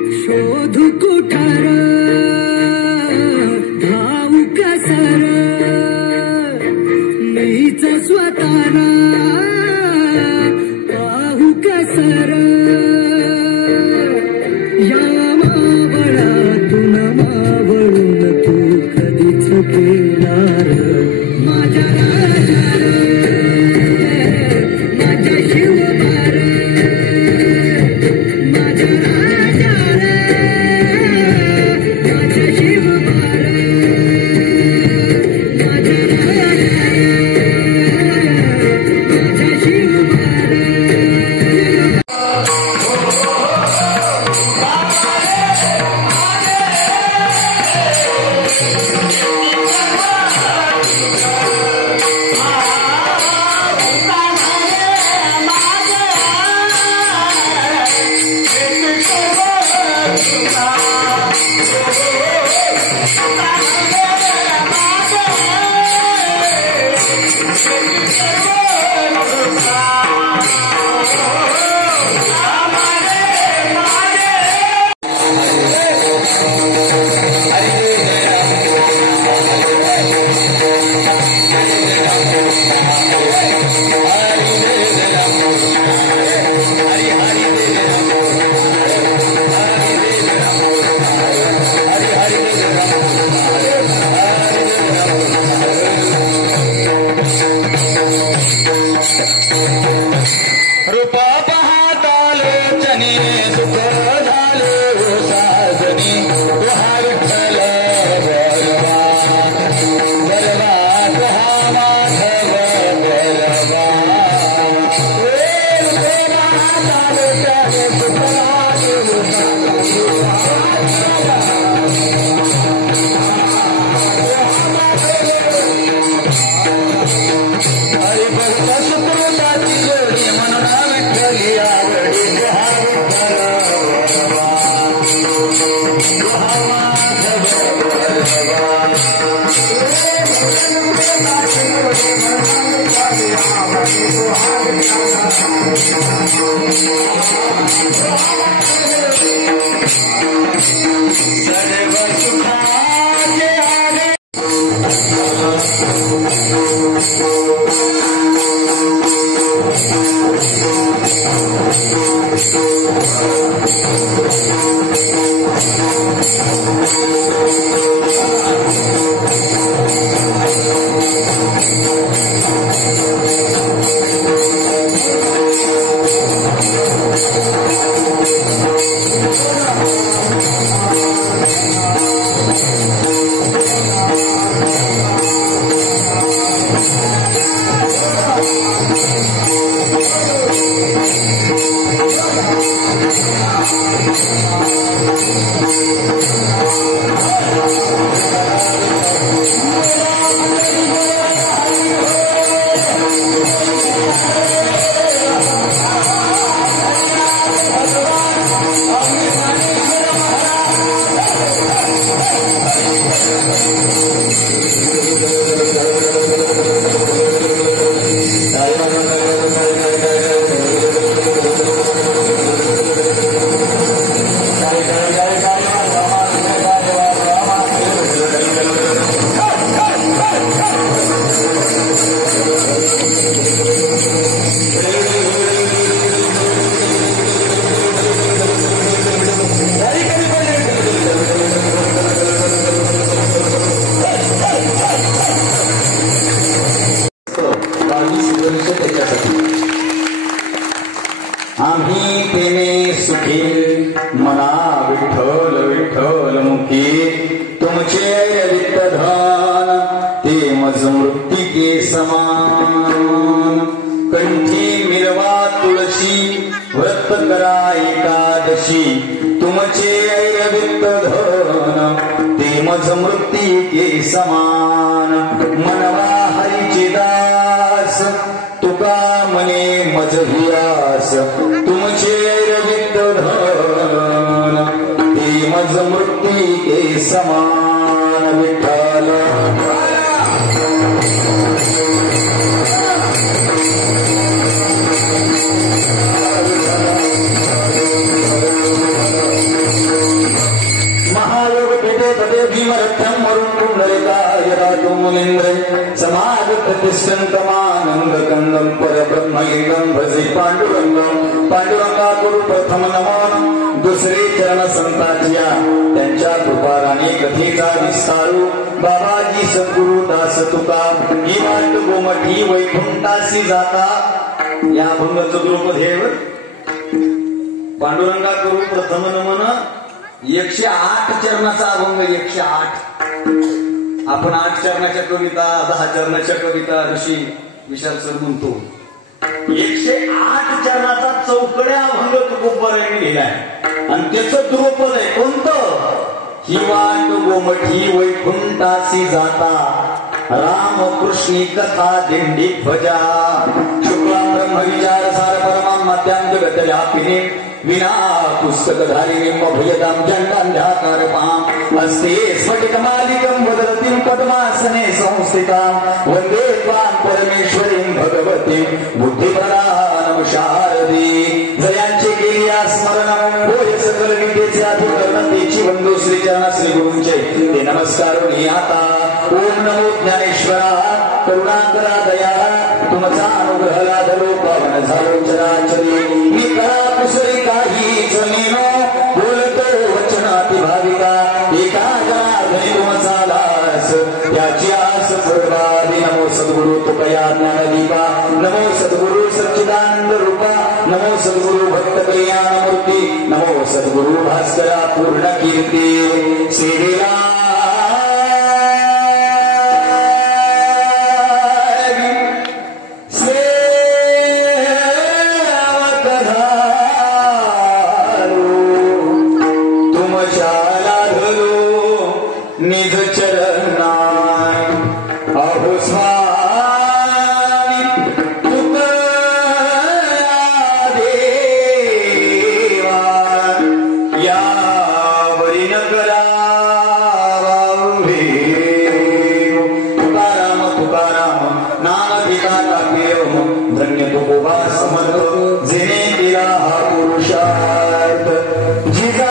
शोधू कुठार धावू कसर मीच स्वतःला पाहू कसर या मावळातून मावळून तू कधीच गेलार माझ्या राजा माझ्या शिवबार माझ्या राजा माझ्या शिवबार माझ्या राजा माझ्या शिवबार रूपा पाहतालोचने सुख झाले हो साजनी तुहा विठ्ठल बलवा बलवा तुहा माधव बलवा रूपा पाहतालोचने सुख झाले हरि भक्त सुकृताची जोडी म्हणा विठ्ठली आवडी तुहा विठ्ठल तुहा माधव सर्व सुखाचे आले आम्ही तेने सुखी मना विठ्ठल विठ्ठल मुखी तुमचे वित्त धन ते मज मृत्तिके समान कंठी मिरवा तुळशी व्रत करा एकादशी तुमचे वित्त धन ते मज मृत्तिके समान मनवा हरीचे दास तुका मने मज भियास तुमचे वित्त धन ते मज मृत्तिके समान विठ्ठल दुसरे चरण संतांच्या त्यांच्या कृपाराने कथेचा विस्तारू बाबाजी सद्गुरु दास तुका ही वाट गोमठी वैकुंठासी जाता. या अभंगाचं द्रुपदेव पांडुरंगा करू प्रथम नमन. 108 चरणाचा अभंग. 108. आपण 8 चरणाच्या कविता 10 चरणाच्या कविता ऋषी विशाल सर म्हणतो. 108 चरणाचा चौकड्या अभंग तुकोबाराने लिहिलाय आणि त्याचं द्रुपद आहे कोणतं? ही वाट गोमठी वैकुंठासी जाता रामकृष्णी कथा दिंडी ध्वजा शुक्लां ब्रह्म विचार सार परमां मध्यां जगत व्यापिने विना पुस्तकधारिणी अभयदां जंडांध्याकारपां अस्ते स्फटिकमालिकं वदरतीं पद्मासने संस्थितां वन्दे त्वां परमेश्वरीं भगवतीं बुद्धिप्रदानं शारदी. जयांचे केली स्मरण होय सकल विद्येचे अधिकरण तेची वंदो श्रीचरणा श्री गुरूंचे ते नमस्कार आता. ओम नमो ज्ञानेश्वरा करुणाकरा दया तुमचा अनुग्रह लाभलो पावन झालो चराचरी. मी कळा कुसरी काहीच नेनो बोलतो वचनाती भाविका एका जनार्दनी तुमचा दास त्याची आस सर्वादी. नमो सद्गुरु तुकया ज्ञानदीपा नमो सद्गुरु सच्चिदानंद रूपा नमो सद्गुरु भक्त कल्याण मूर्ती नमो सद्गुरु भास्करा पूर्ण कीर्ती. सेवेला निज चरणाय अहो स्वामी तुकया देवा यावरी न करावा उभे. तुकाराम तुकाराम नाम पिता कापेव धन्य तुकोबा समर्थ जेने दिला हा पुरुषार्थ. जिजा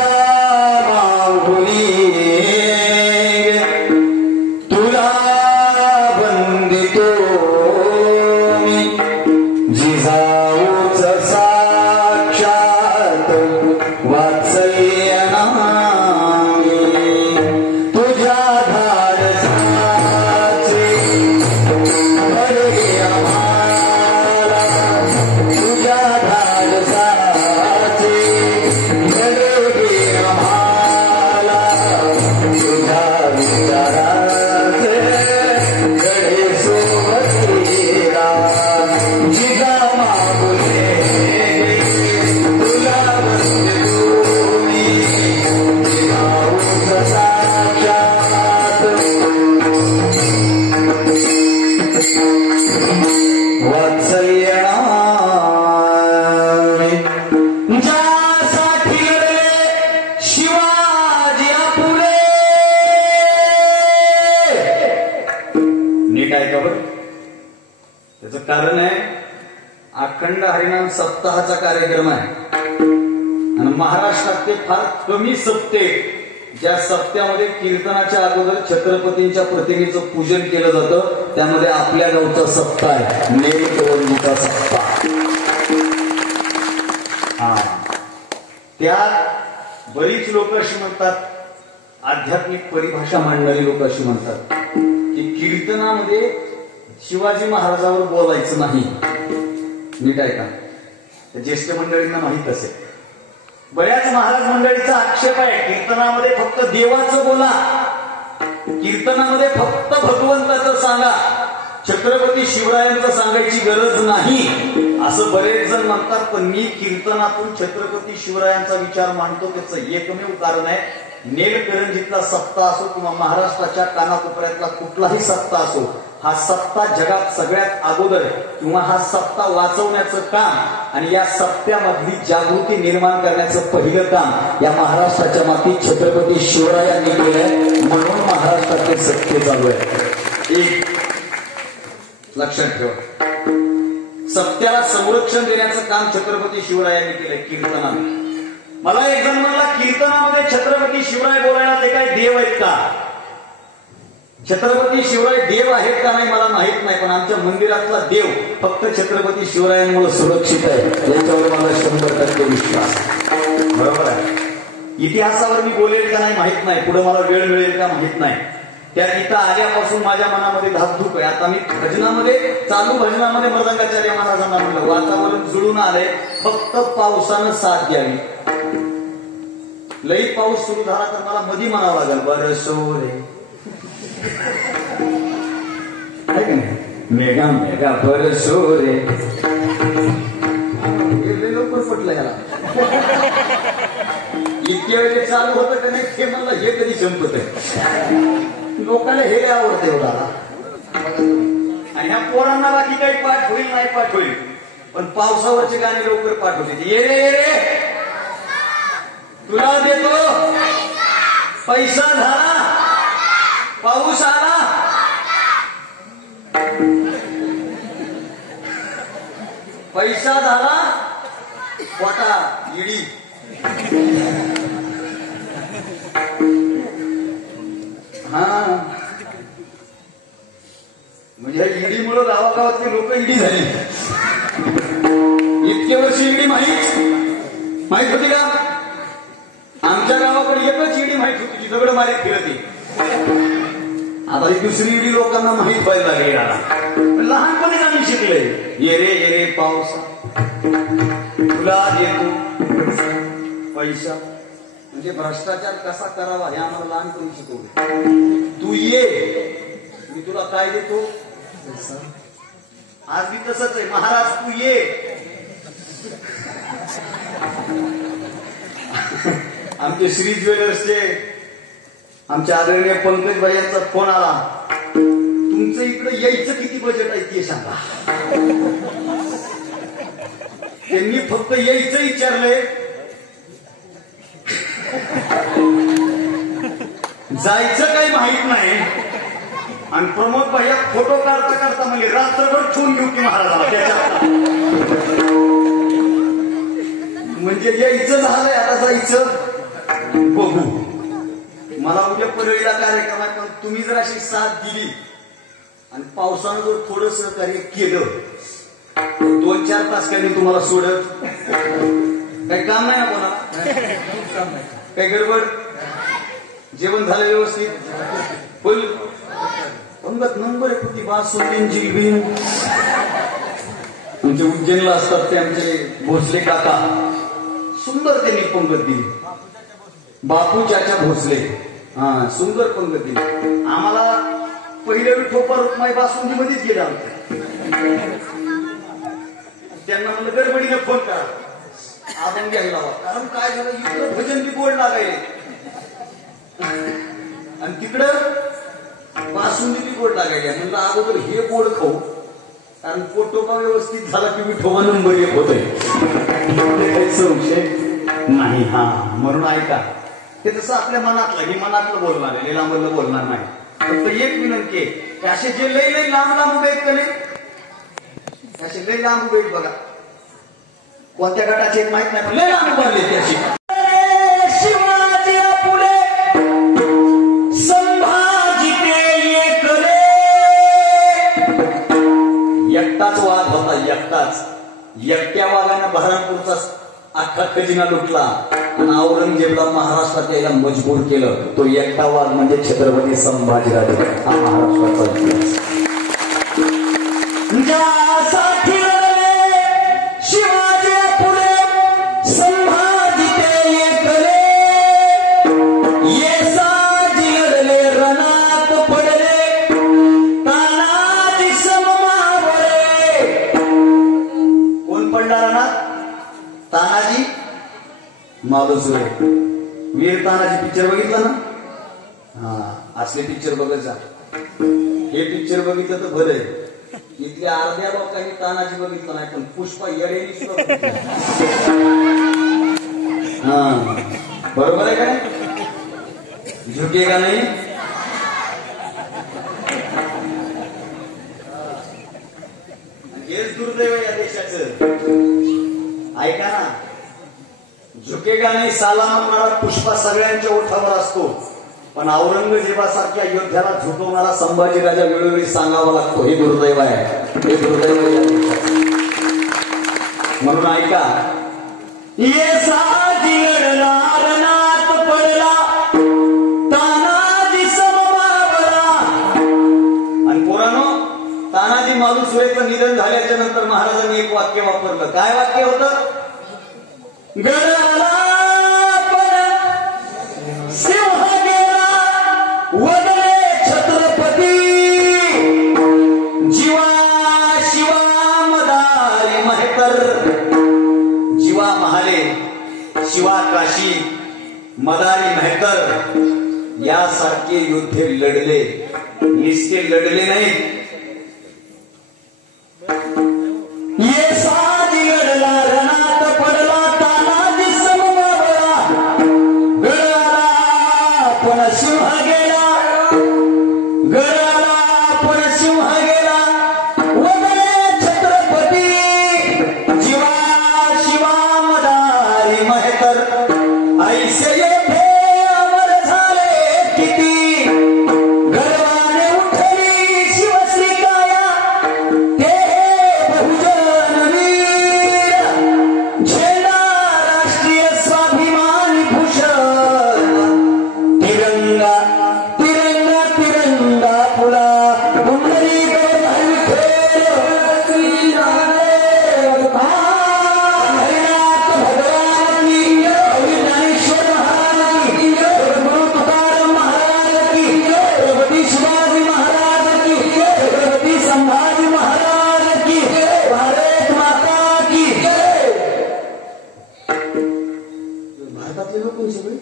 कारण आहे अखंड हरिनाम सप्ताहाचा कार्यक्रम आहे आणि महाराष्ट्रात ते फार कमी सप्ते ज्या सप्त्यामध्ये कीर्तनाच्या अगोदर छत्रपतींच्या प्रतिमेचं पूजन केलं जातं त्यामध्ये आपल्या गावचा सप्ताह आहे नेमकवंदीचा सप्ताह. हा त्यात बरीच लोक अशी म्हणतात आध्यात्मिक परिभाषा मांडणारी लोक अशी म्हणतात की कीर्तनामध्ये शिवाजी महाराजांवर बोलायचं नाही. नीट आहे का? ज्येष्ठ मंडळींना माहित असेल. बऱ्याच महाराज मंडळीचा आक्षेप आहे कीर्तनामध्ये फक्त देवाचं बोला, कीर्तनामध्ये फक्त भगवंताचं सांगा, छत्रपती शिवरायांचं सांगायची गरज नाही असं बरेच जण म्हणतात. पण मी कीर्तनातून छत्रपती शिवरायांचा विचार मांडतो. त्याचं एकमेव कारण आहे नेलकरंजीतला सप्ताह असो किंवा महाराष्ट्राच्या कानाकोपऱ्यातला कुठलाही सप्ताह असो, हा सप्ताह जगात सगळ्यात अगोदर किंवा हा सप्ताह वाचवण्याचं काम आणि या सप्त्यामधली जागृती निर्माण करण्याचं पहिलं काम या महाराष्ट्राच्या मातीत छत्रपती शिवरायांनी केलंय. म्हणून महाराष्ट्रातले सत्य चालू आहे. एक लक्षात ठेवा, सत्याला संरक्षण देण्याचं काम छत्रपती शिवरायांनी केलंय कीर्तनामध्ये. मला एक जण म्हणला कीर्तनामध्ये छत्रपती शिवराय बोलायला ते काय देव आहेत का? छत्रपती शिवराय देव आहेत का नाही मला माहित नाही, पण आमच्या मंदिरातला देव फक्त छत्रपती शिवरायांमुळे सुरक्षित आहे याच्यावर मला 100% विश्वास. बरोबर आहे. इतिहासावर मी बोलेल का नाही माहित नाही, पुढे मला वेळ मिळेल का माहित नाही. त्या इथं आल्यापासून माझ्या मनामध्ये धाकधूक आहे. आता मी भजनामध्ये चालू भजनामध्ये मृदंगाचार्य महाराजांना म्हणलं वातावरण जुळून आलंय, फक्त पावसानं साथ द्यावी. लई पाऊस सुरू झाला तर मला मधी म्हणावं लागेल बरसो रे, आहे का नाही, मेगा मेगा बरसो रे. लवकर पटलं याला. इतक्या वेळ चालू होतं का नाही ते म्हणलं हे कधी संपत आहे. लोकांना हे आवडतं एवढा. आणि ह्या पोरांना बाकी काही पाठ होईल नाही पाठ होईल, पण पावसावरचे गाणे लवकर पाठ होते. ये रे ये रे तुला देतो पैसा झाला पाऊस आला. पैसा झाला पोटा इडी. हा म्हणजे ईडीमुळे गावागावातले लोक ईडी झाली. इतके वर्ष ईडी माहित होती का? आमच्या गावाकडे एकच ईडी माहित होती, दगड मारीत फिरती. आता ही दुसरी ईडी लोकांना माहित व्हायला लागली. लहानपणी आम्ही शिकले ये रे पावसा तुला देतो पैसा. म्हणजे भ्रष्टाचार कसा करावा हे आम्हाला लहानपणी शिकवलं. तू ये मी तुला काय देतो. आज मी तसंच आहे, महाराज तू ये. आमचे श्री ज्वेलर्सचे आमच्या आदरणीय पंकज भाई यांचा फोन आला, तुमचं इकडे यायचं किती बजेट आहे ते सांगा. त्यांनी फक्त यायचं विचारलंय, जायचं काही माहित नाही. आणि प्रमोद भैया फोटो काढता काढता म्हणजे रात्रभर ठेवून घेऊ की महाराजाला त्याच्या. म्हणजे यायचं झालंय, आता जायचं बघू. मला उद्या परळीला कार्यक्रम आहे, पण तुम्ही जर अशी साथ दिली आणि पावसानं जर थोडं सहकार्य केलं 2-4 तास काही तुम्हाला सोडत. काही काम नाही ना कोणाला, काही गडबड. जेवण झालं व्यवस्थित फुल पंगत नंबर आहे. कुठली बासुंदी जिलबी. आमचे उज्जैनला असतात ते आमचे भोसले काका, सुंदर त्यांनी पंगत दिली. बापू चाचा भोसले, हा सुंदर पंगत दिली आम्हाला. पहिले ठोपा रुक्माई बासुंदी मध्येच गेला. त्यांना म्हणलं गडबडीने फोन करा आपण घ्यायला हवा, कारण काय झालं इकडं भजन बी गोड लागायले आणि तिकडं बासुंदी बी गोड लागायली. म्हणलं अगोदर हे गोड खाऊ, कारण पोटोपा व्यवस्थित झाला की विठोबा नंबर 1 होतोय. काही संशय नाही. हा म्हणून ऐका, ते तसं आपल्या मनातलं हे मनातलं बोलणार आहे, लांबलं बोलणार नाही. फक्त एक विनंती आहे, असे जे लई लई लांब लांब उभे आहेत का नाही, असे लई लांब उभे आहेत बघा. कोणत्या गटाचे माहित नाही, पण लई लांब उभारले त्याची. शिवाजी पुढे संभाजी एकले. एकटाच वाघ होता, एकटाच. एकट्या वाघानं बहरामपूरचा अख्खा खजिना लुटला आणि औरंगजेबला महाराष्ट्रात यायला मजबूर केलं. तो एकटा वाघ म्हणजे छत्रपती संभाजीराजे. हा महाराष्ट्राचा इतिहास. ज्यासाठी शिवाजी पुढे संभाजी एकले. ये साजी लढले रणात पडले तानाजी सममावळे. कोण पडला रणात? तानाजी मालुसरे. वीर तानाजी पिक्चर बघितला ना? हा असले पिक्चर बघत जा. हे पिक्चर बघितलं तर बरं आहे. इथल्या अर्ध्या लोकांनी तानाजी बघितलं नाही, पण पुष्पा येडेनी सुद्धा बघितलं. हा बरोबर आहे का? झुकेगा नाही. हेच दुर्दैव या देशाचं. ऐका ना, झुकेगा नाही साला म्हणणारा पुष्पा सगळ्यांच्या ओठावर असतो, पण औरंगजेबासारख्या योद्ध्याला झुकवणारा संभाजीराजा वेळोवेळी सांगावा लागतो. हे दुर्दैव आहे, हे दुर्दैव आहे. म्हणून ऐका, ये साजी लढला रणात निधन झाल्याच्या नंतर महाराजांनी एक वाक्य वापरलं. काय वाक्य होतं? गडाला पण सिंह गेला वदले छत्रपती, जीवा शिवा मदारी मेहतर. जीवा महाले, शिवा काशी, मदारी मेहतर यासारखे युद्धे लढले. निस्ते लढले नाहीत. ये साजी लढला रणात पडला तानाजी समबाबळा, गडाला पण सिंह गेला, गडाला पण सिंह गेला वदले छत्रपती, जीवा शिवा मदारी मेहतर. ऐसे येथे अमर झाले किती, गर्वाने उठली शिवश्री काया, ते बहुजन वीर, झेंडा राष्ट्रीय स्वाभिमानी भूषण, तिरंगा तिरंगा तिरंगा फुला कुंडली विठ्ठल श्रीराम हरिनाथ भगवान की, ज्ञानेश्वर महाराज की, गुरु तुकाराम महाराज की, छत्रपती शिवाजी महाराज की, छत्रपती संभाजी महाराज की, भारत माता की जय. भारतातले लोक कोण सगळे?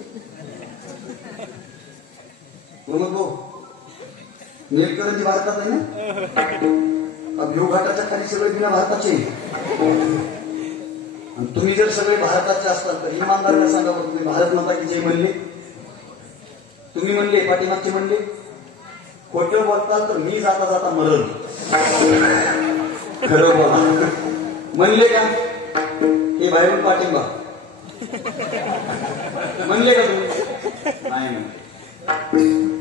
नेलकरंजी भारतात आहे ना? घाटाच्या खाली सगळे बिना भारताचे. आणि तुम्ही जर सगळे भारताचे असताल तर इमानदारला सांगा बरं, तुम्ही भारत माता की जय म्हणले? तुम्ही म्हणले, पाठीमागचे म्हणले? खोटं बोलताल तर मी जाता जाता मरण. खरं बोला. म्हणले का? हे बाहेरून पाठिंबा म्हणले का तुम्ही? नाही म्हणले.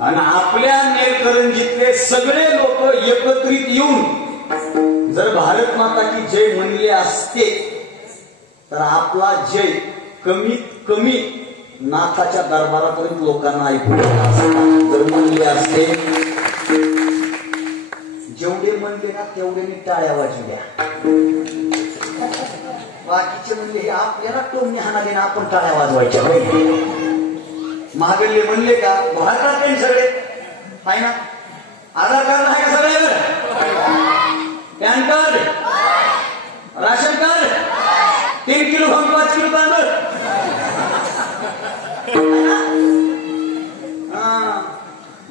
आणि आपल्या नेलकरंजीतले सगळे लोक एकत्रित येऊन जर भारत माता की जय म्हणले असते तर आपला जय कमीत कमी नाथाच्या दरबारापर्यंत लोकांना ऐकू येणार असता. जर म्हणले असते, जेवढे म्हणले ना तेवढे टाळ्या वाजल्या. बाकीचे म्हणले हे आपल्याला टोमणे हाणाले ना आपण टाळ्या वाजवायच्या. महागडले म्हणले का? भारतात सगळे आहे ना? आधार कार्ड आहे का सगळ्यावर? PAN card, ration card, 3 kilo गहू, 5 किलो तांदूळ.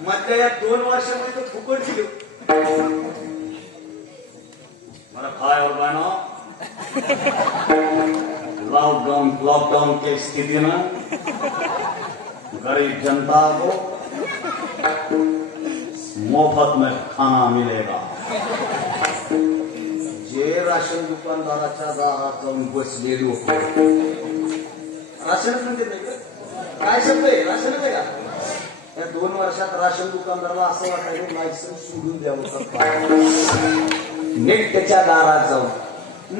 मधल्या या 2 वर्षामध्ये तर फुकट दिलो. मला भाई और बहनों, लॉकडाउन की स्थिति में गरीब जनता को मोफत में खाना मिलेगा. जे राशन दुकानदाराच्या दारात जाऊन बसलेलो, राशनच म्हणजे नाही का? काय शब्द आहे? राशनच आहे का? या 2 वर्षात राशन दुकानदाराला असं वाटायचं लायसन्स सोडून द्यावं. नीट त्याच्या दारात जाऊन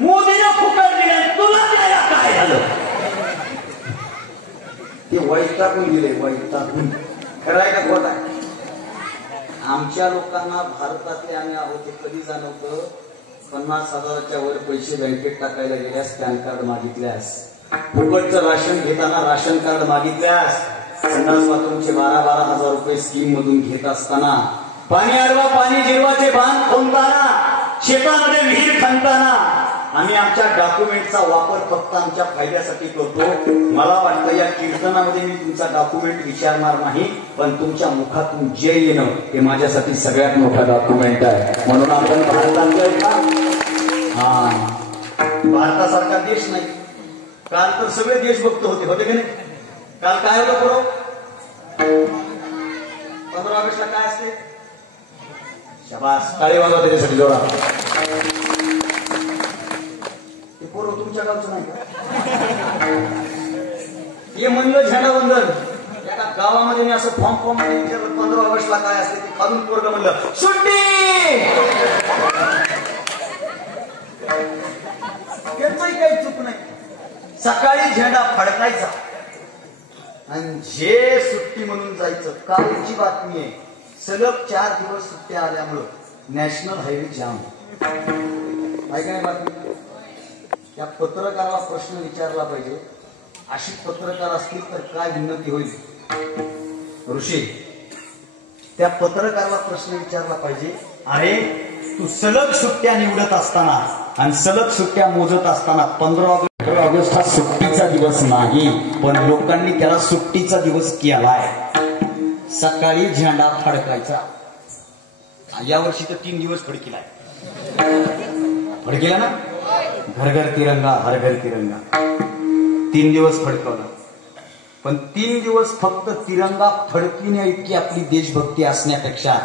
मोदीने फुकट दिले, तुला द्यायला काय झालं? ते वैतागून गेले, वैतागून. खरं आहे का खोट आहे? आमच्या लोकांना भारतातले आम्ही आहोत ते कधी जाणवतं? 50,000च्या वर पैसे बँकेत टाकायला गेल्यास पॅन कार्ड मागितल्यास, फुकटचं राशन घेताना राशन कार्ड मागितल्यास, संडास बाथरूमचे 12-12 हजार रुपये स्कीम मधून घेत असताना, पाणी अडवा पाणी जिरवाचे बांध खोदताना, शेतामध्ये विहीर खणताना आम्ही आमच्या डॉक्युमेंटचा वापर फक्त आमच्या फायद्यासाठी करतो. मला वाटतं या कीर्तनामध्ये मी तुमचा डॉक्युमेंट विचारणार नाही, पण तुमच्या मुखातून जय येणं हे माझ्यासाठी सगळ्यात मोठा डॉक्युमेंट आहे. म्हणून आपण भारतासारखा देश नाही. काल तर सगळे देशभक्त होते की नाही? काल काय होतं पुढं? 15 ऑगस्टला काय असते? शाबास, टाळी वाजवा त्याच्यासाठी जोडा. ते पोरं तुमच्या गावचं नाही का? हे म्हणलं झेंडावंदन. एका गावामध्ये मी असं फॉर्म विचारलं 15 ऑगस्टला काय असते, ते खालून पोरगं म्हणलं सुट्टी. त्यांचंही काही चूक नाही. सकाळी झेंडा फडकायचा आणि जे सुट्टी म्हणून जायचं. कालची बातमी आहे, सलग 4 दिवस सुट्ट्या आल्यामुळं नॅशनल हायवे जाम. काय बातमी त्या पत्रकाराला प्रश्न विचारला पाहिजे. अशी पत्रकार असतील तर काय उन्नती होईल. ऋषी त्या पत्रकाराला प्रश्न विचारला पाहिजे. अरे तू सलग सुट्ट्या निवडत असताना आणि सलग सुट्ट्या मोजत असताना 15 ऑगस्ट हा सुट्टीचा दिवस नाही, पण लोकांनी त्याला सुट्टीचा दिवस केलाय. सकाळी झेंडा फडकायचा. यावर्षी तर 3 दिवस फडकिलाय. फडकिला ना. घर घर तिरंगा हर घर तिरंगा 3 दिवस फडकवला. पण 3 दिवस फक्त तिरंगा फडकविण्या इतकी आपली देशभक्ती असण्यापेक्षा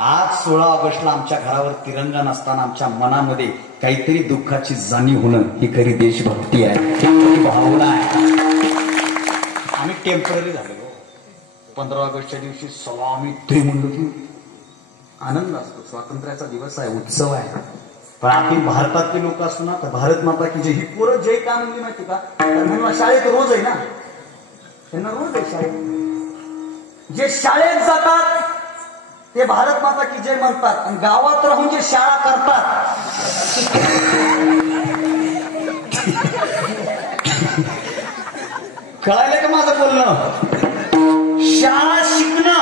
आज 16 ऑगस्टला आमच्या घरावर तिरंगा नसताना आमच्या मनामध्ये काहीतरी दुःखाची जाणीव होणं ही खरी देशभक्ती आहे, ही खरी भावना आहे. आम्ही टेम्पररी झालो. 15 ऑगस्टच्या दिवशी सलामी ते म्हणलो की आनंद असतो. स्वातंत्र्याचा दिवस आहे, उत्सव आहे. पण आपण भारतातले लोक असतो ना तर भारत माता की जय ही पोरं जय का म्हणली माहिती का. त्यांना शाळेत रोज आहे ना. त्यांना रोज आहे शाळेत. जे शाळेत जातात ते भारत माता की जय म्हणतात आणि गावात राहून जे शाळा करतात कळायला का माझं बोलणं. शाळा शिकणं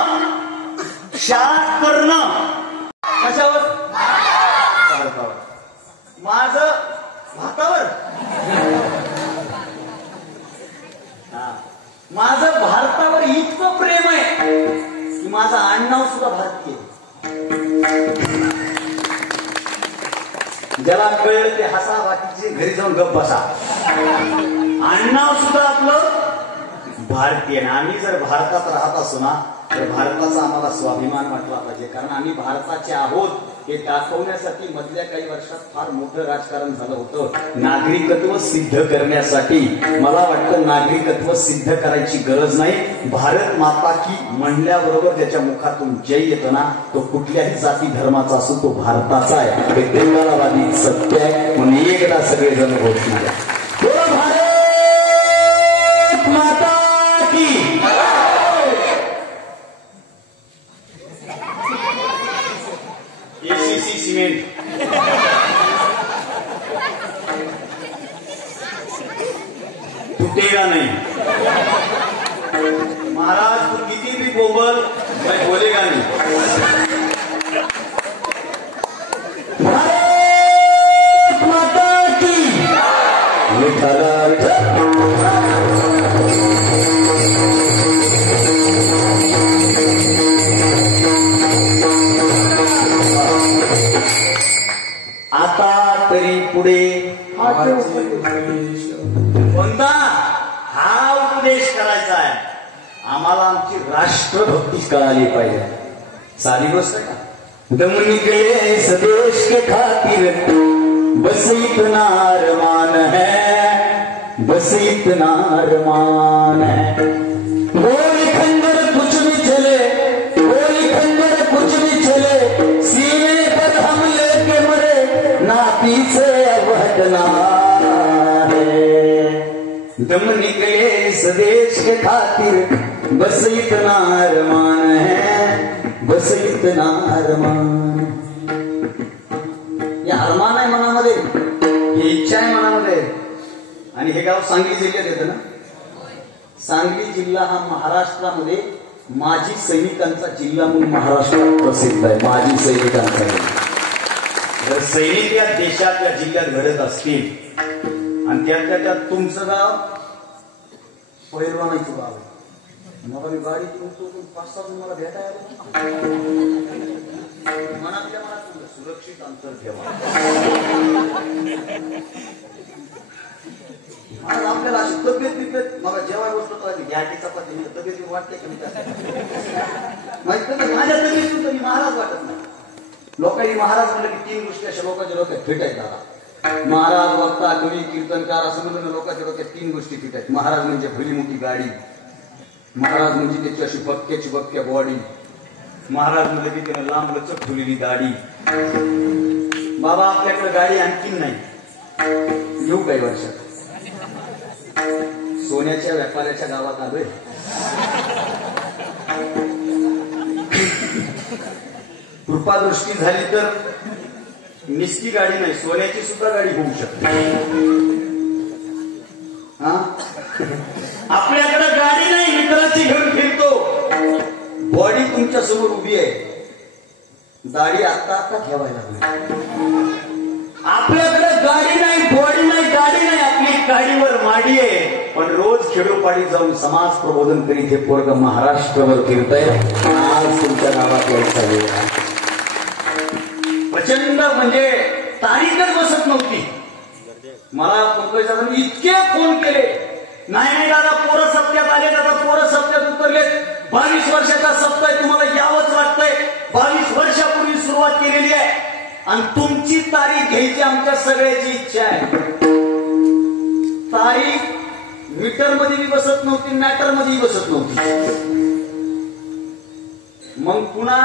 शाळा करणं कशावर. माझं भातावर. माझं भारतावर इतकं प्रेम आहे की माझं आडनाव सुद्धा भारतीय. ज्याला कळलं ते हसा, बाकीचे घरी जाऊन गप्प बसा. आडनाव सुद्धा आपलं भारतीय. आम्ही जर भारतात राहत असू ना तर भारताचा आम्हाला स्वाभिमान वाटला पाहिजे. कारण आम्ही भारताचे आहोत हे दाखवण्यासाठी मधल्या काही वर्षात फार मोठं राजकारण झालं होतं. नागरिकत्व सिद्ध करण्यासाठी. मला वाटतं नागरिकत्व सिद्ध करायची गरज नाही. भारत माता की म्हणल्याबरोबर त्याच्या मुखातून जय येतं ना तो कुठल्याही जाती धर्माचा असो तो भारताचा आहे. हे देवालावादी सत्य आहे. म्हणून एकदा सगळेजण घोषणा द्या. भारत माता की एसीसी सिमेंट टूटेगा नहीं. महाराज तू किती भी बोल मैं बोलेगा नहीं. भारत माता की आता तरी पुढे कोणता हा उपदेश करायचा आहे. आम्हाला आमची राष्ट्रभक्ती कळाली पाहिजे. साधी गोष्ट का. दम निकले स्वदेश के खातिर बस इतना अरमान है, बस इतना अरमान है. गोली खंजर कुछ भी चले, गोली खंजर कुछ भी चले, सीने पर हम लेके मरे ना पीछे अब हटना है. दम निकले स्वदेश के खातिर बस इतना अरमान है, बस इतना अरमान. या अरमान आहे मनामध्ये, ही इच्छा आहे मनामध्ये. आणि हे गाव सांगली जिल्ह्यात येतं ना. सांगली जिल्हा हा महाराष्ट्रामध्ये माजी सैनिकांचा जिल्हा म्हणून महाराष्ट्रात प्रसिद्ध आहे. माजी सैनिकांचा. जर सैनिक या देशात या जिल्ह्यात घडत असतील आणि त्यात तुमचं गाव पैलवानाचं गाव आहे. मग मी गाडी 5-7 मला भेटायला मनातल्या मनात सुरक्षित अंतर ठेवा. आपल्याला अशी तब्येत मला जेव्हा गोष्ट पाहिजे घ्याटी चपाती तब्येत वाटते की माझ्या तब्येत मी महाराज वाटत नाही. लोकांनी महाराज म्हणलं की 3 गोष्टी अशा लोकांच्या डोक्यात फिट आहेत. दादा महाराज वक्ता कवी कीर्तनकार असं म्हणलं लोकांच्या डोक्यात 3 गोष्टी फिट आहेत. महाराज म्हणजे भली मोठी गाडी, महाराज म्हणजे त्याची अशी बक्क्या बॉडी, महाराज म्हणजे की त्याने लांब लचक फुलेली दाढी. बाबा आपल्याकडे गाडी आणखीन नाही, येऊ काही वर्षात. सोन्याच्या व्यापाऱ्याच्या गावात आलोय. कृपादृष्टी झाली तर निस्ती गाडी नाही, सोन्याची सुद्धा गाडी होऊ शकते. हा आपल्याकडे गाडी नाही, मित्राची घेऊन फिरतो. बॉडी तुमच्या समोर उभी आहे, दाढी आता आता ठेवायला लागली. आपल्याकडे गाडी नाही, बॉडी नाही, गाडी नाही, आपली गाडीवर माडी आहे. पण रोज खेडोपाडी जाऊन समाज प्रबोधन करीत हे पोरग महाराष्ट्रावर फिरतय. आज तुमच्या गावात यायचा वेळ आहे. प्रचंड म्हणजे तारीखच बसत नव्हती. मला मुंबईचा इतके फोन केले, नाही दादा पोरं सप्त्यात आले, दादा पोरं सप्त्यात उतरलेत, 22 वर्षाचा सप्ताह आहे, तुम्हाला यावंच लागतंय. 22 वर्षापूर्वी सुरुवात केलेली आहे आणि तुमची तारीख घ्यायची आमच्या सगळ्याची इच्छा आहे. तारीख मीटर मध्ये बसत नव्हती, मॅटर मध्ये बसत नव्हती. मग पुन्हा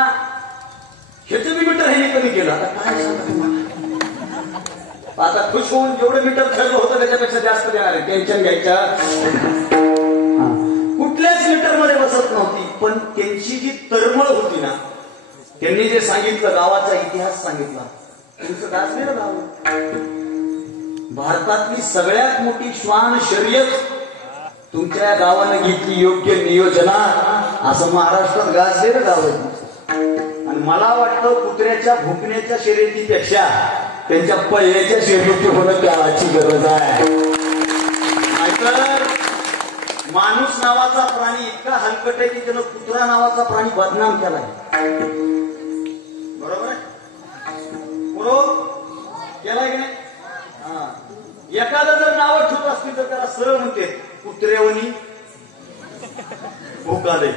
ह्याचं बी मीटर हे कमी केलं. आता काय सांगा तुम्हाला, आता खुश होऊन जेवढं मीटर ठरलं होतं त्याच्यापेक्षा जास्त देणार आहे. टेन्शन घ्यायच्या कुठल्याच मीटर मध्ये बसत नव्हती. पण त्यांची जी तळमळ होती ना, त्यांनी जे सांगितलं, गावाचा इतिहास सांगितला. तुमचं गाजलेलं गाव, भारतातली सगळ्यात मोठी श्वान शर्यत तुमच्या गावानं घेतली, योग्य नियोजना, असं महाराष्ट्रात गाजलेलं गाव आहे. आणि मला वाटतं कुत्र्याच्या भुंकण्याच्या शर्यतीपेक्षा त्यांच्या पल्ल्याच्या शर्यती होणं गावाची गरज आहे. नाहीतर माणूस नावाचा प्राणी इतका हलकट आहे की त्यानं कुत्रा नावाचा प्राणी बदनाम केलाय. बरोबर आहे, बरोबर केलाय की नाही? एखादं जर नावं ठेवत असतील तर त्याला सरळ म्हणते कुत्र्यावनी भुका दे.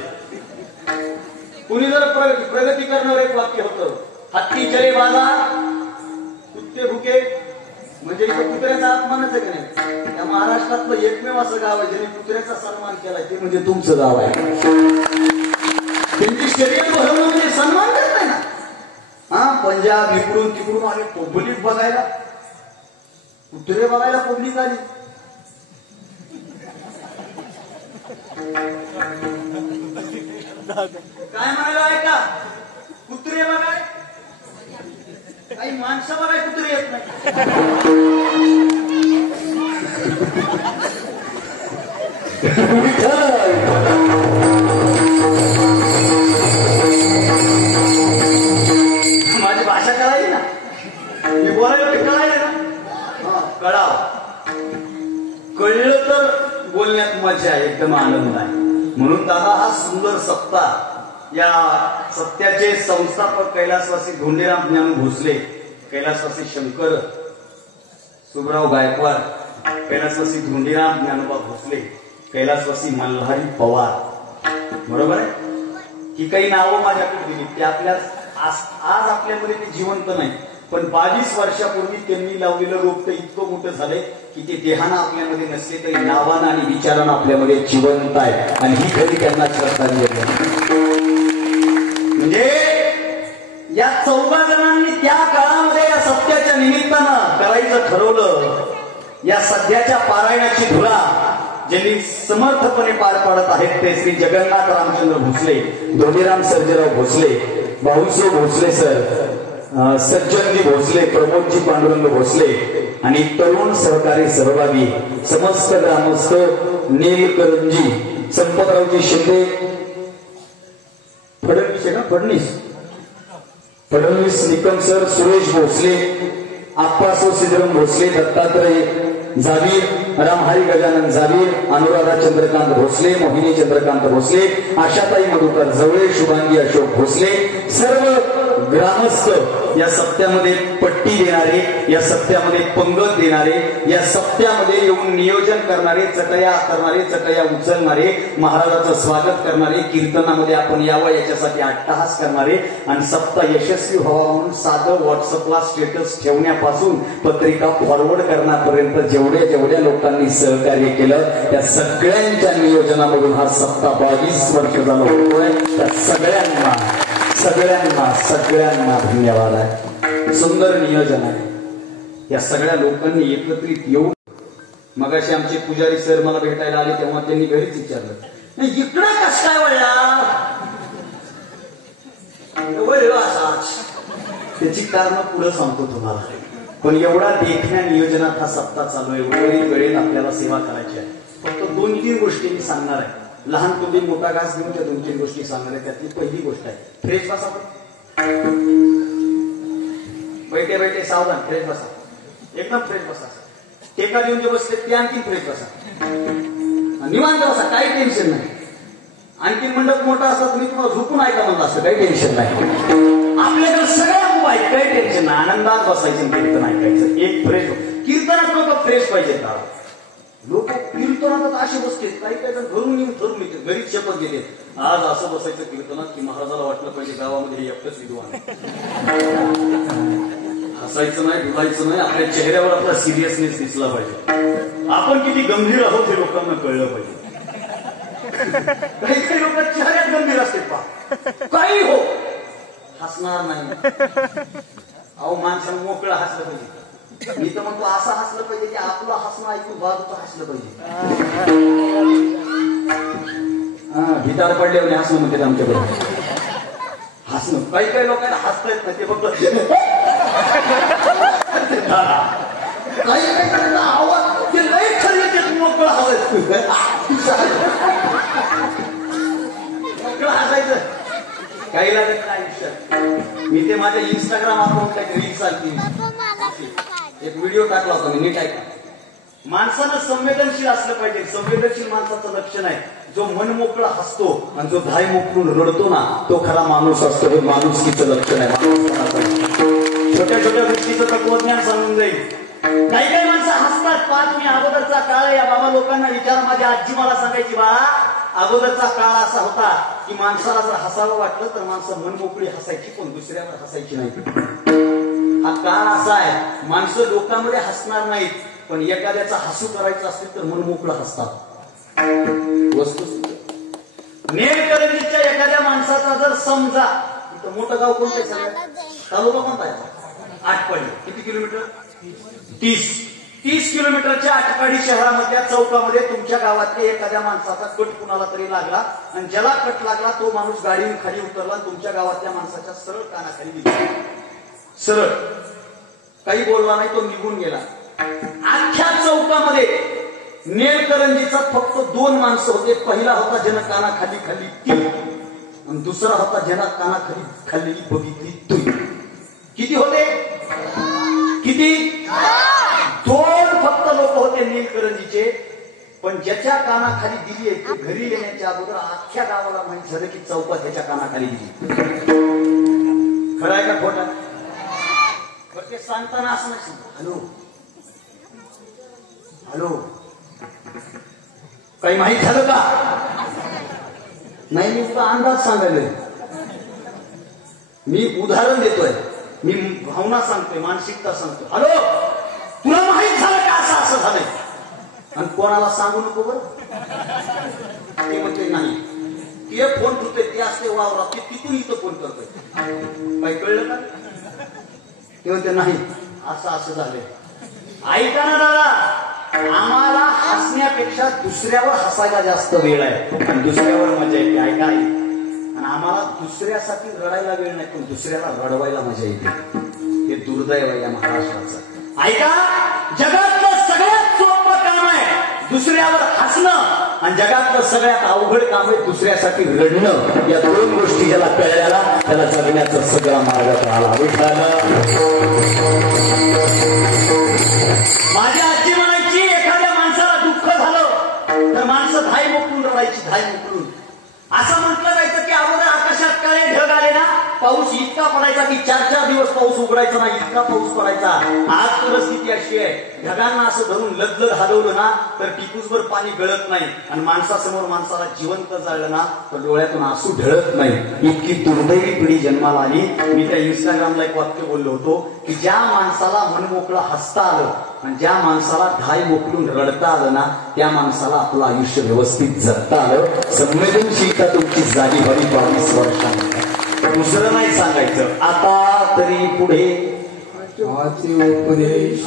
कुणी जर प्रगती करणार एक वाक्य होतं, हत्ती चले बाजार कुत्ते भुके, म्हणजे कुत्र्याचा अपमानच आहे की नाही. त्या महाराष्ट्रातलं एकमेव असं गाव आहे ज्याने कुत्र्याचा सन्मान केलाय, ते म्हणजे तुमचं गाव आहे. त्यांची शर्यत भरवणं म्हणजे सन्मान करत नाही ना. हा पंजाब इकडून तिकडून आले पब्लिक बघायला, कुत्रे बघायला पब्लिक आली. काय म्हणायला आहे का, कुत्रे बघाय, काही माणसं बघाय कुत्रे येत नाही. माझी भाषा कळाली ना, मी बोलायला कळायला ना. कळाव, कळलं तर बोलण्यात मजा आहे, एकदम आनंद आहे. म्हणून दादा हा सुंदर सप्ताह, या सत्याचे संस्थापक कैलासवासी धोंडीराम ज्ञान भोसले, कैलासवासी शंकर सुबराव गायकवाड, कैलासवासी धोंडीराम ज्ञानोबा भोसले, कैलासवासी मल्हारी पवार. बरोबर आहे, ही काही नावं माझ्याकडे दिली, ते आपल्या आज आपल्यामध्ये ते जिवंत नाही, पण 22 वर्षापूर्वी त्यांनी लावलेलं रोप तर इतकं मोठं झालंय की ते देहानं आपल्यामध्ये नसले तरी नावानं आणि विचारानं आपल्यामध्ये जिवंत आहे. आणि ही कधी त्यांना श्रद्धांजली. म्हणजे या 14 जणांनी त्या काळामध्ये या सत्याच्या निमित्तानं करायचं ठरवलं. या सध्याच्या पारायणाची धुरा ज्यांनी समर्थपणे पार पाडत आहेत ते श्री जगन्नाथ रामचंद्र भोसले, धोंडीराम सर्जेराव भोसले, भाऊसाहेब भोसले सर, सज्जनजी भोसले, प्रमोदजी पांडुरंग भोसले आणि तरुण सहकारी सहभागी समस्त ग्रामस्थ नीलकरंजी, संपतरावजी शिंदे, फडणवीस आहे ना, फडणवीस निकम सर, सुरेश भोसले, आप्पासो सिद्धराम भोसले, दत्तात्रय जावीर, रामहरी गजानन जावीर, अनुराधा चंद्रकांत भोसले, मोहिनी चंद्रकांत भोसले, आशाताई मधुकर जवळे, शुभांगी अशोक भोसले, सर्व ग्रामस्थ या सप्त्यामध्ये पट्टी देणारे, या सप्त्यामध्ये पंगत देणारे, या सप्त्यामध्ये येऊन नियोजन करणारे, चटया करणारे, चटया उचलणारे, महाराजाचं स्वागत करणारे, कीर्तनामध्ये आपण यावं याच्यासाठी अट्टहास करणारे आणि सप्ताह यशस्वी व्हावा म्हणून साधं व्हॉट्सअपला स्टेटस ठेवण्यापासून पत्रिका फॉरवर्ड करण्यापर्यंत जेवढ्या लोकांनी सहकार्य केलं त्या सगळ्यांच्या नियोजनामधून हा सप्ताह 22 वर्ष झालं होतोय. त्या सगळ्यांना धन्यवाद आहे. सुंदर नियोजन आहे. या सगळ्या लोकांनी एकत्रित येऊन, मगाशी आमचे पुजारी सर मला भेटायला आले तेव्हा त्यांनी घरीच विचारलं, नाही इकडं कस काय वळला, त्याची कारण पुढे सांगतो तुम्हाला. पण एवढा देखण्या नियोजनात हा सप्ताह चालू आहे. उर्वरित वेळेत आपल्याला सेवा करायची आहे. फक्त 2-3 गोष्टी मी सांगणार आहे. लहान तुम्ही मोठा घास घेऊन त्या 2-3 गोष्टी सांगणार आहे. त्यातली पहिली गोष्ट आहे फ्रेश बसा. बैठे बैठे सावधान, फ्रेश बसा, एकदम फ्रेश बसा. टेका देऊन जे बसते ते आणखी फ्रेश बसा, निवांत बसा, काही टेन्शन नाही. आणखी मंडप मोठा असता तुम्ही तुम्हाला झोपून ऐका म्हणलं असतं, काही टेन्शन नाही. आपल्याकडे सगळ्या उभा आहे, काही टेन्शन नाही. आनंदात बसायचं, कीर्तन ऐकायचं. एक फ्रेश कीर्तनात लोक फ्रेश पाहिजे का? लोक कीर्तनात असे बसते, काही काही जण घरून येऊन ठरून येते, घरीच शपथ गेले आज असं बसायचं कीर्तनात की महाराजाला वाटलं पाहिजे गावामध्ये एकटंच विद्वान आहे. हसायचं नाही, बोलायचं नाही, आपल्या चेहऱ्यावर आपला सिरियसनेस दिसला पाहिजे. आपण किती गंभीर आहोत हे लोकांना कळलं पाहिजे. काही काही लोक चेहऱ्यात गंभीर असते, पा काही हो हसणार नाही. अहो माणसानं मोकळं हसलं पाहिजे. मी तर म्हणतो असं हसलं पाहिजे की आपलं हसणं ऐकून बाजूचं हसलं पाहिजे. हा भिताड पडले म्हणजे हसणं म्हणते आमच्याकडे. हसणं काही काही लोकांना हसता येत नाही, ते फक्त काही काही आवाज ते लय खरं मोकळं हसायचं. मोकळं हसायचं काही लागत नाही आयुष्यात. मी ते माझ्या इंस्टाग्राम अकाउंट काही रील्स आली, एक व्हिडिओ टाकला होता मी, नीट ऐका. माणसानं संवेदनशील असलं पाहिजे. संवेदनशील माणसाचं लक्षण आहे जो मन मोकळा हसतो आणि जो धाय मोकळून रडतो ना, तो खरा माणूस असतो. हे माणुसकीचं लक्षण आहे. छोट्या छोट्या गोष्टीचं तत्वज्ञान सांगून जाईल. काही काही माणसं हसतात. 5 मी अगोदरचा काळ आहे, या बाबा लोकांना विचार. माझी आजी मला सांगायची, बाळा अगोदरचा काळ असा होता की माणसाला जर हसावं वाटलं तर माणसं मन मोकळी हसायची, पण दुसऱ्यावर हसायची नाही. हा काळ असा आहे, माणसं लोकांमध्ये हसणार नाहीत, पण एखाद्याचा हसू करायचं असेल तर मन मोकळं हसतात. वस्तू नेरकरंजीच्या एखाद्या माणसाचा जर समजा, इथं मोठं गाव कोणतं आहे सगळ्यात? तालुका कोणता आहे? आटपाडी. किती किलोमीटर? 30 किलोमीटरच्या आटपाडी शहरामधल्या चौकामध्ये तुमच्या गावातल्या एखाद्या माणसाचा कट कुणाला तरी लागला आणि ज्याला कट लागला तो माणूस गाडीवर खाली उतरला, तुमच्या गावातल्या माणसाच्या सरळ कानाखाली दिली. सरळ काही बोलला नाही, तो निघून गेला. अख्ख्या चौकामध्ये नेरकरंजीचा फक्त 2 माणसं होते. पहिला होता ज्यानं कानाखाली खाली ती, आणि दुसरा होता ज्यानं कानाखाली खाल्लेली बघितली तू. किती होते? किती? 2 फक्त लोक होते नेरकरंजीचे. पण ज्याच्या कानाखाली दिली आहे ते घरी येण्याच्या अगोदर अख्ख्या गावाला माहित झालं की चौकात त्याच्या कानाखाली दिली. खरं आहे का खोटा? ते सांगताना असं नाही, हॅलो हॅलो काही माहित झालं का? नाही, मी तुला अंदाज सांगायला, मी उदाहरण देतोय, मी भावना सांगतोय, मानसिकता सांगतोय. हॅलो तुला माहित झालं का असं असं झालंय? आणि कोणाला सांगू नको बरं. ते म्हणते नाही, ते फोन करतोय, ते असते वावरा, ते तिथून इथं फोन करतोय. काही कळलं का? ते म्हणते नाही, असं असं झालंय. ऐका ना दादा, आम्हाला हसण्यापेक्षा दुसऱ्यावर हसायला जास्त वेळ आहे आणि दुसऱ्यावर मजा येते. ऐका, आणि आम्हाला दुसऱ्यासाठी रडायला वेळ नाही, पण दुसऱ्याला रडवायला मजा येते. हे दुर्दैव आहे या महाराष्ट्राचं. ऐका, जगातलं सगळ्यात सोपं काम आहे दुसऱ्यावर हसणं आणि जगातलं सगळ्यात अवघड काम आहे दुसऱ्यासाठी रडणं. या 2 गोष्टी ज्याला कळल्याला त्याला जगण्याचा सगळा मार्ग कळाला. माझ्या आजी म्हणायची, एखाद्या माणसाला दुःख झालं तर माणसं धाय मोकळून रडायची, धाय मोकळून. असं म्हटलं जायचं की अगोदर आकाशात काळे ढग आले ना, पाऊस इतका पडायचा की 4-4 दिवस पाऊस उघडायचा नाही, इतका पाऊस पडायचा. आज परिस्थिती अशी आहे, ढगांना असं धरून लदलद हलवलं ना तर टिपूसभर पाणी गळत नाही, आणि माणसासमोर माणसाला जिवंत जाळलं ना तर डोळ्यातून आसू ढळत नाही. इतकी दुर्दैवी पिढी जन्माला आली. मी त्या इंस्टाग्रामला एक वाक्य बोललो होतो की ज्या माणसाला मनमोकळं हसता आलं आणि ज्या माणसाला धाय मोकळून रडता आलं ना, त्या माणसाला आपलं आयुष्य व्यवस्थित जगता आलं. संवेदनशीलता तुमची झाली हवी 22 वर्षांनी. दुसरं नाही सांगायचं. आता तरी पुढे उपदेश,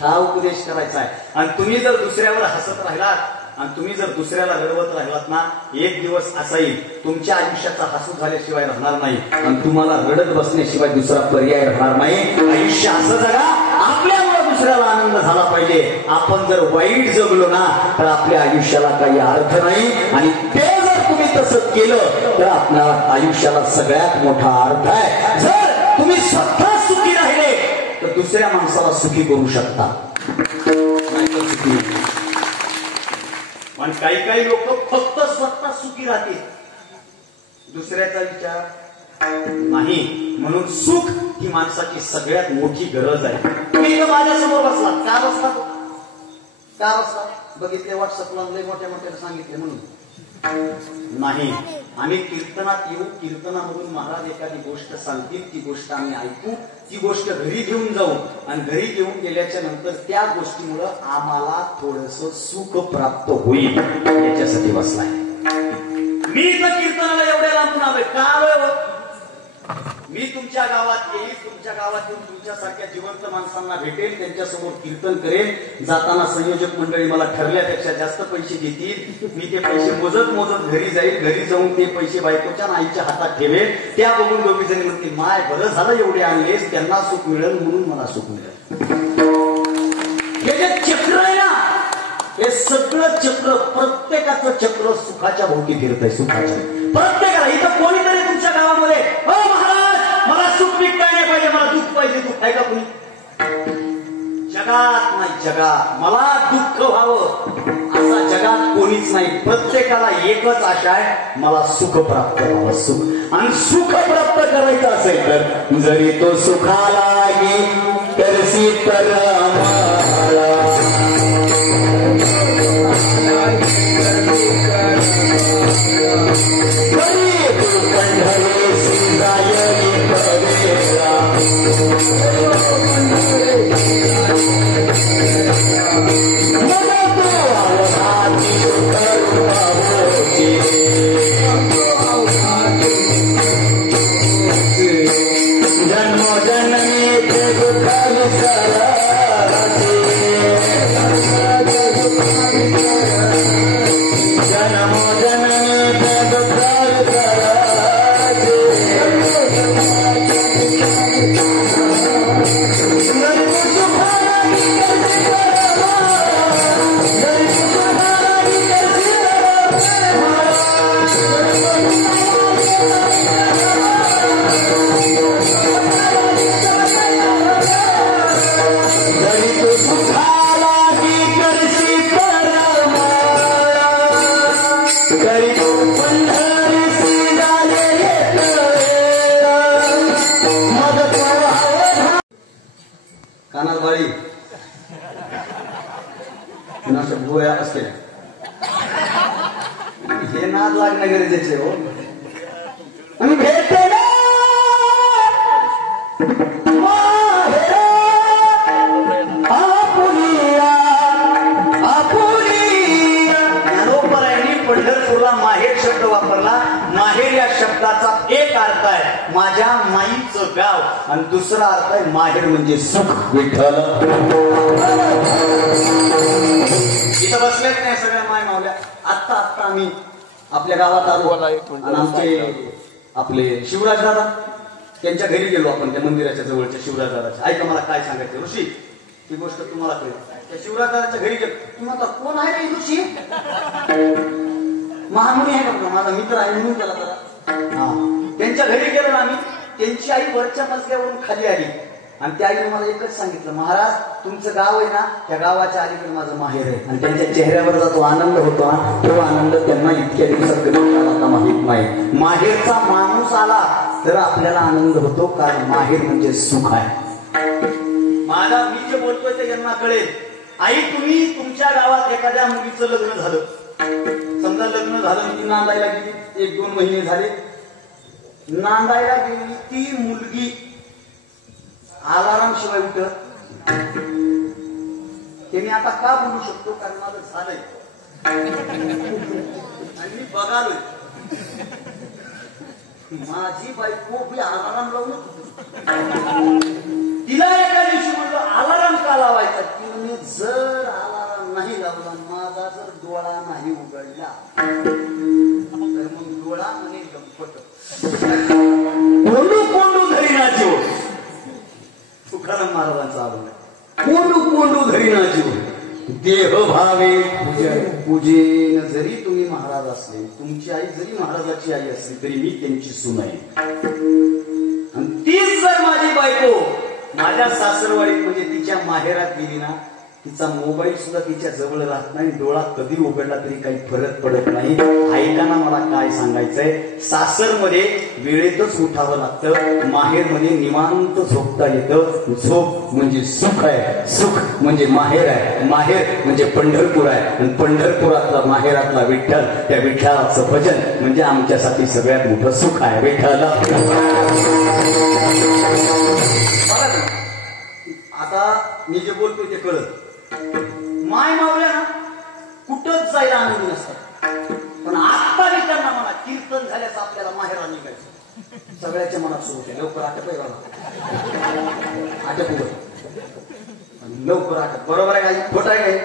हा उपदेश करायचा आहे. आणि तुम्ही जर दुसऱ्यावर हसत राहिलात आणि तुम्ही जर दुसऱ्याला रडवत राहिलात ना, एक दिवस असा येईल तुमच्या आयुष्याचा हसू झाल्याशिवाय राहणार नाही आणि तुम्हाला रडत बसण्याशिवाय दुसरा पर्याय राहणार नाही. आयुष्य असं जगा आपल्यामुळे दुसऱ्याला आनंद झाला पाहिजे. आपण जर वाईट जगलो ना तर आपल्या आयुष्याला काही अर्थ नाही आणि ते जर तुम्ही तसं केलं तर आपल्या आयुष्याला सगळ्यात मोठा अर्थ आहे. जर तुम्ही स्वतः सुखी राहिले तर दुसऱ्या माणसाला सुखी करू शकता. पण काही लोक फक्त स्वतः सुखी राहतील, दुसऱ्याचा विचार नाही. म्हणून सुख ही माणसाची सगळ्यात मोठी गरज आहे. तुम्ही इथं माझ्यासमोर बसला, का बसला बघितले व्हॉट्सअपला लय मोठ्या सांगितले म्हणून नाही. आम्ही कीर्तनात येऊ, कीर्तनामधून महाराज एखादी गोष्ट सांगतील, ती गोष्ट आम्ही ऐकू, ती गोष्ट घरी घेऊन जाऊ आणि घरी घेऊन गेल्याच्या नंतर त्या गोष्टीमुळं आम्हाला थोडस सुख प्राप्त होईल याच्यासाठी बसलाय. मी इथं कीर्तनाला एवढ्या लांबून आलोय का आलोय? मी तुमच्या गावात येईल, तुमच्या गावात येऊन तुमच्यासारख्या जिवंत माणसांना भेटेल, त्यांच्यासमोर कीर्तन करेल. जाताना संयोजक मंडळी मला ठरल्यापेक्षा जास्त पैसे देतील. मी ते पैसे मोजत घरी जाईल. घरी जाऊन ते पैसे बायकोच्या आईच्या हातात ठेवेल. त्या बघून दोघी जणी म्हणतील माय बरं झालं एवढे आणलेस, त्यांना सुख मिळेल म्हणून मला सुख मिळेल. हे जे चक्र आहे ना, हे सगळं चक्र, प्रत्येकाचं चक्र सुखाच्या भोवती फिरत आहे. सुखाच्या प्रत्येकाला. इथं कोणीतरी तुमच्या गावामध्ये मला सुख विकता नाही पाहिजे, मला दुःख पाहिजे, दुःख आहे का कोणी? जगात नाही, जगात मला दुःख व्हावं असा जगात कोणीच नाही. प्रत्येकाला एकच आशा आहे, मला सुख प्राप्त व्हावं. सुख आणि सुख प्राप्त करायचं असेल तर जरी तो सुखाला करसी तर कानाबाळी गोळ्या असते. हे नाद लागणं गरजेचे हो. आणि भेटते ना पंढरपूरला माहेर शब्द वापरला. माहेर या शब्दाचा एक अर्थ आहे माझ्या माईचं गाव आणि दुसरा अर्थ आहे माहेर म्हणजे सुख. विठ्ठल इथं बसलेच नाही सगळ्या माय मावल्या. आत्ता आम्ही आपल्या गावात आलो आणि आमचे आपले शिवराज दादा त्यांच्या घरी गेलो आपण, त्या मंदिराच्या जवळच्या शिवराज दादाच्या. ऐका मला काय सांगायचं ऋषी, ती गोष्ट तुम्हाला कळेल. त्या शिवराज दादाच्या घरी गेलो. तुम्ही आता कोण आहे रे ऋषी? महामुनी आहे का? माझा मित्र आहे म्हणून त्याला जरा. त्यांच्या घरी गेलो ना आम्ही. त्यांची आई वरच्या मजल्यावरून खाली आली आणि त्या आईने मला एकच सांगितलं, महाराज तुमचं गाव आहे ना, त्या गावाच्या अलीकडे माझं माहेर आहे. आणि त्यांच्या चेहऱ्यावरचा तो आनंद होता ना, तो आनंद त्यांना इतक्या दिवसात कधी आता माहित नाही. माहेरचा माणूस आला तर आपल्याला आनंद होतो, कारण माहेर म्हणजे सुख आहे. माझा मी जे बोलतोय ते यांना कळेल. आई तुम्ही तुमच्या गावात एखाद्या मुलीचं लग्न झालं, समजा लग्न झालं, ती नांदायला गेली, 1-2 महिने झाले, नांदायला गेली ती मुलगी अलाराम शिवाय उठत. ते मी आता का बोलू शकतो, कारण माझं झालंय आणि मी बघालोय. माझी बायको बी अलाराम लावून तिला एका दिवशी म्हणलं अलाराम का लावायचा? की मी जर अलाराम नाही लावला, माझा जर डोळा नाही उघडला तर मग डोळा म्हणे गंपट. कोंडू कोंडू धरी नाचो. तुकाराम महाराजांचा आडून कोंडू कोंडू धरी नाचो. देह भावे पूजेन जरी तुम्ही महाराज असले, तुमची आई जरी महाराजाची आई असली तरी मी त्यांची सून आहे. आणि तीच जर माझी बायको माझ्या सासरवाडीत म्हणजे तिच्या माहेरात गेली ना, तिचा मोबाईल सुद्धा तिच्या जवळ राहत नाही. डोळा कधी उघडला तरी काही फरक पडत नाही. ऐकाना मला काय सांगायचंय. सासरमध्ये वेळेतच उठावं लागतं, माहेरमध्ये निवांत झोपता येतं. झोप म्हणजे सुख आहे, सुख म्हणजे माहेर आहे, माहेर म्हणजे पंढरपूर आहे, आणि पंढरपुरातला माहेरातला विठ्ठल, त्या विठ्ठलाचं भजन म्हणजे आमच्यासाठी सगळ्यात मोठं सुख आहे. विठ्ठला आता मी जे बोलतोय ते कळत. माय मावल्या ना कुठंच जायला आनंदी नसतात, पण आता त्यांना म्हणा कीर्तन झाल्याचं आपल्याला माहेरा निघायचं. सगळ्याच्या मनात सुरू होते. लवकर आटप आहे बाबा, आटप लवकर आटप. बरोबर आहे काय, खोट आहे काय?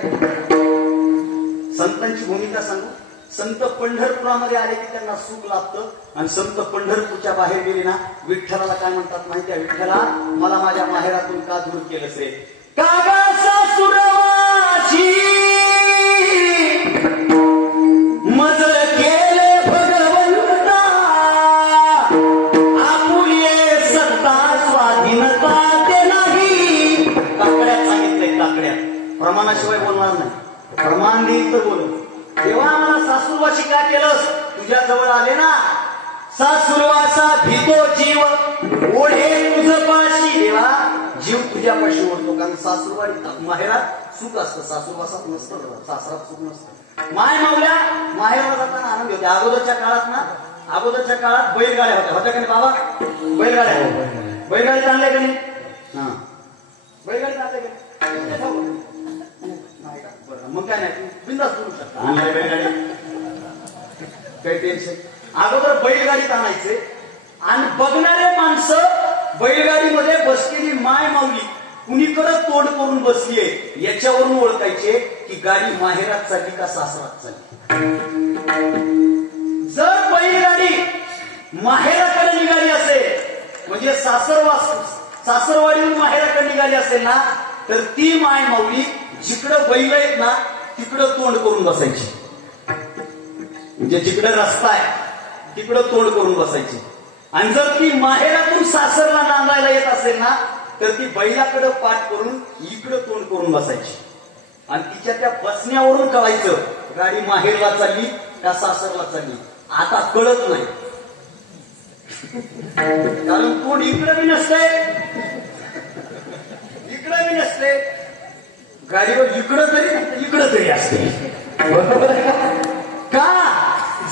संतांची भूमिका सांगू. संत पंढरपुरामध्ये आले की त्यांना सुख लाभतं, आणि संत पंढरपूरच्या बाहेर गेले ना, विठ्ठलाला काय म्हणतात माहिती आहे? विठ्ठला मला माझ्या माहेरातून का दूर केलंस रे? कागाचा सुरवाची मजल केले भगवंता, आपुले सत्ता स्वाधीनता ते नाही. काकड्यात सांगितलंय, काकड्यात प्रमाणाशिवाय बोलणार नाही. प्रमाण देईल तर बोल. तेव्हा मला सासूरवाशी का केलंस? तुझ्या जवळ आले ना, सासूरवासा भीतो जीव ओढे तुझ पाशी. देवा जीव तुझ्यापाशी ओढतो, कारण सासूरवाडी माहेरात सुख असतं, सासूरवासात नसतं, सासरात सुख नसतं. माय मावल्या माहेरला जाताना आनंद होते. अगोदरच्या काळात बैलगाड्या होत्या का नाही बाबा? बैलगाडी चालले का नाही? हा, बैलगाडी चालले का नाही? मग काय नाही, बिंदास करू शकता. काही टेन्शन. अगोदर बैलगाडीत आणायचे, आणि बघणारे माणसं बैलगाडीमध्ये बसलेली माय माऊली कुणीकडे तोंड करून बसलीये याच्यावरून ओळखायचे की गाडी माहेरात चालली का सासरात चालली. जर बैलगाडी माहेराकडे निघाली असेल, म्हणजे सासरवाडीहून माहेराकडे निघाली असेल ना, तर ती माय माऊली जिकडं बैल आहेत ना तिकडं तोंड करून बसायची. म्हणजे जिकडं रस्ता आहे तिकडं तोंड करून बसायची. आणि जर ती माहेरातून सासरला नांदायला येत असेल ना, तर ती बैलाकडं पाठ करून इकडं तोंड करून बसायची. आणि तिच्या त्या बसण्यावरून कळायचं गाडी माहेरला चालली का सासरला चालली. आता कळत नाही, कारण तोंड इकडं बी नसते, इकडं बी नसते. गाडीवर इकडं तरी असते. बरोबर आहे का?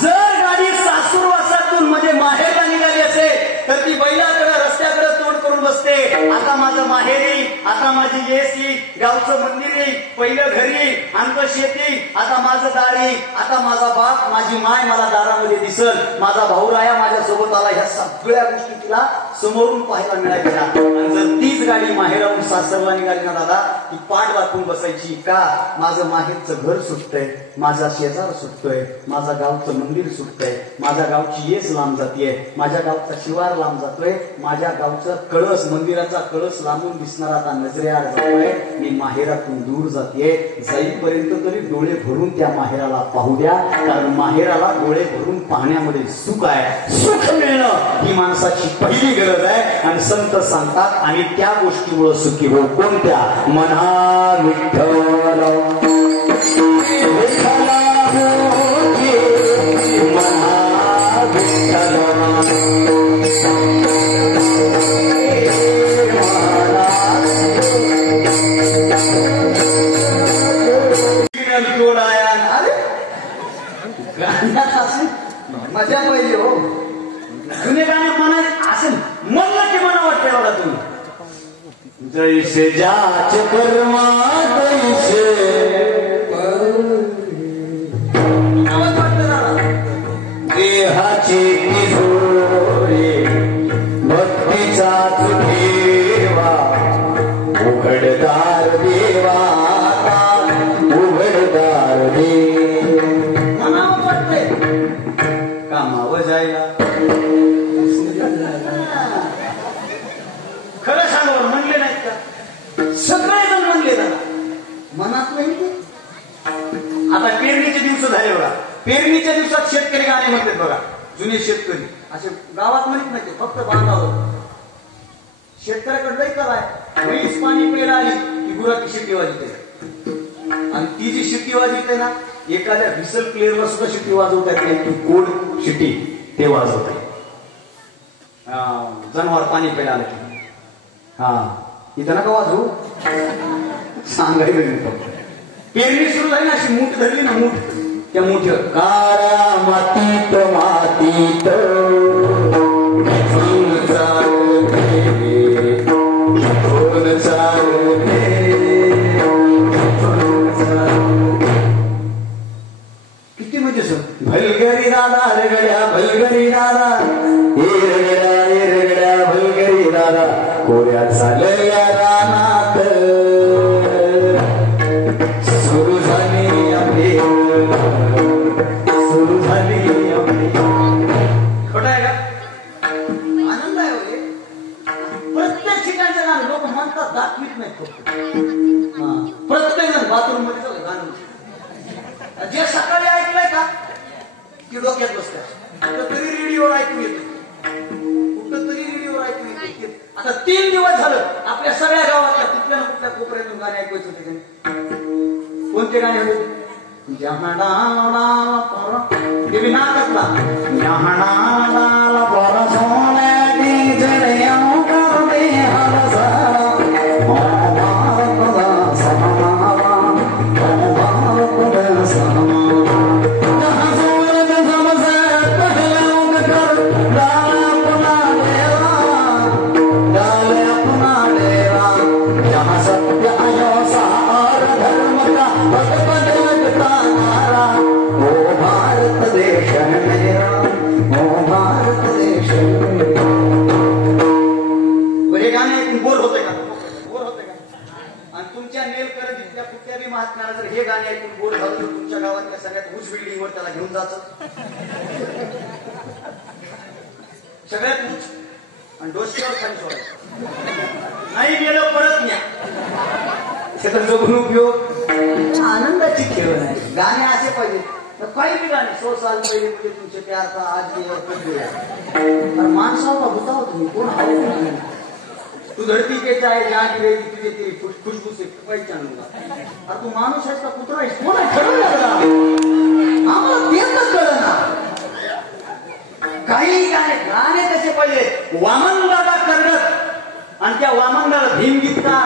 जर गाडी सासूरवासातून म्हणजे माहेरला निघाली असेल तर ती बैलाकडे रस्त्याकडे तोंड करून बसते. आता माझं माहेर येईल, आता माझी येस येईल, गावचं मंदिर येईल, पहिलं घरी, अंक शेती, आता माझं दार येईल, आता माझा बाप माझी माय मला दारामध्ये दिसल, माझा भाऊ राया माझ्या सोबत आला. ह्या सगळ्या गोष्टी तिला समोरून पाहायला मिळायच्या. आणि जर तीच गाडी माहेराहून सासरला निघाली ना दादा, ती पाठ वाकून बसायची. का? माझं माहेरचं घर सुटतंय, माझा शेजार सुटतोय, माझा गावचं मंदिर सुटतंय, माझ्या गावची येस लांब जातीये, माझ्या गावचा शिवार लांब जातोय, माझ्या गावचा कळस, मंदिराचा कळस लांबून दिसणारा आता नजरेआड जातोय. मी माहेरातून दूर जातीये. जाईपर्यंत तरी डोळे भरून त्या माहेराला पाहू द्या, कारण माहेराला डोळे भरून पाहण्यामध्ये सुख आहे. सुख मिळणं ही माणसाची पहिली गरज आहे. आणि संत सांगतात, आणि त्या गोष्टीमुळे सुखी हो. कोणत्या? मना विठ्ठल मजा पाहिजे हो. जुने गाणे म्हणायचे असं म्हणलं की मला वाटते बघा तुम्ही. जैसे जाच कर्मा तैसे आवाज वाटतं ना. देहाची तिजोरी भक्तीचाच ठेवा, उघडदार देवा उघडदार देवा. जायला खरं सांगावर म्हणले नाहीत का सगळेजण म्हणले ना मनात नाही ते आता पेरणीचे दिवस झाले बघा पेरणीच्या दिवसात शेतकरी गाणे म्हणतात बघा जुने शेतकरी असे गावात म्हणत नाही फक्त बांधावं शेतकऱ्याकडे लई कला आहे म्हैस पाणी प्यायला आली की गुराची शिट्टी वाजते आणि ती जी शिट्टी वाजते ना एखाद्या व्हिसल प्लेअरला सुद्धा शिट्टी वाजवता येते ती गोड शिट्टी ते वाजवत आहे जनावर पाणी प्यायला आलं की हा इथं नका वाजवू सांगायला फक्त पेरणी सुरू झाली ना अशी मूठ धरली ना मूठ त्या मूठ काळ्या मातीत मातीत किती म्हणजे सर भलगरी दादा रगड्या भलगरी दादा ए रगड्या भलगरी दादा कोऱ्या चालल्या रानात सुरू झाली आपली सुरू झाली आपली खोटं आहे का आनंद आहे होते प्रत्येक ठिकाणचं गाणं लोक म्हणतात दाखवीत नाही प्रत्येक जण बाथरूम मध्ये चालू गाणं जे सकाळी ऐकलंय का की डोक्यात बसतात कुठं तरी रेडिओवर ऐकू येतं कुठं तरी रेडिओवर ऐकू येतं आता 3 दिवस झालं आपल्या सगळ्या गावातल्या कुठल्या ना कुठल्या कोपऱ्यातून गाणे ऐकायचं होते कोणते गाणे होते ते बी नाटकला हे गाणे ऐकून बोर झालं तर तुमच्या गावातल्या सगळ्यात उंच बिल्डिंग वर त्याला घेऊन जायचं सगळ्यात उंच आणि डोसक्यावर खाली सोडायचं नाही गेलं परत न्या त्याचा जगून उपयोग आनंदाची खेळ नाही गाणे असे पाहिजे काही गाणे 100 साल पहिले म्हणजे तुमचे प्यार था आज माणसाला बताओ तुम्ही कोण आहे तू धरती के चाहे जहाँ की रहेगी तुझे तेरी खुशबू से पहचान लूंगा और तू माणूस आहेस का कुत्रा आहेस कोण आहे ठरवलं आम्हाला तेच कळलं ना काही गाणे कसे पाहिजे वामन दादा कर्जत आणि त्या वामन दादा भीमगीता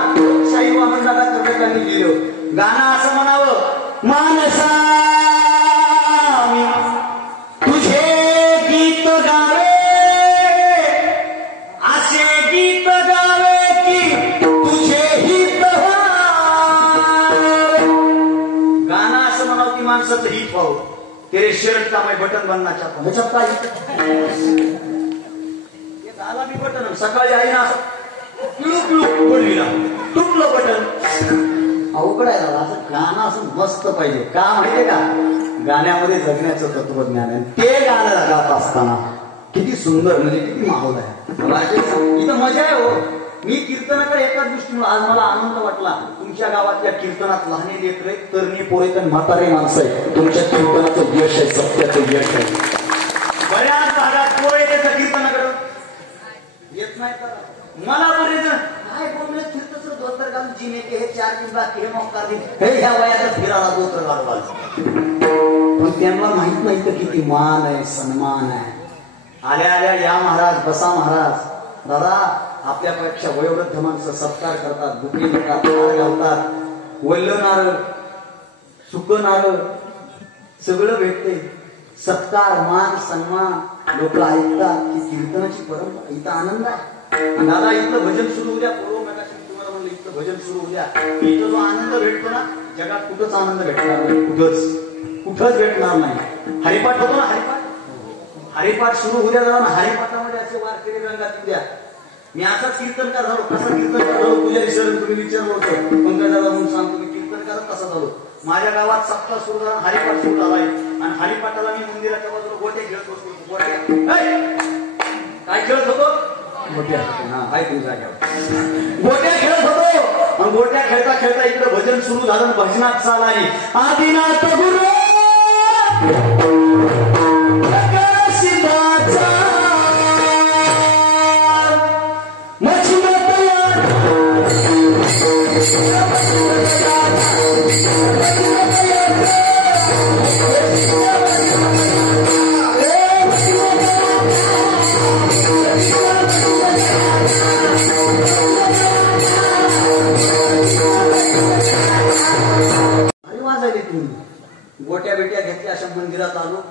शाही वामन दादा कर्जतांनी लिहिलं गाणं असं म्हणावं मानसा तुझे गीत गावे असे गीत गावे की तुझे हित गाणं असं म्हणावं की माणसाचं हित व्हावं तेरे शर्ट का मैं बटन बनना चाहता हूं ह्याच्यात काय एक आला मी बटन सकाळी आई ना असं पिळू पिळू पडली तुटलं बटन अवघड आहे दादा असं गाणं असं मस्त पाहिजे का माहितीये का गाण्यामध्ये जगण्याचं तत्वज्ञान आहे ते गाणं गात असताना किती सुंदर म्हणजे किती माहोल आहे इथं मजा आहे हो मी कीर्तनाकडे एकाच दृष्टीमुळे आज मला आनंद वाटला तुमच्या गावातल्या कीर्तनात लहाने लेकरे तरणी पोरे तर म्हातारे माणसं आहे तुमच्या कीर्तनाचं यश आहे सत्याचं यश आहे बऱ्याच भागात पोरे त्याचं कीर्तनाकडे येत नाही का मला बरेच काय बोलले कीर्तन धोतर घालून जिने के हे 4 दिन बाकी हे मोकार दिन हे ह्या वयात फिरायला धोतर घालून पण त्यांना माहित नाही तर किती मान आहे सन्मान आहे आल्या आल्या या महाराज बसा महाराज दादा आपल्यापेक्षा वयोवृद्ध माणसं सत्कार करतात बुके देतात हार घालतात वल्ल नारळ सुक नारळ सगळं भेटते सत्कार मान सन्मान लोक ऐकतात ही कीर्तनाची परंपरा इथं आनंद आहे दादा इथं भजन सुरू उद्या पूर्व नकाशी तुम्हाला म्हणलं इथं भजन सुरू उद्या इथं जो आनंद भेटतो ना जगात कुठंच आनंद भेटणार नाही कुठंच भेटणार नाही हरिपाठ होतो ना हरिपाठ सुरू उद्या जाऊ ना हरिपाठामध्ये असे वारकरी रंगात उद्या मी असाच कीर्तनकार झालो कसा कीर्तनकार झालो पुजारी सर तुम्ही विचारलं होतं पंकजाला म्हणून सांगतो मी कीर्तनकार कसा झालो माझ्या गावात सप्ताह सुरू झाला हरिपाठ सुरू झालाय आणि हरिपाठाला मी मंदिराच्या बाजूला गोटे खेळत बसतो. गोट्या ऐ! काय खेळत होतो? गोट्या. हा काय तुम्ही जाग्यावर गोट्या खेळत होतो. आणि गोट्या खेळता खेळता इकडे भजन सुरू झालं. भजनात चाल आली. आदिनाथ गुरु गोट्या बिट्या घेतल्या अशा मंदिरात आलो.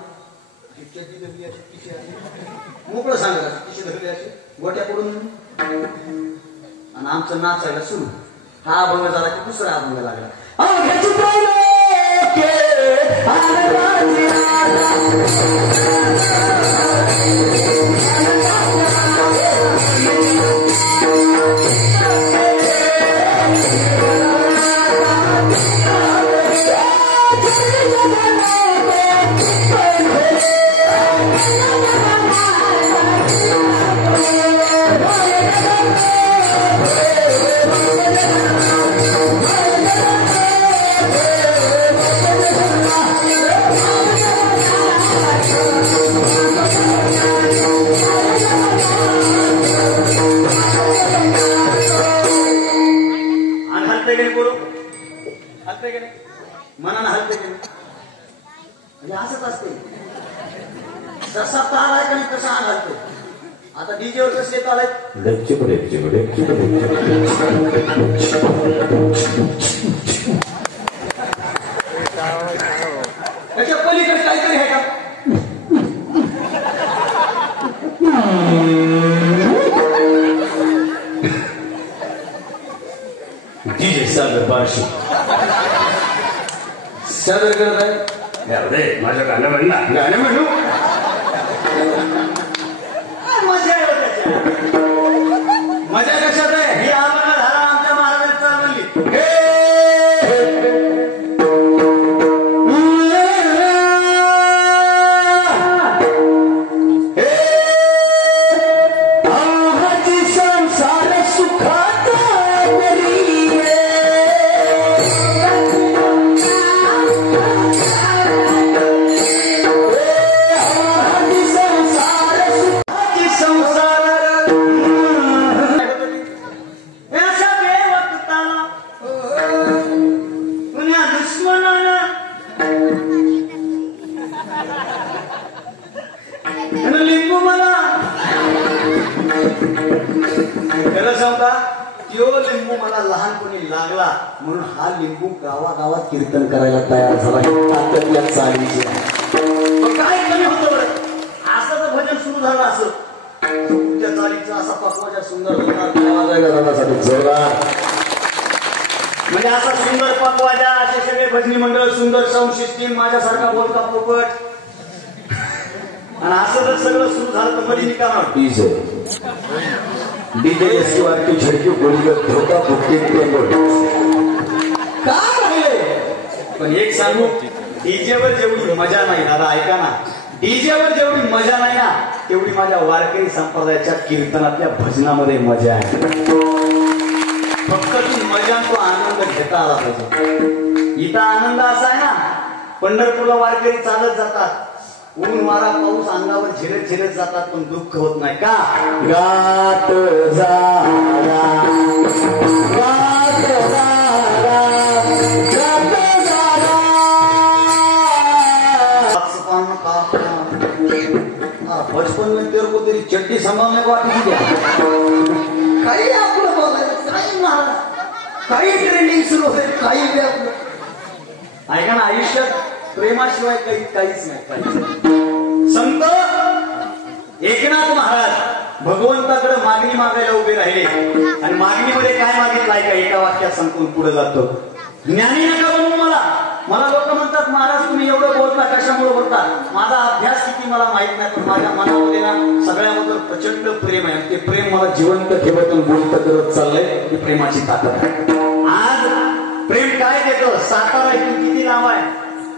मोकळं सांगा किशी धरली अशी गोट्या पडून आणि आमचं नाचायला सुरू. हा अभंग झाला की दुसरा अभंग लागला. मनानं हलते की म्हणजे असंच असते. जसा ताल आहे आणि तसा अंग हलते. आता डीजेवर कसले ताल आहेत? त्याच्या पलीकडे काहीतरी आहे का? डीजे सागर बार्शी सादर करत आहे. माझं गाणं म्हणणार गाणं म्हणू मजा आहे त्याच्यात. मजा कशात आहे? ही आम्हाला झाला आमच्या महाराजांचा म्हणली. संसार सुखात लिंबू मला त्याला सांगता त्यो लिंबू मला लहानपणी लागला म्हणून हा लिंबू गावागावात कीर्तन करायला तयार झाला. ताकदल्या चालीची काय कमी होतं बरं. असं तर भजन सुरू झालं असं त्या चालीचा असा पकवाजा सुंदर जोरदार म्हणजे असा सुंदर पकवाजा असे सगळे भजनी मंडळ सुंदर साऊंड सिस्टीम माझ्यासारखा बोलका पोपट आणि असं जर सगळं सुरू झालं तर मध्ये निकाल डीजे डीजे इसकी बात की झड़की बोलीगत धोखा बुक्के का राहिले. पण एक सांगू डीजेवर जेवढी मजा नाही दादा ऐका ना. डीजेवर जेवढी मजा नाही ना तेवढी माझ्या वारकरी संप्रदायाच्या कीर्तनातल्या भजनामध्ये मजा आहे. फक्त ती मजा तो आनंद घेता आला पाहिजे. इथं आनंद असा आहे ना पंढरपूरला वारकरी चालत जातात. ऊन वारा पाऊस अंगावर झिरत झिरत जातात पण दुःख होत नाही का. गात जारा गात जारा गात जारा बचपन में तेरे को तेरी चड्डी संभालने को आती थी. काही आपलं बोलायचं काही महाराज काही ट्रेंडिंग सुरू होते काही आपलं ऐका ना. आयुष्यात प्रेमाशिवाय काहीच नाही. संत एकनाथ महाराज भगवंताकडे मागणी मागायला उभे राहिले आणि मागणीमध्ये काय मागितलं ऐका. एका वाक्यात सांगून पुढे जातो. ज्ञानी नका बनवू मला. मला लोक म्हणतात महाराज तुम्ही एवढं बोलता कशामुळे बोलता. माझा अभ्यास किती मला माहित नाही पण माझ्या मनामध्ये ना सगळ्याबद्दल प्रचंड प्रेम आहे. ते प्रेम मला जिवंत ठेवत बोलत करत चाललंय. ही प्रेमाची ताकद आहे. आज प्रेम काय देतं. सातारा इथून किती लांब आहे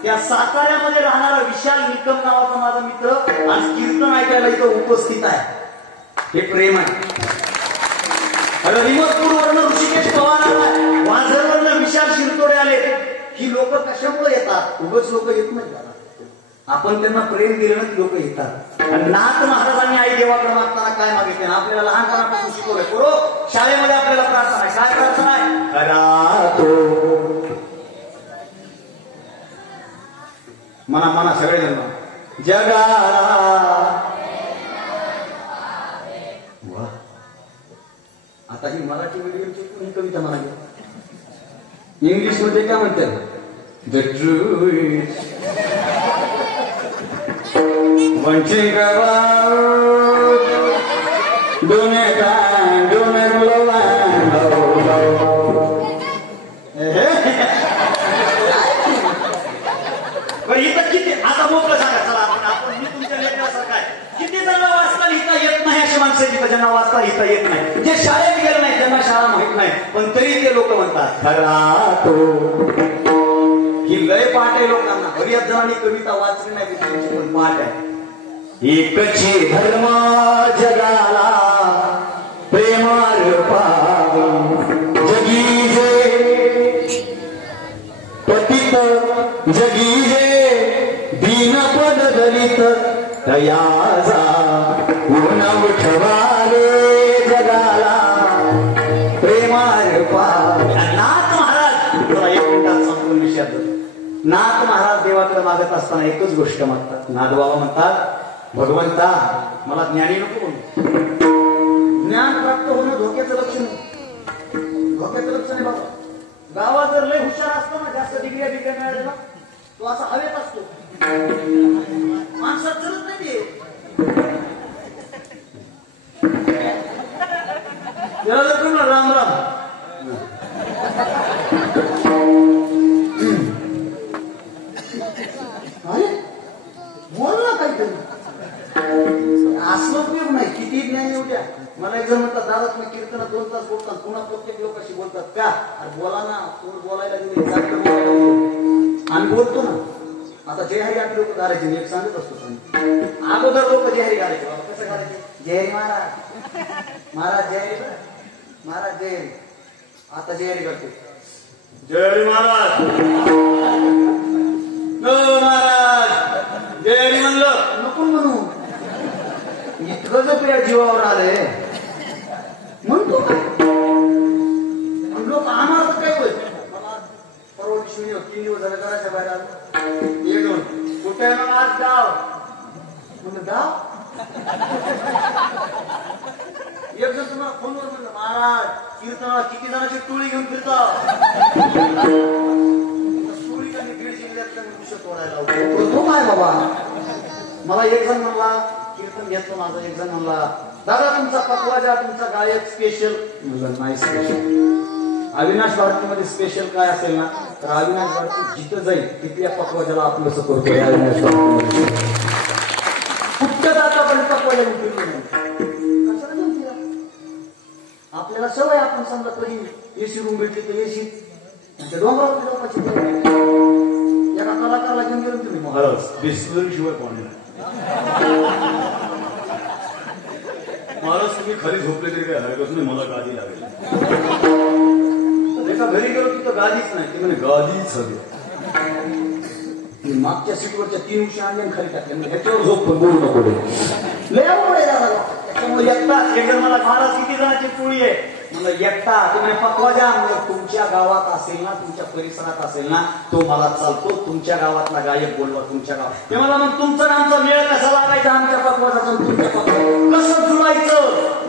त्या साताऱ्यामध्ये राहणारा विशाल निकम नावाचा माझा मित्र आज कीर्तन ऐकायला इथं उपस्थित आहे. हे प्रेम आहे. रहिमतपूरवरनं ऋषिकेश पवार आलाय, वाझरवरनं विशाल शिरतोडे आले. ही लोक कशामुळे येतात? उगाच लोक येत नाही. आपण त्यांना प्रेम दिलं ना की लोक येतात. आणि नाथ महाराजांनी आई देवाकडे मागताना काय मागितले ना? आपल्याला लहानपणापासून शिकवलंय. बरोबर, शाळेमध्ये आपल्याला प्रार्थना आहे. काय प्रार्थना आहे? करा तो मना मना सगळेजण जगाला. वा, आता ही मराठी मीडियमची कोणी कविता म्हणाली. इंग्लिश मध्ये काय म्हणतात? The truth one thing about don't इथं किती आता मोकळं सांगा. चला आपण मी तुमच्या लेकरासारखं आहे. किती जणांना वाचता लिहिता येत नाही अशी माणसं तिथं ज्यांना वाचता लिहिता येत नाही, जे शाळेत गेले नाही, ज्यांना शाळा माहित नाही, पण तरी ते लोक म्हणतात खरा तो. ही लय पाठ आहे लोकांना. बऱ्याच जणांनी कविता वाचली नाही, पण पाठ आहे. एकचे धर्म जगाला प्रेमार पाव जगी जे पतित जगी जे दीनपद दलित तयाजा उन्हा उठवाले जगाला प्रेमार पाव. नाथ महाराज एक मिनिटात संपूर्ण विषयात. नाथ महाराज देवाकडे मागत असताना एकच गोष्ट मागतात. नाथबाबा म्हणतात, भगवंता मला ज्ञानी नको बोलू. ज्ञान प्राप्त होणं धोक्याचं लक्षण नाही. धोक्याचं लक्षण आहे बाबा. गावात जर लय हुशार असतो ना, जास्त डिग्र्या मिळालेला, तो असा हवेत असतो. माणसात जरच नाही ते. राम राम. अरे बोल ना काहीतरी. असं उपयोग नाही. किती ज्ञान येऊ द्या. मला एक जण म्हणतात, दादा तुम्ही कीर्तनात 2 तास बोलतात, पुन्हा प्रत्येक लोकांशी बोलतात का? अरे बोला ना, कोण बोलायला गेले आणि बोलतो ना. आता जय हरी आठ लोक घालायचे, मी एक सांगत असतो. अगोदर लोक जय हरी घालायचे. बाबा कसं घालायचे? जय हरी महाराज, महाराज जय हरी, महाराज जय हरी. आता जय हरी घालते, जय हरी महाराज, महाराज जय हरी म्हणलं नको म्हणू. इतकं जर तुझ्या जीवावर आलंय म्हणतो काय? लोक आम्हाला काय होईल? परवा दिवशी 3 दिवस झाले घराच्या बाहेर आलो. येऊन कुठे आज गाव म्हणलं गाव. एक जण तुम्हाला फोनवर म्हणलं, महाराज कीर्तनाला किती जणांची टोळी घेऊन फिरता? टोळी आणि दीड जिल्ह्यातल्या मनुष्य तोडायला तो काय बाबा. मला एक जण म्हणला कीर्तन घेतो माझा, एक जण म्हणला दादा तुमचा पकवाजा, तुमचा गायक स्पेशल. म्हणलं नाही स्पेशल. अविनाश भारतीमध्ये स्पेशल काय असेल ना, तर अविनाश भारती जिथं जाईल तिथल्या पकवाजाला आपलं असं करतो. अविनाश भारती कुठं जाता पण पकवाजा उठून आपल्याला सवय. आपण समजा कधी एसी रूम भेटली तर एसी डोंगरावर लोकांची एका कलाकारला घेऊन गेलो तुम्ही, महाराज बिस्कुट शिवाय पाणी. महाराज तुम्ही खाली झोपले तरी काय हरकत नाही, मला गादी लागेल. एका घरी गेलो तिथं गादीच नाही. ते म्हणे गादीच हवी. मागच्या सीटवरच्या 3 उशी आणले खाली टाकले. म्हणजे ह्याच्यावर झोप पण बोलू नको. लय आवड आहे दादा. त्याच्यामुळे एकटा एक जण मला, महाराज किती जणांची टोळी आहे? म्हणलं एकटा. तुम्ही पकवाजा. म्हणजे तुमच्या गावात असेल ना, तुमच्या परिसरात असेल ना, तो मला चालतो. तुमच्या गावातला गायक बोलवा तुमच्या गावात. ते मला मग तुमचं आमचा मेळ कसा लागायचा? आमच्या पकवाजाचा तुमच्या पकवाजा कसं जुळायचं?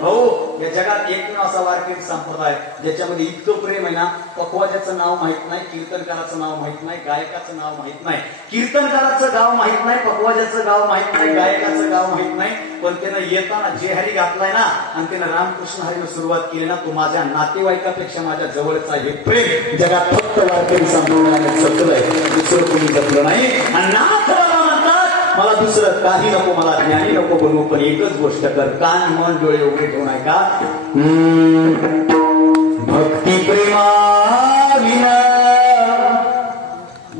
भाऊ या जगात एकमेव असा वारकरी संप्रदाय ज्याच्यामध्ये इतकं प्रेम आहे ना. पकवाजाचं नाव माहित नाही, कीर्तनकाराचं नाव माहित नाही, गायकाचं नाव माहित नाही. कीर्तनकाराचं गाव माहित नाही, पकवाजाचं गाव माहित नाही, गायकाचं गाव माहित नाही. पण त्यानं येताना जे हरी घातलाय ना आणि त्यानं रामकृष्ण हरीनं सुरुवात केली ना, तो माझ्या नातेवाईकापेक्षा माझ्या जवळचा हे प्रेम जगात फक्त वारकरी संप्रदायाने जपलंय. दुसरं कोणी जपलं नाही. आणि नाथ बाबा म्हणतात मला दुसरं काही नको, मला ज्ञानी नको बनवू, पण एकच गोष्ट कर, कान मन डोळे उघडे ठेवून आहे का? भक्ती प्रेमा विना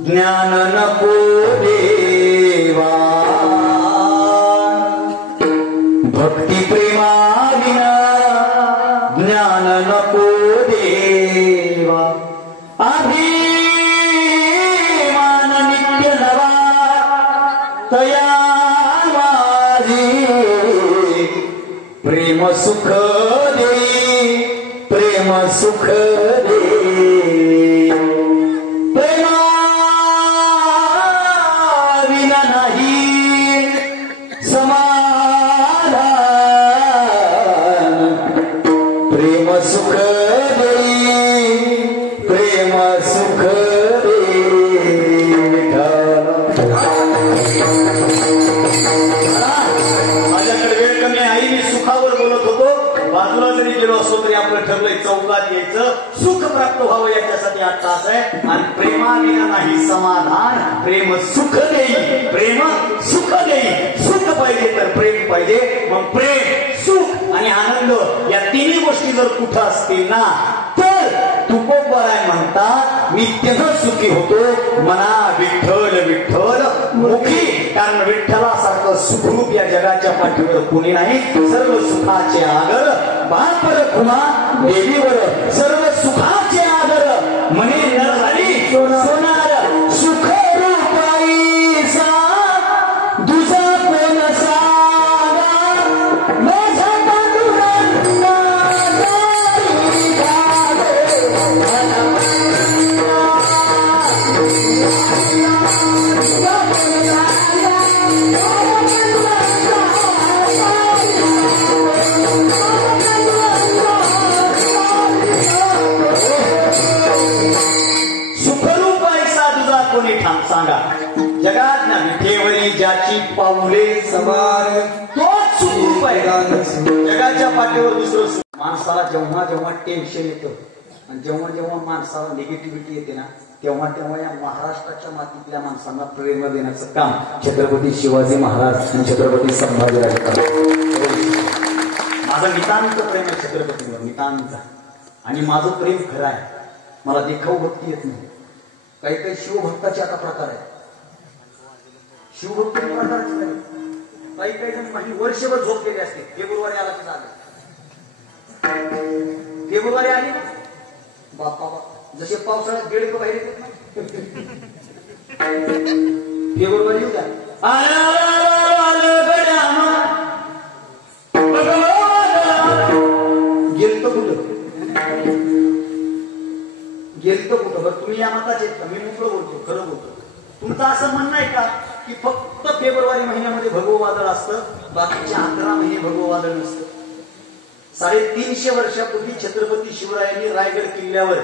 ज्ञान नको. भक्ती प्रेमाविना ज्ञान नको देवा अभिमान नित्य नवा तया माझी प्रेम सुख दे प्रेम सुख दे प्रेमा विना नाही समाधान प्रेम सुख दे प्रेम सुख दे माझ्याकडे वेळ कमी आहे मी सुखावर बोलत होतो बाजूला जरी गेलो असतो तरी आपलं ठरलंय चौकात यायचं सुख प्राप्त व्हावं याच्यासाठी 8 तास आहे आणि प्रेमाविना नाही समाधान प्रेम सुख देई प्रेम सुख देई सुख पाहिजे तर प्रेम पाहिजे मग प्रेम सुख आणि आनंद या तिन्ही गोष्टी जर कुठं असतील ना तर तुकोबराय म्हणतात मी तेव्हा सुखी होतो मना विठ्ठल विठ्ठल मुखी कारण विठ्ठलासारखं सुखरूप या जगाच्या पाठीवर कुणी नाही सर्व सुखाचे आगर बापर खुमा देवीवर सर्व सुखाचे आदर म्हणे नरहरी सोनार सुख रूपाईसा दुजा कोण सागा माझा पांडुरंगा जाई जागे सांगा जगात ना विठेवरी ज्याची पाऊले सवार तोच सुखरूप आहे जगाच्या पाठीवर दुसरं सुख माणसाला जेव्हा जेव्हा टेन्शन येतं आणि जेव्हा जेव्हा माणसाला निगेटिव्हिटी येते ना तेव्हा तेव्हा या महाराष्ट्राच्या मातीतल्या माणसांना प्रेरणा देण्याचं काम छत्रपती शिवाजी महाराज आणि छत्रपती संभाजीराजे करतात माझं नितांत प्रेम आहे छत्रपतीवर नितांत आणि माझं प्रेम खरं आहे मला देखाव भक्ती येत नाही काही काही शिवभक्ताचे आता प्रकार आहेत शिवभक्ती प्रकारच नाही काही काही जण माझी वर्षभर झोपलेले असते फेब्रुवारी आला की झालं फेब्रुवारी आली ना बाप्पा जसे पावसाळ्यात बेडक बाहेर येतात ना फेब्रुवारी येऊ द्या गेलतो कुठं गेलतो कुठं बरं तुम्ही या मताचे मी मोकळं बोलतो खरं बोलतो तुमचं असं म्हणणं आहे का की फक्त फेब्रुवारी महिन्यामध्ये भगवं वादळ असतं बाकीचे 11 महिने भगवं वादळ नसतं 350 वर्षापूर्वी छत्रपती शिवरायांनी रायगड किल्ल्यावर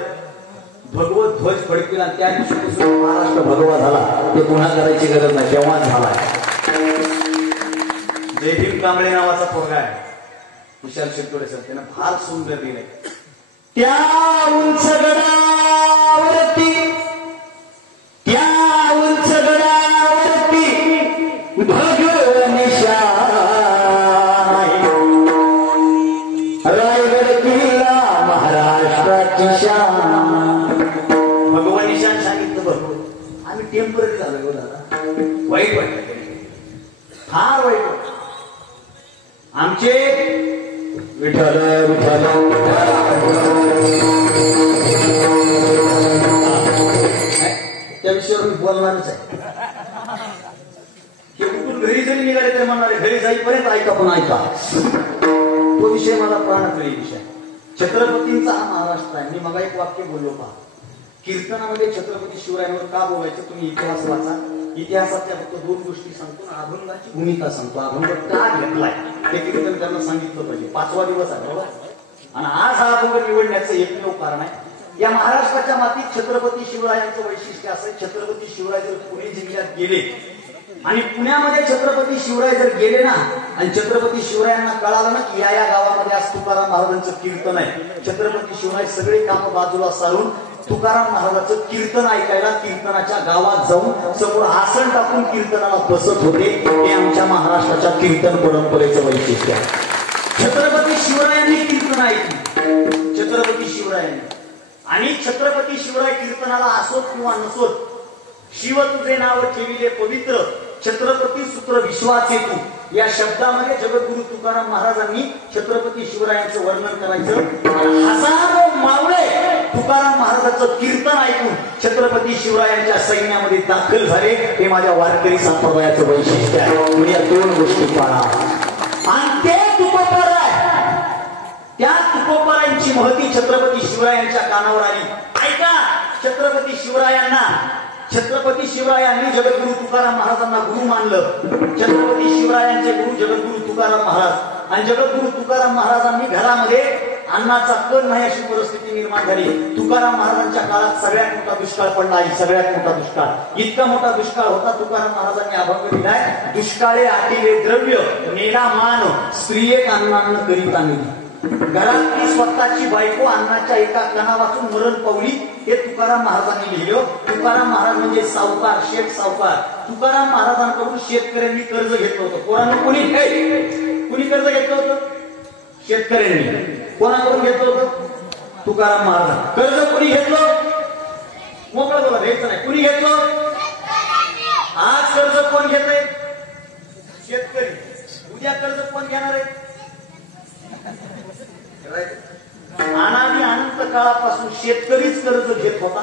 भगवत ध्वज फडकविला आणि त्या दिवशीपासून महाराष्ट्र भगवा झाला ते पुन्हा करायची गरज नाही तेव्हा झाला जयभीम कांबळे नावाचा पोरगा आहे विशाल शिरतोडे सर त्यानं फार सुंदर लिहिलंय त्या उंच गडावरती त्या उंच गडावरती भगवान रायगड किल्ला महाराष्ट्राची शान भगवान शान सांगितलं बरोबर आम्ही टेम्पररी झालो दादा वाईट वाटत फार वाईट वाटत आमचे विठ्ठल विठ्ठल त्या विषयावर मी बोलणारच आहे हे कुठून घरी जरी निघाले तर म्हणणारे घरी जाईपर्यंत ऐका पण ऐका तो विषय मला प्राणप्रिय विषय छत्रपतींचा हा महाराष्ट्र आहे मी मग एक वाक्य बोललो पहा कीर्तनामध्ये छत्रपती शिवरायांवर का बोलायचं तुम्ही इतिहास वाचा इतिहासातल्या फक्त 2 गोष्टी सांगतो आणि अभंगाची भूमिका सांगतो अभंग का घेतलाय ते कीर्तन त्यांना सांगितलं पाहिजे 5वा दिवस आहे बरोबर आणि आज हा अभंग निवडण्याचं एकमेव कारण आहे या महाराष्ट्राच्या मातीत छत्रपती शिवरायांचं वैशिष्ट्य असं छत्रपती शिवराय जर पुणे जिल्ह्यात गेले आणि पुण्यामध्ये छत्रपती शिवराय जर गेले ना आणि छत्रपती शिवरायांना कळालं ना की या गावामध्ये आज तुकाराम महाराजांचं कीर्तन आहे छत्रपती शिवराय सगळे काम बाजूला सारून तुकाराम महाराजांचं कीर्तन ऐकायला कीर्तनाच्या गावात जाऊन समोर आसन टाकून कीर्तनाला बसत होते हे आमच्या महाराष्ट्राच्या कीर्तन परंपरेचं वैशिष्ट्य आहे छत्रपती शिवरायांनी कीर्तन ऐकली छत्रपती शिवरायांनी आणि छत्रपती शिवराय कीर्तनाला असोत किंवा नसोत शिव तुझे नाव ठेविले पवित्र छत्रपती सूत्र विश्वाचे तू या शब्दामध्ये जगद्गुरु तुकाराम महाराजांनी छत्रपती शिवरायांचं वर्णन करायचं. हजारो मावळे तुकाराम महाराजांचं कीर्तन ऐकून छत्रपती शिवरायांच्या सैन्यामध्ये दाखल झाले. हे माझ्या वारकरी संप्रदायाचं वैशिष्ट्य आहे. म्हणजे या दोन गोष्टी पाळा. आणि ते तुकोबाराय, त्या तुकोबारायांची महती छत्रपती शिवरायांच्या कानावर आली. ऐका, छत्रपती शिवरायांनी जगद्गुरु तुकाराम महाराजांना गुरु मानलं. छत्रपती शिवरायांचे गुरु जगद्गुरु तुकाराम महाराज. आणि जगद्गुरु तुकाराम महाराजांनी घरामध्ये अन्नाचा कण नाही अशी परिस्थिती निर्माण झाली. तुकाराम महाराजांच्या काळात सगळ्यात मोठा दुष्काळ पडला आहे. सगळ्यात मोठा दुष्काळ. इतका मोठा दुष्काळ होता, तुकाराम महाराजांनी अभंग दिलाय. दुष्काळे आटिले द्रव्य नेला मान, स्त्री एक अन्नान्न करीता नेली. घरातली स्वतःची बायको अन्नाच्या एका कणा वाचून मरण पावली. हे तुकाराम महाराजांनी लिहिलं. तुकाराम महाराज म्हणजे सावकार, शेठ सावकार. तुकाराम महाराजांकडून शेतकऱ्यांनी कर्ज घेतलं होतं. कुणी कर्ज घेतलं होतं? शेतकऱ्यांनी. कोणाकडून घेतलं होतं? तुकाराम महाराज. कर्ज कुणी घेतलं? मोकळं बोला, घ्यायचं नाही. कुणी घेतलं? आज कर्ज कोण घेत आहे? शेतकरी. उद्या कर्ज कोण घेणार आहे? अनादी अनंत काळापासून शेतकरीच कर्ज घेत होता.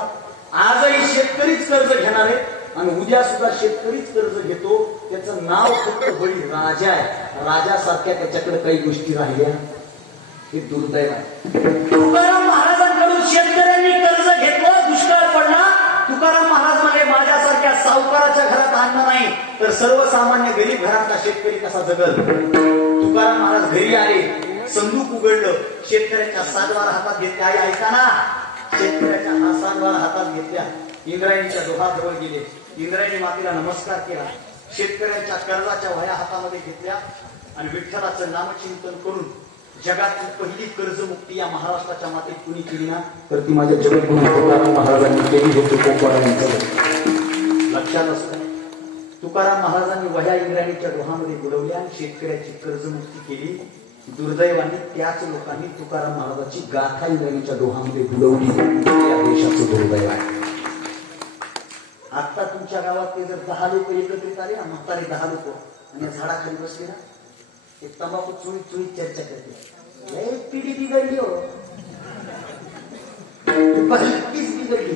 आजही शेतकरीच कर्ज घेणार आहे आणि उद्या सुद्धा शेतकरीच कर्ज घेतो. त्याचं नाव फक्त बळी राजा आहे. राजासारख्या त्याच्याकडे काही गोष्टी राहिल्या. हे दुर्दैव आहे. तुकाराम महाराजांकडून शेतकऱ्यांनी कर्ज घेतलं. दुष्काळ पडला. तुकाराम महाराज म्हणे, माझ्यासारख्या सावकाराच्या घरात अन्न नाही तर सर्वसामान्य गरीब घरातला शेतकरी कसा जगल. तुकाराम महाराज घरी आले. संदूक उघडलं. शेतकऱ्याच्या सातबारा हातात घेतल्या. आई ऐका ना, शेतकऱ्याच्या सातबारा हातात घेतल्या. इंद्रायणीच्या डोहाजवळ गेले. इंद्रायणी मातेला नमस्कार केला. शेतकऱ्यांच्या कर्जाच्या वह्या हातामध्ये घेतल्या आणि विठ्ठलाचं नामचिंतन करून जगातली पहिली कर्जमुक्ती या महाराष्ट्राच्या मातेत कुणी केली ना, तर ती माझ्या जगद्गुरु तुकाराम महाराजांनी केली होती. लक्षात असतं. तुकाराम महाराजांनी वह्या इंद्रायणीच्या डोहामध्ये बुडवल्या आणि शेतकऱ्याची कर्जमुक्ती केली. दुर्दैवाने त्याच लोकांनी तुकाराम महाराजांची गाथा इंद्रायणीच्या डोहामध्ये बुडवली. या देशाचं दुर्दैव आहे. आता तुमच्या गावात ते जर 10 लोक एकत्रित आले ना, म्हातारे 10 लोक आणि झाडाखाली बसले ना, एक तंबाखू चुळीत चर्चा करते. एक पिढी बिघडली हो, पहिलीच बिघडली.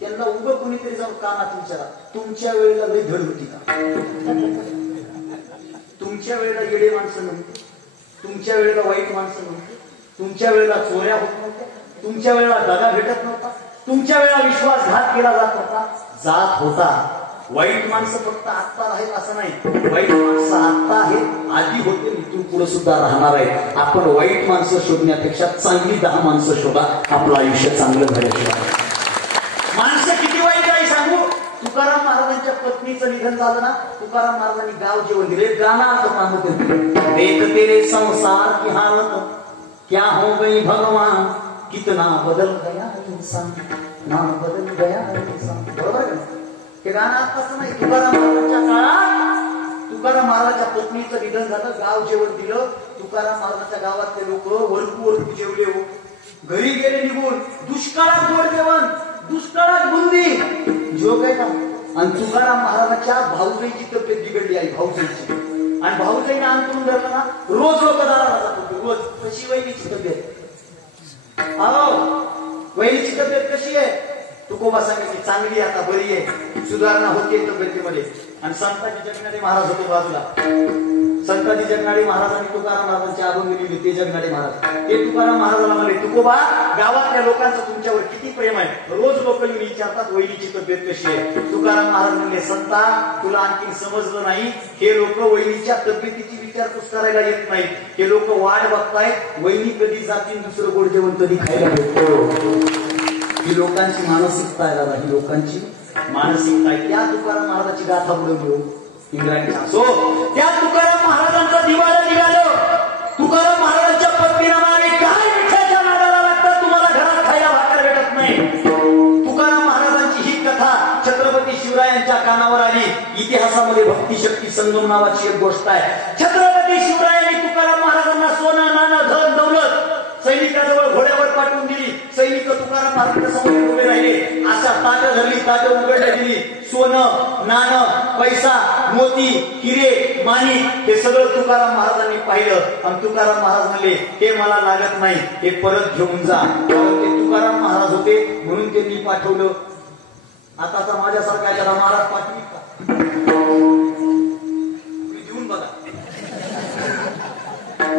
त्यांना उभं कोणीतरी जाऊन कानात विचारा, तुमच्या वेळेला लई धड होती का? तुमच्या वेळेला येडे माणसं नव्हती. तुमच्या वेळेला वाईट माणसं नव्हती. तुमच्या वेळेला चोऱ्या होत नव्हत्या. तुमच्या वेळेला दगा भेटत नव्हता. तुमच्या वेळेला विश्वासघात केला जात होता. वाईट माणसं फक्त आत्ता आहेत असं नाही. वाईट माणसं आत्ता आहेत, आधी होते, इथून पुढे सुद्धा राहणार आहे. आपण वाईट माणसं शोधण्यापेक्षा चांगली 10 माणसं शोधा. आपलं आयुष्य चांगलं झाल्याशिवाय. माणसं किती वाईट आहे सांगू. तुकाराम महाराजांच्या पत्नीचं निधन झालं ना, तुकाराम महाराजांनी गाव जेवण दिले. गाणं असं सांगत, देख तेरे संसार की हालत क्या हो गई भगवान, कितना बदल गया इंसान, ना बदल गया इंसान. बरोबर आहे. हे गाणं आताच नाही. तुकाराम महाराजांच्या काळात तुकाराम महाराजांच्या पत्नीचं निधन झालं. गाव जेवण दिलं. तुकाराम महाराजांच्या गावातले लोक वरकू जेवले हो. घरी गेले निघून. दुष्काळात गोड जेवण, दुष्काळात बुंदी जो काय का. आणि तुकाराम महाराजांच्या भाऊजाईची तब्येत बिघडली आहे. भाऊजाईची. आणि भाऊजाईने अंतरून धरलं ना, रोज लोक दाराला जात होते. रोज. कशी वहिनीची तब्येत? वहिनीची तब्येत कशी आहे? तुकोबा सांगायची चांगली, आता बरी आहे, सुधारणा होते तब्येतीमध्ये. आणि संताजी जगनाडे महाराज होते बाजूला. संताजी जगनाडे महाराजांनी तुकाराम महाराजांची अभंग लिहिली. ते जगनाडे महाराज ते तुकाराम महाराजांना म्हणले, तुकोबा गावातल्या लोकांचं तुमच्यावर किती प्रेम आहे. रोज लोक येऊन विचारतात वहिनीची तब्येत कशी आहे. तुकाराम महाराज म्हणले, संता तुला आणखी समजलं नाही. हे लोक वहिनीच्या तब्येतीची विचारपूस करायला येत नाही. हे लोक वाट बघतायत वहिनी कधी जातील, दुसरं गोड जेवण कधी खायला भेटतो. ही लोकांची मानसिकता आहे दादा. ही लोकांची मानसिकता आहे. त्या तुकाराम महाराजांची गाथा बुडवली इंद्रायणीच्या. सो त्या तुकाराम महाराजांचा दिवाळा निघालं. तुकाराम महाराजांच्या पत्नीला म्हणाले, काय मिठाच्या नादाला लागतात, तुम्हाला घरात खायला भाकर भेटत नाही. तुकाराम महाराजांची ही कथा छत्रपती शिवरायांच्या कानावर आली. इतिहासामध्ये भक्तिशक्ती संगम नावाची एक गोष्ट आहे. छत्रपती शिवरायांनी तुकाराम महाराजांना सोनं, नाणं, धन, दौलत सैनिकाजवळ घोड्यावर पाठवून दिली. सैनिक तुकाराम तुकाराम महाराजांच्या समोर उभे राहिले. अशा ताट धरली, ताट उघडल्या गेली. सोनं, नाणं, पैसा, मोती, हिरे, माणी हे सगळं तुकाराम महाराजांनी पाहिलं आणि तुकाराम महाराज म्हणले हे मला लागत नाही, हे परत घेऊन जा. ते तुकाराम महाराज होते म्हणून त्यांनी पाठवलं. आताचा माझ्यासारखा त्याला महाराज पाठवी का? तुम्ही देऊन बघा.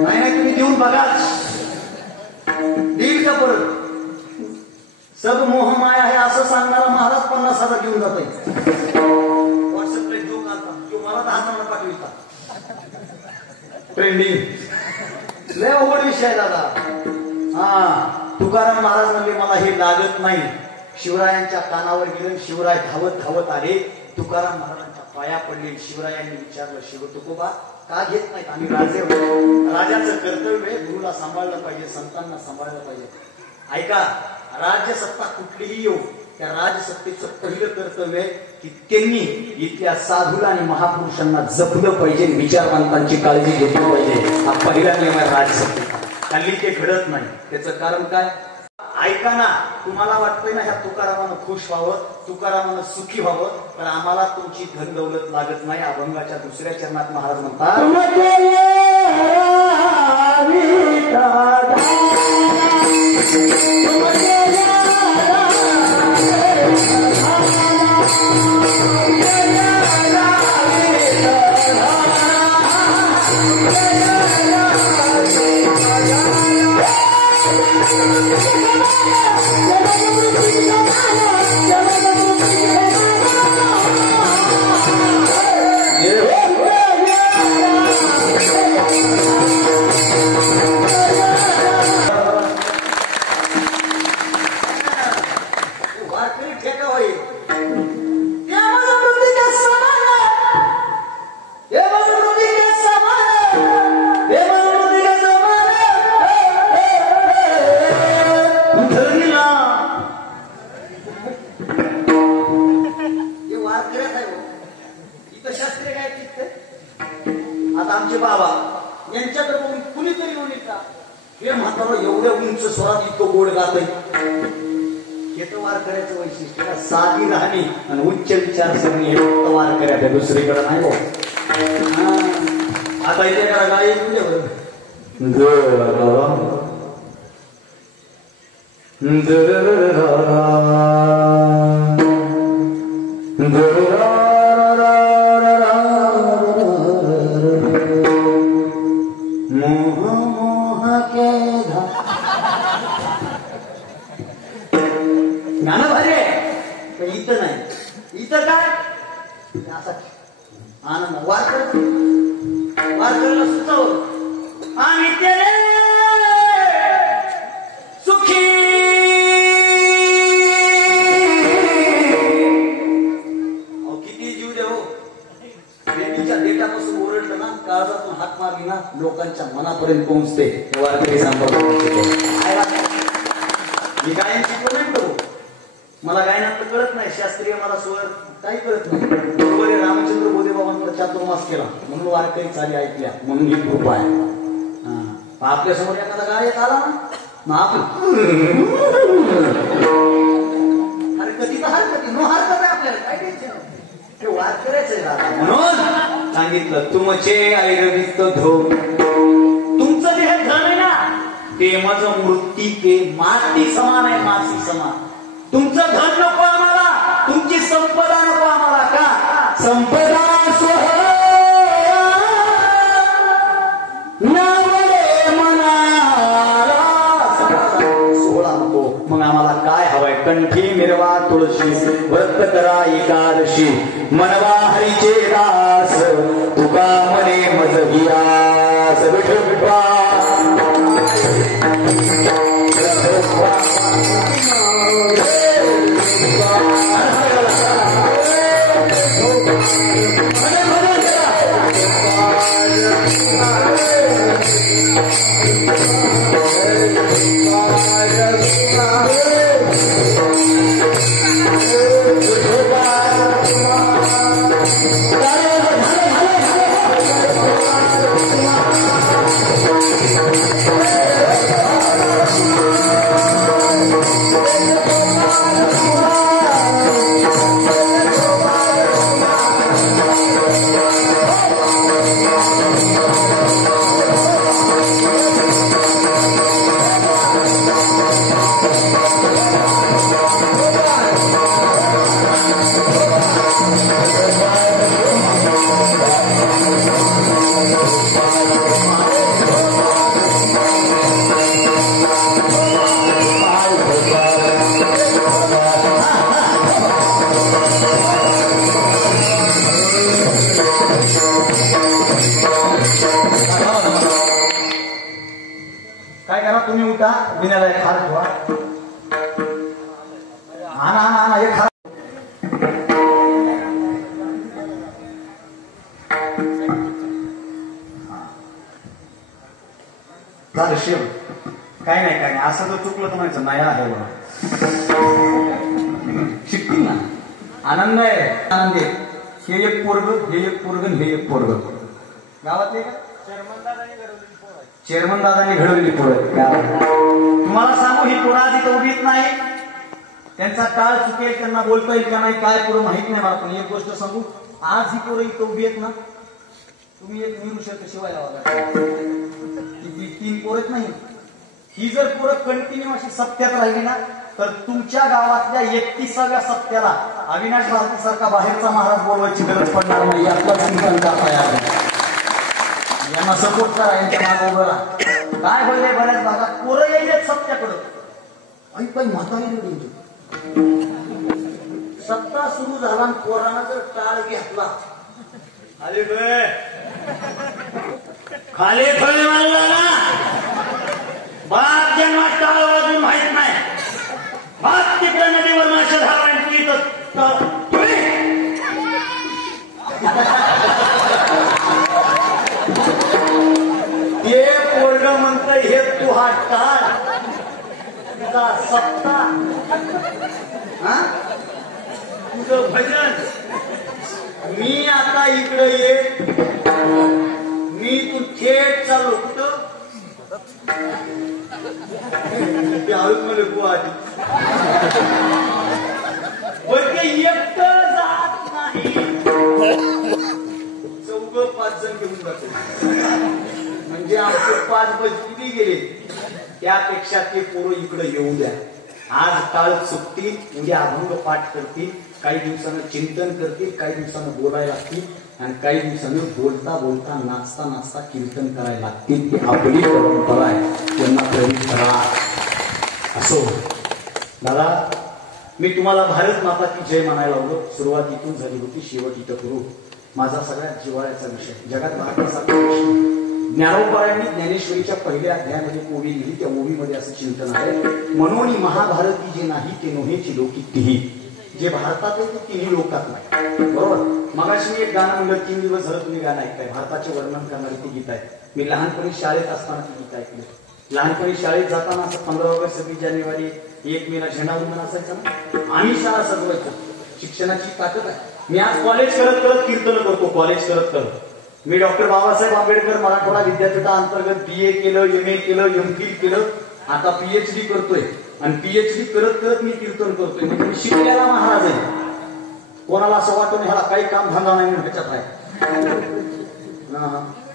नाही तुम्ही देऊन बघा, देईल का परत? सब मोह माया आहे असं सांगणारा महाराज 50,000 घेऊन जातोय. व्हॉट्सअपला जो काढता तो मला 10 पाठविता. ट्रेंडिंग लय अवघड विषय आहे दादा. हा तुकाराम महाराज म्हणले मला हे लागत नाही. शिवरायांच्या कानावर गेले. शिवराय धावत धावत आले. तुकाराम महाराजांच्या पाया पडले. शिवरायांनी विचारलं, शिव तुकोबा का घेत नाहीत? आम्ही राजे होतो. राजाचं कर्तव्य आहे गुरुला सांभाळलं पाहिजे, संतांना सांभाळलं पाहिजे. ऐका, राज्य सत्ता कुठलीही येऊ, त्या राजसत्तेचं पहिलं कर्तव्य आहे की त्यांनी इथल्या साधूला आणि महापुरुषांना जपलं पाहिजे, विचारवंतांची काळजी घेतली पाहिजे. हा पहिला नियम आहे राजसत्तेचा. हल्ली ते घडत नाही. त्याचं कारण काय? ऐका ना, तुम्हाला वाटतंय ना ह्या तुकारामानं खुश व्हावं, तुकारामानं सुखी व्हावं, पण आम्हाला तुमची धन दौलत लागत नाही. अभंगाच्या दुसऱ्या चरणात महाराज म्हणतात, आता आमचे बाबा यांच्याकडे बघून कुणीतरी म्हणले का हे म्हातारा एवढ्या उंच स्वरात इतकं गोड गातय. हे तर वारकऱ्याचं वैशिष्ट्य. साधी राहणी आणि उच्च विचारसरणी हे फक्त वारकऱ्या, दुसरीकडे नाही हो. आता इथे करा गाय गाणं भारी आहे, पण इथं नाही. इथं काय असा आनंद वारकऱ्याला सुचावं आणि त्याने सुखी किती जीव दे हो. प्रेमीच्या देटापासून ओरडलं ना, काळजातून हात मारली ना, लोकांच्या मनापर्यंत पोहोचते. वारकरी सांभाळ. मी गायन शिकवलं नाही करू, मला गायनात कळत नाही. शास्त्रीय मला स्वर काही कळत नाही. बरोबर आहे. रामचंद्र बोधे बाबांकडे चातुर्मास केला म्हणून वारकरी चाली ऐकल्या, म्हणून ही कृपा आहे. आपल्या समोर एखादा गायक आला ना, हरकती तर हरकती, नो हरकत आहे आपल्याला, काय टेन्शन. ते वारकऱ्याच आहे दादा. म्हणून सांगितलं तुमचे ऐरवित धोम. तुमचं जे हे धन आहे ना, ते माझं मूर्ती ते माती समान आहे, माती समान. तुमचं धन नको आम्हाला, तुमची संपदा नको आम्हाला. का संपदा सोहळा नको. मग आम्हाला काय हवंय? कंठी मिरवा तुळशी, व्रत करा एकादशी, मनवा हरीचे दास, तुका मने मज गियास. Vitthal Thank you. उठा विण्याला एक हार ठेवा आणा आणा आणा एक हार झालं शिव काय नाही असं जर चुकलं तर म्हणायचं नाही आहे बघा शिकतील ना आनंद आहे आनंद आहे हे एक पोरग हे एक पोरग हे एक पोरग गावातले का चेअरमन दादांनी घडवलेली पोरं तुम्हाला सांगू ही पोरं आधी तर उभीच नाही त्यांचा काळ चुकेल त्यांना बोलता येईल का नाही काय पोरं माहित नाही मला पण एक गोष्ट सांगू आज ही पोरं इथं उभी आहेत ना तुम्ही एक निरुषक शिवाय तीन पोरच नाही ही जर पोरं कंटिन्यू अशी सत्यात राहिली ना तर तुमच्या गावातल्या 31व्या सप्त्याला अविनाश भारती सारखा बाहेरचा महाराज बोलवायची गरज पडणार नाही यातला चिंतन करता यांना सपोर्ट करा यांच्या मागे उभं राहा काय होईल बऱ्याच भागात पोरं येईल सत्याकडं आणि पण म्हातारी सत्ता सुरू झाला आणि पोरांना जर टाळ घेतला अरे खाली थोडे मारला ना बाप ज्यांना टाळ वाजून माहित नाही बाप तिकडे नदीवर मासे धारण ते पोरग म्हणत हे तू हा टाळ तुझा सत्ता तुझं भजन मी आता इकडे ये मी तू थेट चाललो कुठं हळूच मला गुवाहाटी बरं एकटं जात नाही 4-5 जण घेऊन जातो म्हणजे आमचे 5 बस किती गेले त्यापेक्षा ते पोरं इकडे येऊ द्या आज काळ चुकतील उद्या अभंग पाठ करतील काही दिवसानं चिंतन करतील काही दिवसानं बोलायला लागतील आणि काही दिवसानं बोलता बोलता नाचता नाचता कीर्तन करायला लागतील ती आपली परंपरा आहे त्यांना प्रेरित करा असो दादा मी तुम्हाला भारत माता की जय म्हणायला लावलो सुरुवातीतून झाली होती शेवट इथं करू माझा सगळ्यात जिव्हाळ्याचा विषय जगात भारतासारखा विषय ज्ञानोबारायांनी ज्ञानेश्वरीच्या पहिल्या अध्यायामध्ये ओवी लिहिली त्या ओवीमध्ये असं चिंतन आहे म्हणून महाभारती जे नाही ते नोहेची लोकी तिही जे भारतात आहे ते तिन्ही लोकात नाही बरोबर मगाशी मी एक गाणं म्हणलं 3 दिवस झालं तुम्ही गाणं ऐकताय भारताचे वर्णन करणारे ते गीत आहे मी लहानपणी शाळेत असताना ते गीत ऐकलं लहानपणी शाळेत जाताना असं 15 ऑगस्ट 26 जानेवारी 1 मेला झेंडावंदन असायचं ना आम्ही शाळा सजवायचो शिक्षणाची ताकद आहे मी आज कॉलेज करत करत कीर्तन करतो कॉलेज करत करत मी डॉक्टर बाबासाहेब आंबेडकर मराठवाडा विद्यापीठाअंतर्गत BA केलं MA केलं MPhil केलं आता PhD करतोय आणि PhD करत करत मी कीर्तन करतोय म्हणजे मी शिकलेला महाराज आहे कोणाला असं वाटून ह्याला काही काम धंदा नाही म्हणून ह्याच्यात आहे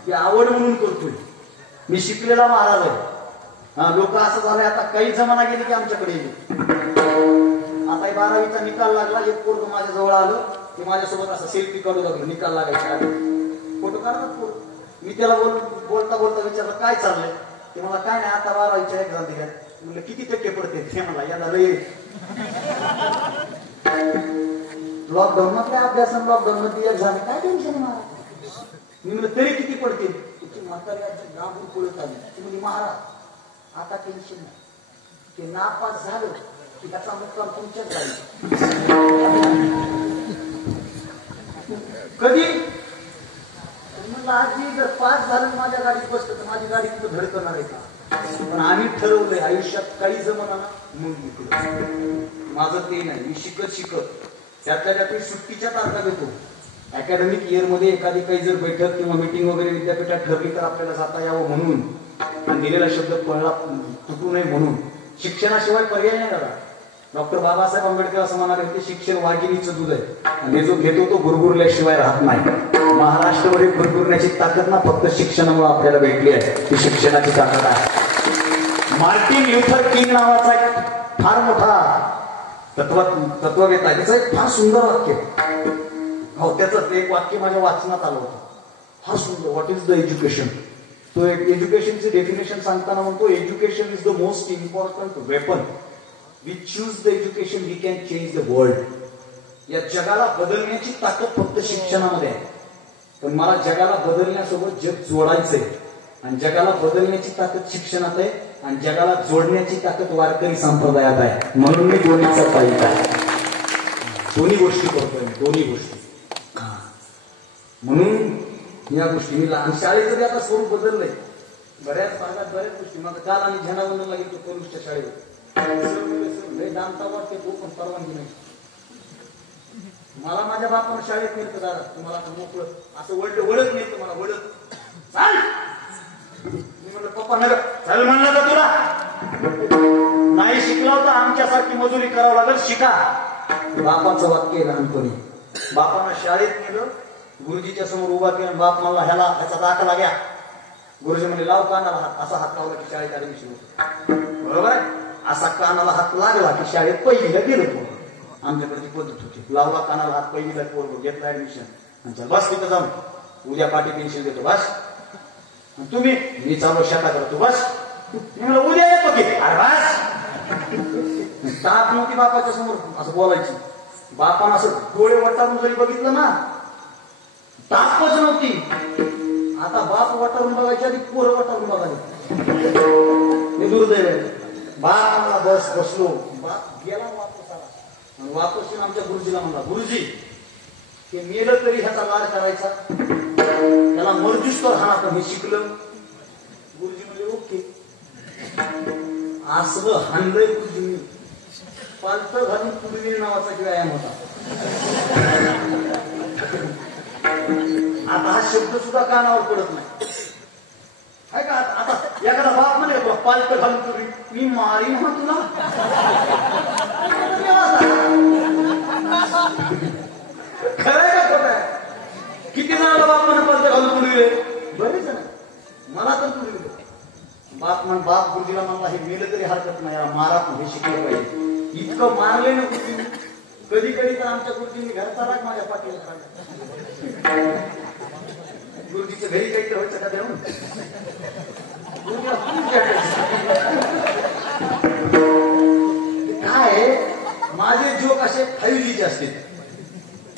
ती आवड म्हणून करतोय मी शिकलेला महाराज आहे लोक असं झालंय आता काही जमाना गेले की आमच्याकडे आता 12वीचा निकाल लागला एक पोरग माझ्या जवळ आलं ते माझ्यासोबत असं सेल्फी काढू लागलो निकाल लागायचा फोटो काढतात पोर मी त्याला बोलता बोलता विचारलं काय चाललंय ते मला काय नाही आता 12वीच्या एक्झाम दिल्या म्हणलं किती टक्के पडते ते मला याला लय लॉकडाऊन मध्ये अभ्यासन लॉकडाऊन मध्ये एक्झाम काय टेन्शन आहे मला मी म्हणलं तरी किती पडतील तुझी म्हातारी गाभून पळत आली ती म्हणजे महाराज आता टेन्शन नाही ते नापास झालं की त्याचा मुक्काम तुमच्याच झाला कधी म्हणलं आजी जर पास झालं माझ्या गाडीत बसलं तर माझी गाडी कुठं धडकणार आहे का पण आम्ही ठरवलंय आयुष्यात काही जमाना ना मग निघलो माझं ते नाही मी शिकत त्यातल्या त्यात सुट्टीच्या तारखा घेतो अकॅडमिक इयर मध्ये एखादी काही जर बैठक किंवा मीटिंग वगैरे विद्यापीठात ठरली तर आपल्याला जाता यावं म्हणून आणि दिलेला शब्द पळला तुटू नये म्हणून शिक्षणाशिवाय पर्याय नाही दादा डॉक्टर बाबासाहेब आंबेडकर असं म्हणाले होते शिक्षण वाघिणीचं दूध आहे आणि जो घेतो तो गुरगुरल्याशिवाय राहत नाही महाराष्ट्रामध्ये गुरगुरण्याची ताकद ना फक्त शिक्षणामुळे आपल्याला भेटली आहे ती शिक्षणाची ताकद आहे मार्टिन ल्युथर किंग नावाचा एक फार मोठा तत्ववेत्ता आहे त्याचं एक फार सुंदर वाक्य हो त्याचं एक वाक्य माझ्या वाचनात आलं होतं फार सुंदर व्हॉट इज द एज्युकेशन तो एज्युकेशनची डेफिनेशन सांगताना म्हणतो education is the most important weapon we choose the education we can change the world या जगाला बदलण्याची ताकद फक्त शिक्षणामध्ये आहे पण मला जगाला बदलण्यासोबत जग जोडायचंय आणि जगाला बदलण्याची ताकद शिक्षणात आहे आणि जगाला जोडण्याची ताकद वारकरी संप्रदायात आहे. म्हणून मी दोन्हीचा पाहिजे आहे. दोन्ही गोष्टी करतोय मी, दोन्ही गोष्टी. म्हणून या गोष्टी मी लहान शाळेचं बी आता स्वरूप बदललंय. बऱ्याच भागात बऱ्याच गोष्टी. मग काल आम्ही झेंडावंदनला गेलो पोलीसच्या शाळेवर. दामता वाटते तो पण परवानगी नाही. मला माझ्या बापानं शाळेत नेलं दादा, तुम्हाला आता मोकळं असं वळत नाही तुम्हाला वळत चाल. मी म्हटलं पप्पा नगर चाल म्हणलं का तुला नाही शिकला होता आमच्यासारखी मजुरी करावं लागेल शिका. बापाचं वाक्य लहानपणी बापानं शाळेत नेलं, गुरुजीच्या समोर उभा केला. बाप मला ह्याचा दाखला घ्या. गुरुजी म्हणजे लाव कानाला हात, असा हात लावला की शाळेत ऍडमिशन होतं. बरोबर आहे. असा कानाला हात लागला की शाळेत पहिलीला गेलो. आमच्याकडे ती पद्धत होती. लावला कानाला हात पहिलीला पोरगो घेतला ऍडमिशन. बस तिथं जाऊन उद्या पाठी पेन्शन देतो बस. तुम्ही मी चालू शेता करतो बस. म्हणलं उद्या येतो की अरे बस. ताप नव्हती बापाच्या समोर असं बोलायची. बापानं असं डोळे वटारून जरी बघितलं ना तापच नव्हती. आता बाप वटारून बघायची आधी पोरं वटारून बघायची. हे दुर्दैव आहे. बाप मला बसलो. बाप गेला वापस आला. वापस येऊन आमच्या गुरुजीला म्हणला गुरुजी ते मेलं तरी ह्याचा लाड करायचा, त्याला मर्जूस तर हा पण हे शिकलं. गुरुजी म्हणजे ओके. असलं हाणलंय गुरुजींनी. पालत घालून पूर्वी नावाचा व्यायाम होता. आता हा शब्द सुद्धा कानावर पडत नाही. काय का आता एखादा बाप म्हणे पालत घालून पूर्वी मी मारीन हा तुला. खरंय का खोट आहे? किती जणांना बाप म्हणा पालत घालून पूर्वी बरेच ना. मला तर पूर्वी बाप गुरुजीला म्हणला हे मेलं तरी हरकत नाही, याला मारा हे शिकलं पाहिजे. इतकं मारले ना गुरुजींनी. कधी कधी तर आमच्या गुरुजींनी घरचा राग माझ्या पाठीला काढला. गुरुजीच्या घरी काहीतरी व्हायचं का देऊन काय माझे जोक असे 5Gचे असते.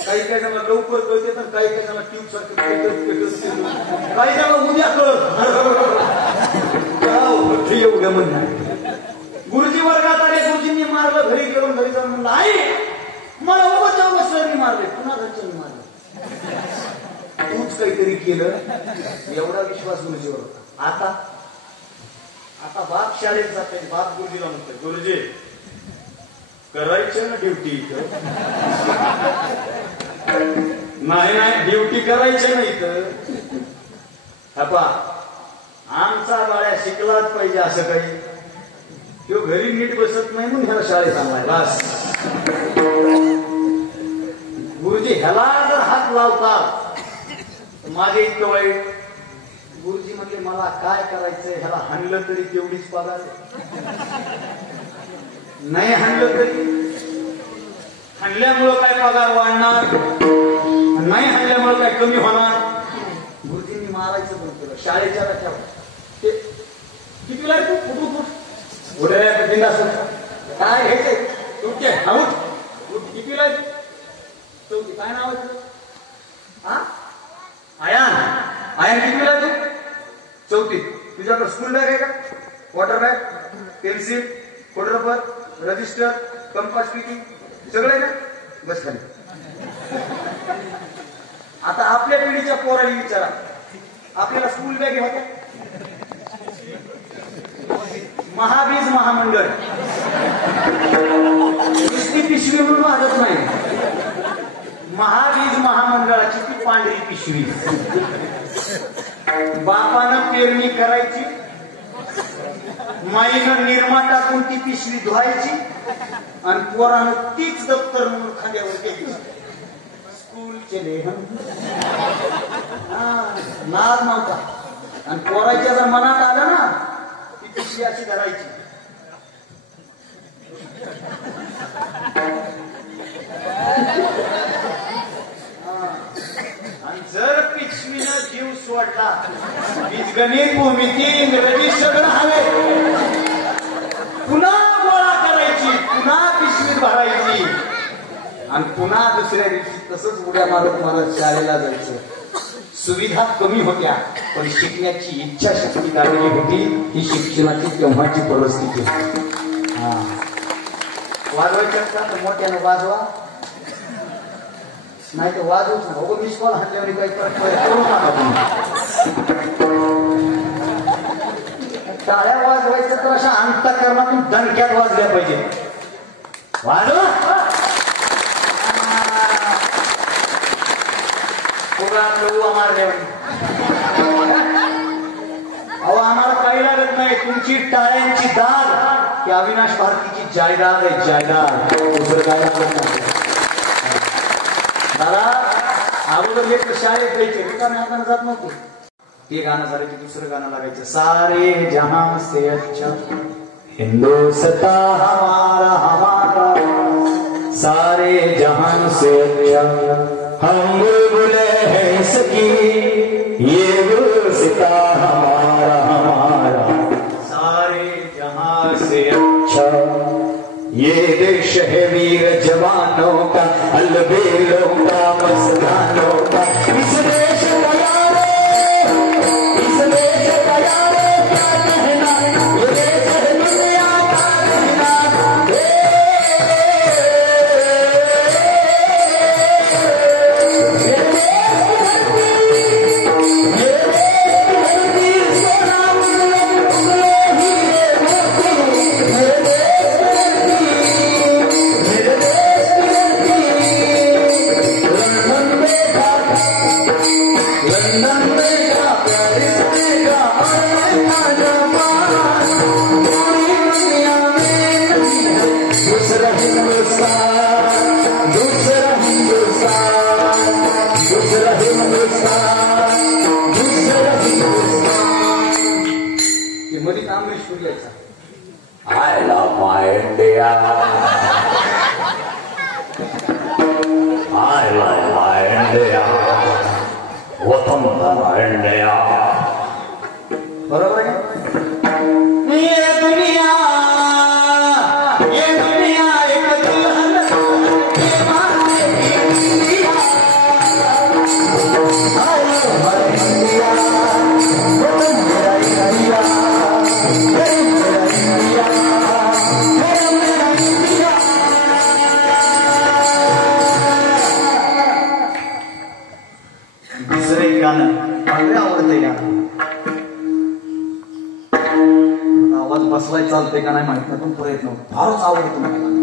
काही काही जणांना लवकर कळते तर काही काही जणांना ट्यूब सारखं काही जणांना उद्या कळत एवढं म्हणणार. गुरुजी वर्गात आले, गुरुजींनी मारलं. घरी गेलो, घरी जाऊन म्हणलं आई मला उभं सरनी मारले, पुन्हा घरच्यांनी मारले. तूच काहीतरी केलं एवढा विश्वास गुरुजीवर होता. आता बाप शाळेत जाते. बाप गुरुजीला म्हणतोय गुरुजी करायचं ना ड्युटी इथं. नाही ड्युटी करायचं ना इथं. आमचा बाळ्या शिकलाच पाहिजे असं काही. तो घरी नीट बसत नाही म्हणून ह्याला शाळेत आणलाय बस. गुरुजी ह्याला जर हात लावतात माझे इतकं वाईट. गुरुजी म्हणले मला काय करायचंय, ह्याला हाणलं तरी तेवढीच पगार, नाही हाणलं तरी. हाणल्यामुळं काय पगार वाढणार, नाही हाणल्यामुळं काय कमी होणार. गुरुजींनी मारायचं बंद केलं शाळेच्या रस्त्यावर. ते कितीला तू फुटू काय घ्यायचंय कितीला चौथी. काय नाव आहे तुझं? आयन कितीला तू? चौथी. तुझ्याकडे स्कूल बॅग आहे का? वॉटर बॅग, पेन्सिल, फोटोरबर, रजिस्टर, कंपास, पिटी सगळं आहे ना? बस खाली. आता आपल्या पिढीच्या पोराला विचारा आपल्याला स्कूल बॅग होत्या? महाबीज महामंडळ नुसती पिशवी म्हणून वाजत नाही. महाबीज महामंडळाची ती पांढरी पिशवी. बापानं पेरणी करायची, माईनं निरमा टाकून ती पिशवी धुवायची आणि पोरानं तीच दप्तर म्हणून खांद्यावर घ्यायची. स्कूल केले नाद नव्हता. आणि पोराच्या जर मनात आलं ना ती पिशवी अशी धरायची. आणि जर पिशवीनं जीव सोडला बीजगणित, भूमिती, इंग्रजी सगळं हवे. पुन्हा गोळा करायची, पुन्हा पिशवी भरायची आणि पुन्हा दुसऱ्या दिवशी तसंच उड्या मारत शाळेला जायचं. सुविधा कमी होत्या पण शिकण्याची इच्छाशक्ती लागली होती. ही शिक्षणाची तेव्हाची परिस्थिती. हा वाजवायचं का तर मोठ्यानं वाजवा, नाही तर वाजवूच ना. हो मिस कॉल हाणल्यावर काही फरक करू नका तुम्ही. टाळ्या वाजवायचं तर अशा अंतःकरणातून दणक्यात वाजल्या पाहिजे. वाजवा अहो आम्हाला काही लागत नाही. तुमची टाळ्यांची दाद की अविनाश भारतीची जायदाद आहे. जायदाद दुसरं काय लागत नाही. दादा अगोदर लेकर शाळेत जायचे रिकाम्या हाताने जात नव्हते. ते गाणं झालं की दुसरं गाणं लागायचं. सारे जहां से अच्छा हिंदुस्ता हमारा हमारा, सारे जहां से अच्छा हम बुलबुले हैं इसकी, ये गुलसिता हमारा हमारा, सारे जहां से अच्छा ये देश है वीर जवानों का, अलबेलों का, मस्तानों का. इस देश का यारो, इस देश का यारो क्या कहना, ये देश है दुनिया का कहना. I love my India. I love my India. वतन my India. बरोबर आहे. ये दुनिया एक दुल्हन के माथे की India. I love my India. वतन मेरा इंडिया. दुसरे गाणं मला आवडतंय. गाणं आवाज बसवाय चालतंय का नाही माहित नाही पण प्रयत्न फारच आवडतो मला गाणं.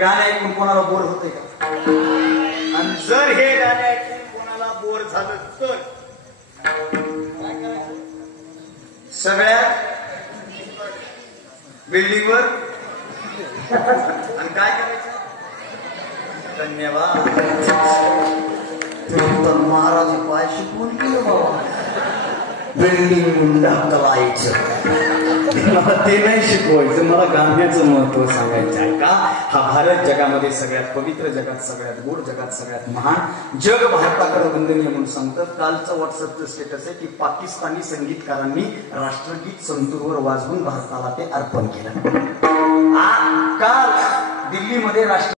गाणं ऐकून कोणाला बोर होतंय का? आणि जर हे गाणं ऐकून कोणाला बोर झालं तर काय करायचं? सगळ्या बिल्डिंगवर आणि काय करायचं? धन्यवाद. तुम्ही तर महाराज पाय शिकवून गेलो बाबा. बिल्डिंग ढकलायचं मला ते नाही शिकवायचं, मला गाण्याचं महत्व सांगायचं आहे. का हा भारत जगामध्ये सगळ्यात पवित्र, जगात सगळ्यात गोड, जगात सगळ्यात महान, जग भारताकडे वंदनीय म्हणून सांगतात. कालचं व्हॉट्सअपचं स्टेटस आहे की पाकिस्तानी संगीतकारांनी राष्ट्रगीत संतूरवर वाजवून भारताला ते अर्पण केलं. काल दिल्लीमध्ये राष्ट्रगीत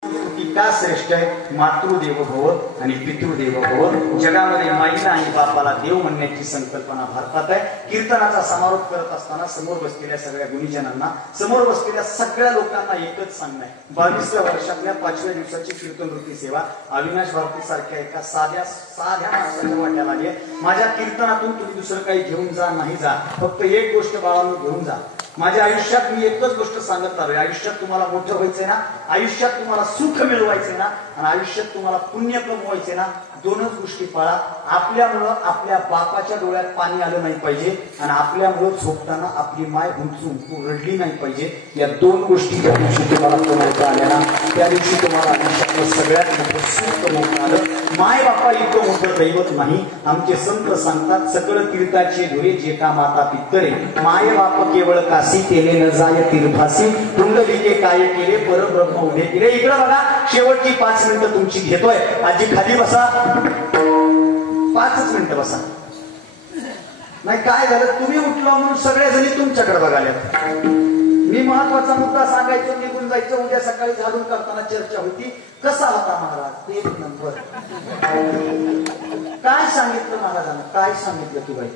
का श्रेष्ठ आहे? मातृदेव भव आणि पितृदेव भव. जगामध्ये माईला आणि बापाला देव म्हणण्याची संकल्पना भारतात आहे. कीर्तनाचा समारोप करत असताना समोर बसलेल्या सगळ्या गुणीजनांना, समोर बसलेल्या सगळ्या लोकांना एकच सांगणं आहे. 22व्या वर्षातल्या 5व्या दिवसाची कीर्तनवृत्ती सेवा अविनाश भारती सारख्या एका साध्या माणसाच्या वाट्याला आली आहे. माझ्या कीर्तनातून तुम्ही दुसरं काही घेऊन जा, नाही जा, फक्त एक गोष्ट बाळांनो घेऊन जा. माझ्या आयुष्यात मी एकच गोष्ट सांगत आलोय. आयुष्यात तुम्हाला मोठं व्हायचंय ना, आयुष्यात तुम्हाला सुख मिळवायचंय ना, आणि आयुष्यात तुम्हाला पुण्य कमवायचे ना, दोनच गोष्टी पाळा. आपल्यामुळं आपल्या बापाच्या डोळ्यात पाणी आलं नाही पाहिजे, आणि आपल्यामुळं झोपताना आपली माय उंचून रडली नाही पाहिजे. या दोन गोष्टी ज्या दिवशी तुम्हाला कमवता आल्या ना, त्या दिवशी तुम्हाला आयुष्यातलं सगळ्यात मोठं सुख कमवता आलं. माय बापा इतकं मोठं दैवत नाही. आमचे संत सांगतात, सकळ तीर्थाचे धुरे जे का माता पित्तरे, माय बाप केवळ काशी केले न जाय तीर्थासी, पुंडलिके काय केले परब्रह्म उभे केले. इकडे बघा, शेवटची 5 मिनिटं तुमची घेतोय. आजी खाली बसा, 5च मिनिटं बसा. नाही काय झालं, तुम्ही उठला म्हणून सगळ्याजणी तुमच्याकडे बघाल्यात. मी महत्वाचा मुद्दा सांगायचो, निघून जायचं. उद्या सकाळी झाडून करताना चर्चा होती, कसा होता महाराज? 1 नंबर. काय सांगितलं महाराजांना? काय सांगितलं की बाई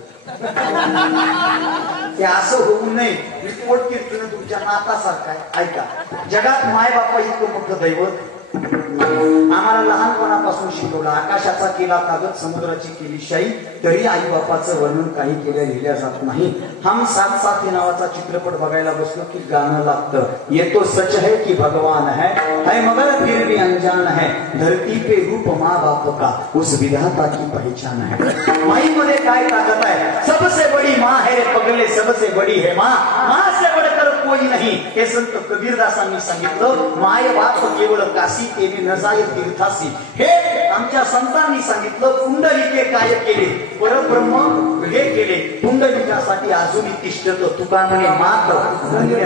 ते असं होऊ नये. रिपोर्ट कीर्तन तुमच्या नातासारखं आहे. ऐका, जगात माय बापा इतकं मोठं दैवत आम्हाला लहानपणापासून शिकवलं. आकाशाचा केला कागद, समुद्राची केली शाई, तरी आई बापाचं वर्णन काही केल्या लिहिल्या जात नाही. हम साथ साथी नावाचा चित्रपट बघायला बसलो की गाणं लागतं, ये तो सच है कि भगवान है मगर फिर भी अनजान है, धरती पे रूप माँ बाप का उस विधाता की पहचान है. माईमध्ये काय ताकद आहे? सबसे बड़ी माँ है पगले, सबसे बड़ी है माँ, माँ से बढ़कर कोई नहीं. हे संत कबीरदासांनी सांगितलं. माय बाप केवळ काशी केली न जाय तीर्थासी. हे आमच्या संतांनी सांगितलं. पुंडलिके काय केले? परब्रह्म हे केले. पुंडलिकासाठी अजूनही तिष्ठत. तुका म्हणे मात्र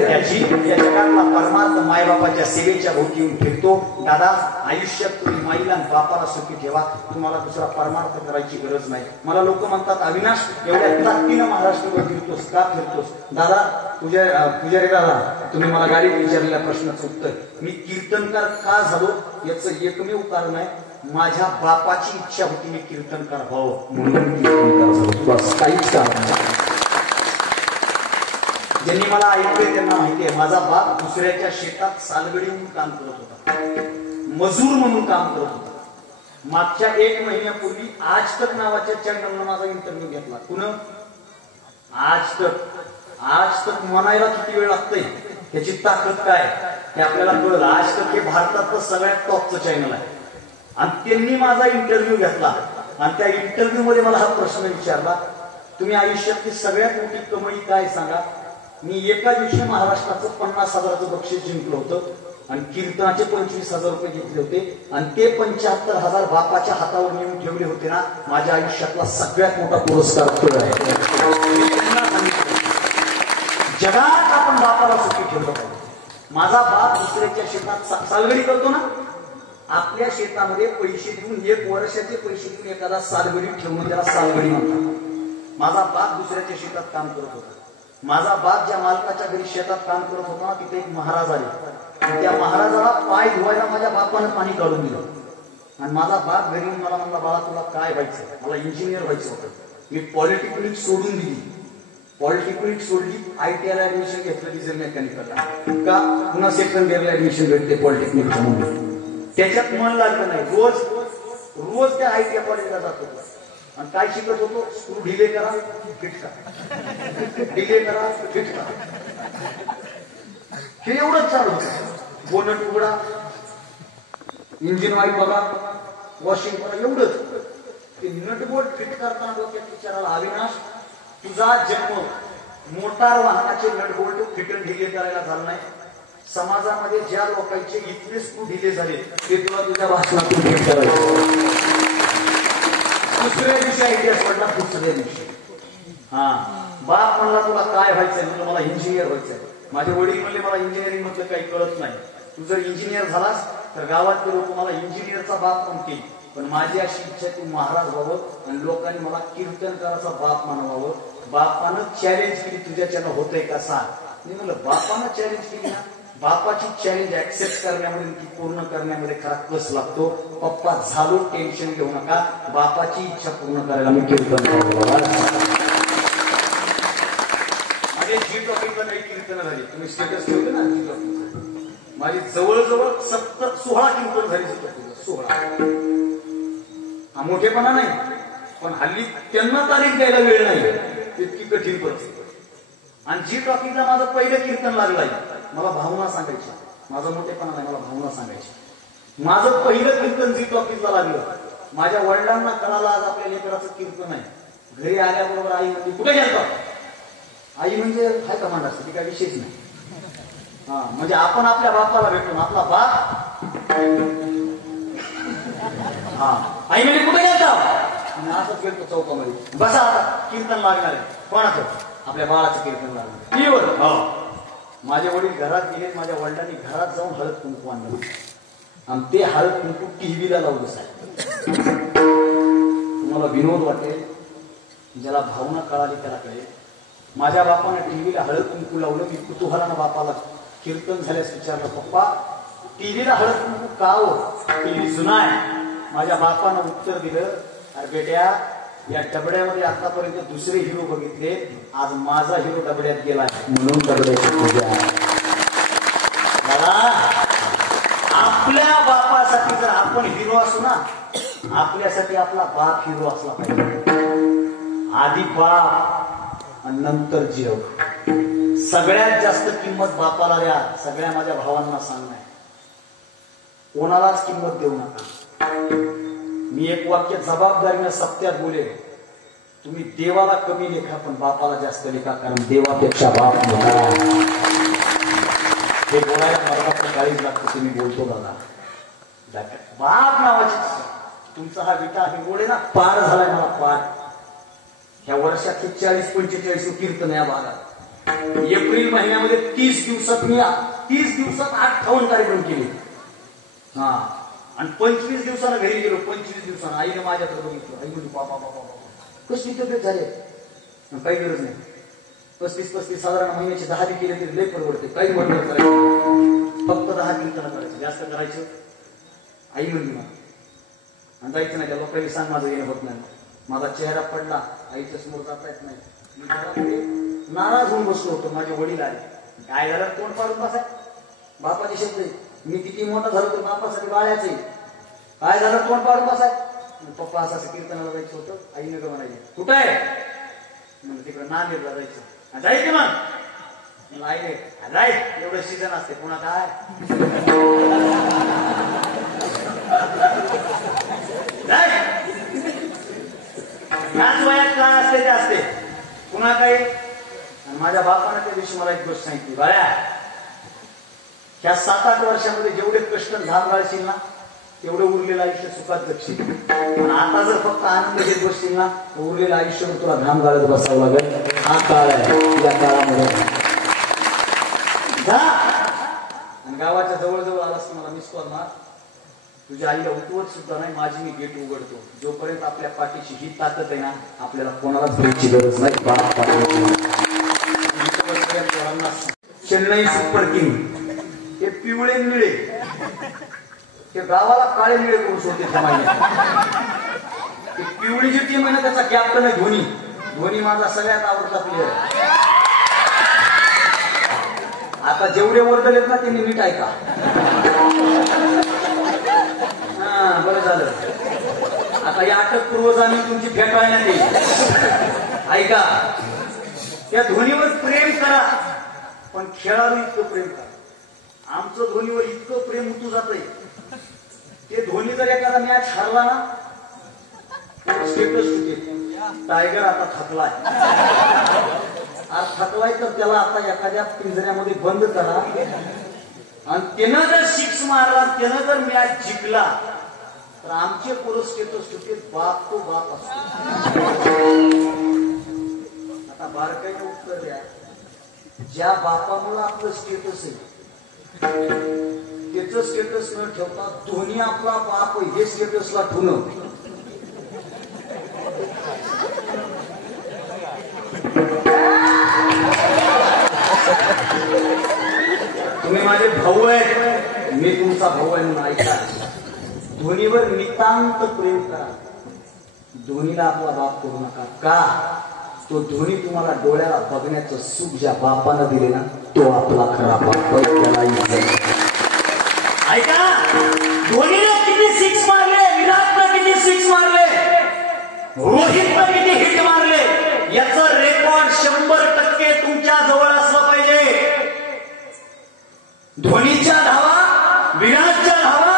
त्याची. या जगातला परमार्थ मायबापाच्या सेवेच्या भोवती येऊन फिरतो. दादा, आयुष्यात तुम्ही माईला आणि बापाला सुखी ठेवा. तुम्हाला दुसरा परमार्थ करायची गरज नाही. मला लोक म्हणतात, अविनाश एवढ्या ताकदीनं महाराष्ट्रभर फिरतोस का फिरतोस? दादा, पुजारी दादा, तुम्ही मला गाडीत विचारलेल्या प्रश्नाचं उत्तर, मी कीर्तनकार का झालो याचं एकमेव कारण आहे, माझ्या बापाची इच्छा होती मी कीर्तनकार व्हावं म्हणून कीर्तनकार झालो. बस, काहीच कारण नाही. ज्यांनी मला ऐकले त्यांना माहितीये, माझा बाप दुसऱ्याच्या शेतात सालगडी म्हणून काम करत होता, मजूर म्हणून काम करत होता. मागच्या 1 महिन्यापूर्वी आज तक नावाच्या चॅनलनं माझा इंटरव्ह्यू घेतला. कुणं? आज तक म्हणायला किती वेळ लागतंय, त्याची ताकद काय हे आपल्याला कळलं. आज तक हे भारतातलं सगळ्यात टॉपचं चॅनल आहे. आणि त्यांनी माझा इंटरव्ह्यू घेतला आणि त्या इंटरव्ह्यू मध्ये मला हा प्रश्न विचारला, तुम्ही आयुष्यातली सगळ्यात मोठी कमाई काय सांगा? मी एका दिवशी महाराष्ट्राचं 50,000चं बक्षीस जिंकलं होतं आणि कीर्तनाचे 25,000 रुपये घेतले होते, आणि ते 75,000 बापाच्या हातावर नेऊन ठेवले होते ना. माझ्या आयुष्यातला सगळ्यात मोठा पुरस्कार तो आहे. जगात आपण बापाला सुखी ठेवलं पाहिजे. माझा बाप दुसऱ्याच्या शेतात सालगडी करतो ना, आपल्या शेतामध्ये पैसे देऊन 1 वर्षाचे पैसे देऊन एखादा सालगडी ठेवून त्याला सालगडी म्हणतात. माझा बाप दुसऱ्याच्या शेतात काम करत होता. माझा बाप ज्या मालकाच्या घरी शेतात काम करत होता ना, तिथे एक महाराज आले. त्या महाराजाला पाय धुवायला माझ्या बापानं पाणी काढून दिलं. आणि माझा बाप घरी मला म्हणला, बाळा तुला काय व्हायचं? मला इंजिनियर व्हायचं होतं. मी पॉलिटेक्निक सोडून दिली. पॉलिटेक्निक सोडली, ITI ऍडमिशन घेतलं डिझेल मेकॅनिकलला. का? पुन्हा सेकंड इयरला ऍडमिशन भेटते पॉलिटेक्निकच्या म्हणून. त्याच्यात मन लागलं नाही. रोज त्या ITI कॉलेजला जात होतो आणि काय शिकत होतो? स्क्रू ढिले करा, फिट करा, ढिले करा, फिट करा. हे एवढंच चालू होतं. बोनट उघडा, इंजिन ऑइल बघा, वॉशिंग करा, एवढंच. ते नटबोल्ट फिट करताना डोक्यात विचाराला, अविनाश तुझा जन्म मोटार वाहनाचे नटबोल्ट फिटून ढिले करायला झाला नाही. समाजामध्ये ज्या लोकांचे इतके स्क्रू ढिले झाले ते तुला तुझ्या भाषणातून फिट करायचे. दुसऱ्या दिवशी आयडियास पडला, दुसऱ्या दिवशी बाप म्हणला तुला काय व्हायचंय? म्हणलं मला इंजिनियर व्हायचंय. माझे वडील म्हणले मला इंजिनिअरिंग मधलं काही कळत नाही, तू जर इंजिनियर झालास तर गावातले लोक मला इंजिनियरचा बाप म्हणतील, पण माझी अशी इच्छा तू महाराज व्हावं आणि लोकांनी मला कीर्तनकाराचा बाप म्हणावं. बापानं चॅलेंज केली, तुझ्याच्यानं होतंय का सांग. मी म्हणलं बापानं चॅलेंज केली ना, बापाची चॅलेंज ऍक्सेप्ट करण्यामध्ये ती पूर्ण करण्यामध्ये खरा कस लागतो. पप्पा झालो, टेन्शन घेऊ नका, बापाची इच्छा पूर्ण करायला मी कीर्तन करतो. जी टॉपिकला काही कीर्तन झाली, तुम्ही स्टेटस ठेवले ना जी टॉपिक, माझी जवळजवळ 16 कीर्तन झाली. 16 हा मोठेपणा नाही, पण हल्ली त्यांना तारीख द्यायला वेळ नाही, इतकी कठीण परिस्थिती. आणि जी टॉपिकला माझं पहिलं कीर्तन लागलंय, मला भावना सांगायची, माझा मोठेपणा नाही, मला भावना सांगायची. माझं पहिलं कीर्तन जी टॉपिकला लागलं, माझ्या वडिलांना कळालं आज आपल्या लेकराचं कीर्तन आहे. घरी आल्याबरोबर आई म्हणजे कुठे गेलतो? आई म्हणजे हाय कमांड असते, ती काय विशेष नाही. म्हणजे आपण आपल्या बापाला भेटतो, आपला बाप आई म्हणजे कुठे गेलता? असंच गेलतो चौकामध्ये. बसा आता कीर्तन लागणार आहे. कोणाचं? आपल्या बाळाचं कीर्तन लागणार. टीव्हीवर माझे वडील घरात गेले, माझ्या वडिलांनी घरात जाऊन हळद कुंकू आणलं आणि ते हळद कुंकू टीव्हीला लावलं. साहेब तुम्हाला विनोद वाटेल, ज्याला भावना कळाली त्याला कळेल. माझ्या बापानं टीव्हीला हळद कुंकू लावलं. मी कुतूहलानं बापाला कीर्तन झाल्यास विचारलं, पप्पा टीव्हीला हळद कुंकू का हो? टीव्ही जुना आहे. माझ्या बापानं उत्तर दिलं, अरे बेट्या या डबड्यामध्ये आतापर्यंत दुसरे हिरो बघितले, आज माझा हिरो डबड्यात गेला म्हणून डबड्याची पूजा आहे. आपल्या बापासाठी जर आपण हिरो असू ना, आपल्यासाठी आपला बाप हिरो असला पाहिजे. आधी बाप आणि नंतर जीव. सगळ्यात जास्त किंमत बापाला द्या. सगळ्या माझ्या भावांना सांगणार, कोणालाच किंमत देऊ नका. मी एक वाक्य जबाबदारीनं सत्यात बोलेल, तुम्ही देवाला कमी लेखा पण बापाला जास्त लेखा, कारण देवापेक्षा बाप मोठा. हे बोलायला मला काळीच लागतं, तुम्ही बोलतो दादा. बाप नावाची तुमचा हा विटा हे बोले ना पार झालाय मला, पार. ह्या वर्षात 40-45 कीर्तन या भागात. एप्रिल महिन्यामध्ये 30 दिवसात मी 30 दिवसात 58 कार्यक्रम केले. आणि 25 दिवसानं घरी गेलो. 25 दिवसानं आईने माझ्याकडे बघितलं. आई म्हणजे बाबा बाबा बाबा कशी तब्येत झाली? काही गरज नाही. 35 साधारण महिन्याचे 10 बी केले तरी लय परवडते. काही म्हटलं करायचं, फक्त 10 कीर्तन करायचं, जास्त करायचं. आई म्हणली मला, आणि जायचं नाही त्या लोकांनी सांग माझं येणं होत नाही. माझा चेहरा पडला, आईच्या समोर जाता येत नाही. मी घरामध्ये नाराज होऊन बसलो होतो. माझे वडील आले, काय झालं तोंड पाडून बसाय? बापाचे शब्द, मी किती मोठा झालो तर बापासाठी बाळ्याचे. काय झालं तोंड पाडून बसाय? पप्पा असं कीर्तनाला जायचं होतं. आईने का म्हणायचे, कुठं आहे? म्हणजे तिकडे नांदेडला जायचं. जायचं मग आईने जाय, एवढं सीझन असते पुन्हा काय. ह्याच वयात काय असते ते असते पुन्हा काही. माझ्या बापाने त्या दिवशी मला एक गोष्ट सांगितली, बाळ्या ह्या 7-8 वर्षामध्ये जेवढे कष्ट घाम घालशील ना, तेवढं उरलेलं आयुष्य सुखात जगशील. पण आता जर फक्त आनंद घेत बसशील ना, उरलेलं आयुष्य तुला घाम घालत बसावं लागेल. हा काळ आहे. या काळामध्ये जा आणि गावाच्या जवळजवळ आलास मला मिस कॉल मार. तुझ्या आईला उठवत सुद्धा नाही, माझी मी गेट उघडतो. जोपर्यंत आपल्या पाठीची ही ताकद आहे ना, आपल्याला कोणालाच भेटची गरज नाही. चेन्नई सुपर किंग हे पिवळे निळे, ते गावाला काळे निळे करून सोडते. पिवळी जी टीम आहे ना, त्याचा कॅप्टन आहे धोनी. धोनी माझा सगळ्यात आवडता प्लेअर. आता जेवढे वर्दलेत ना त्यांनी नीट ऐका. बरं झालं. आता या अटकपूर्व जामीन तुमची फेटाळण्यात येईल. ऐका, त्या धोनीवर प्रेम करा, पण खेळाडू इतकं प्रेम करा. आमचं धोनीवर इतकं प्रेम उतू जातंय, ते धोनी जर एखादा मॅच हरला ना स्टेटस चुकेल. टायगर आता थकलाय. आज थकलाय तर त्याला आता एखाद्या पिंजऱ्यामध्ये बंद करा आणि त्यानं जर सिक्स मारला त्यानं जर मॅच जिंकला तर आमचे पुरुष स्टेटस चुकेल. बाप तो बाप असतो. आता बारकाईने उत्तर द्या. ज्या बापामुळे आपलं स्टेटस आहे त्याचं स्टेटस न ठेवता धोनी आपला बाप हे स्टेटसला ठेवणं. तुम्ही माझे भाऊ आहेत, मी तुमचा भाऊ आहे म्हणून ऐका. धोनीवर नितांत प्रेम करा. धोनीला आपला बाप करू नका. का? तो धोनी तुम्हाला डोळ्याला बघण्याचं सुख ज्या बापानं दिले ना तो आपला खरा बाप. त्याला ऐका, धोनीने किती सिक्स मारले, विराटनं किती सिक्स मारले, रोहितनं किती हिट मारले, याचं रेकॉर्ड 100% तुमच्या जवळ असलं पाहिजे. धोनीच्या धावा, विराटच्या धावा,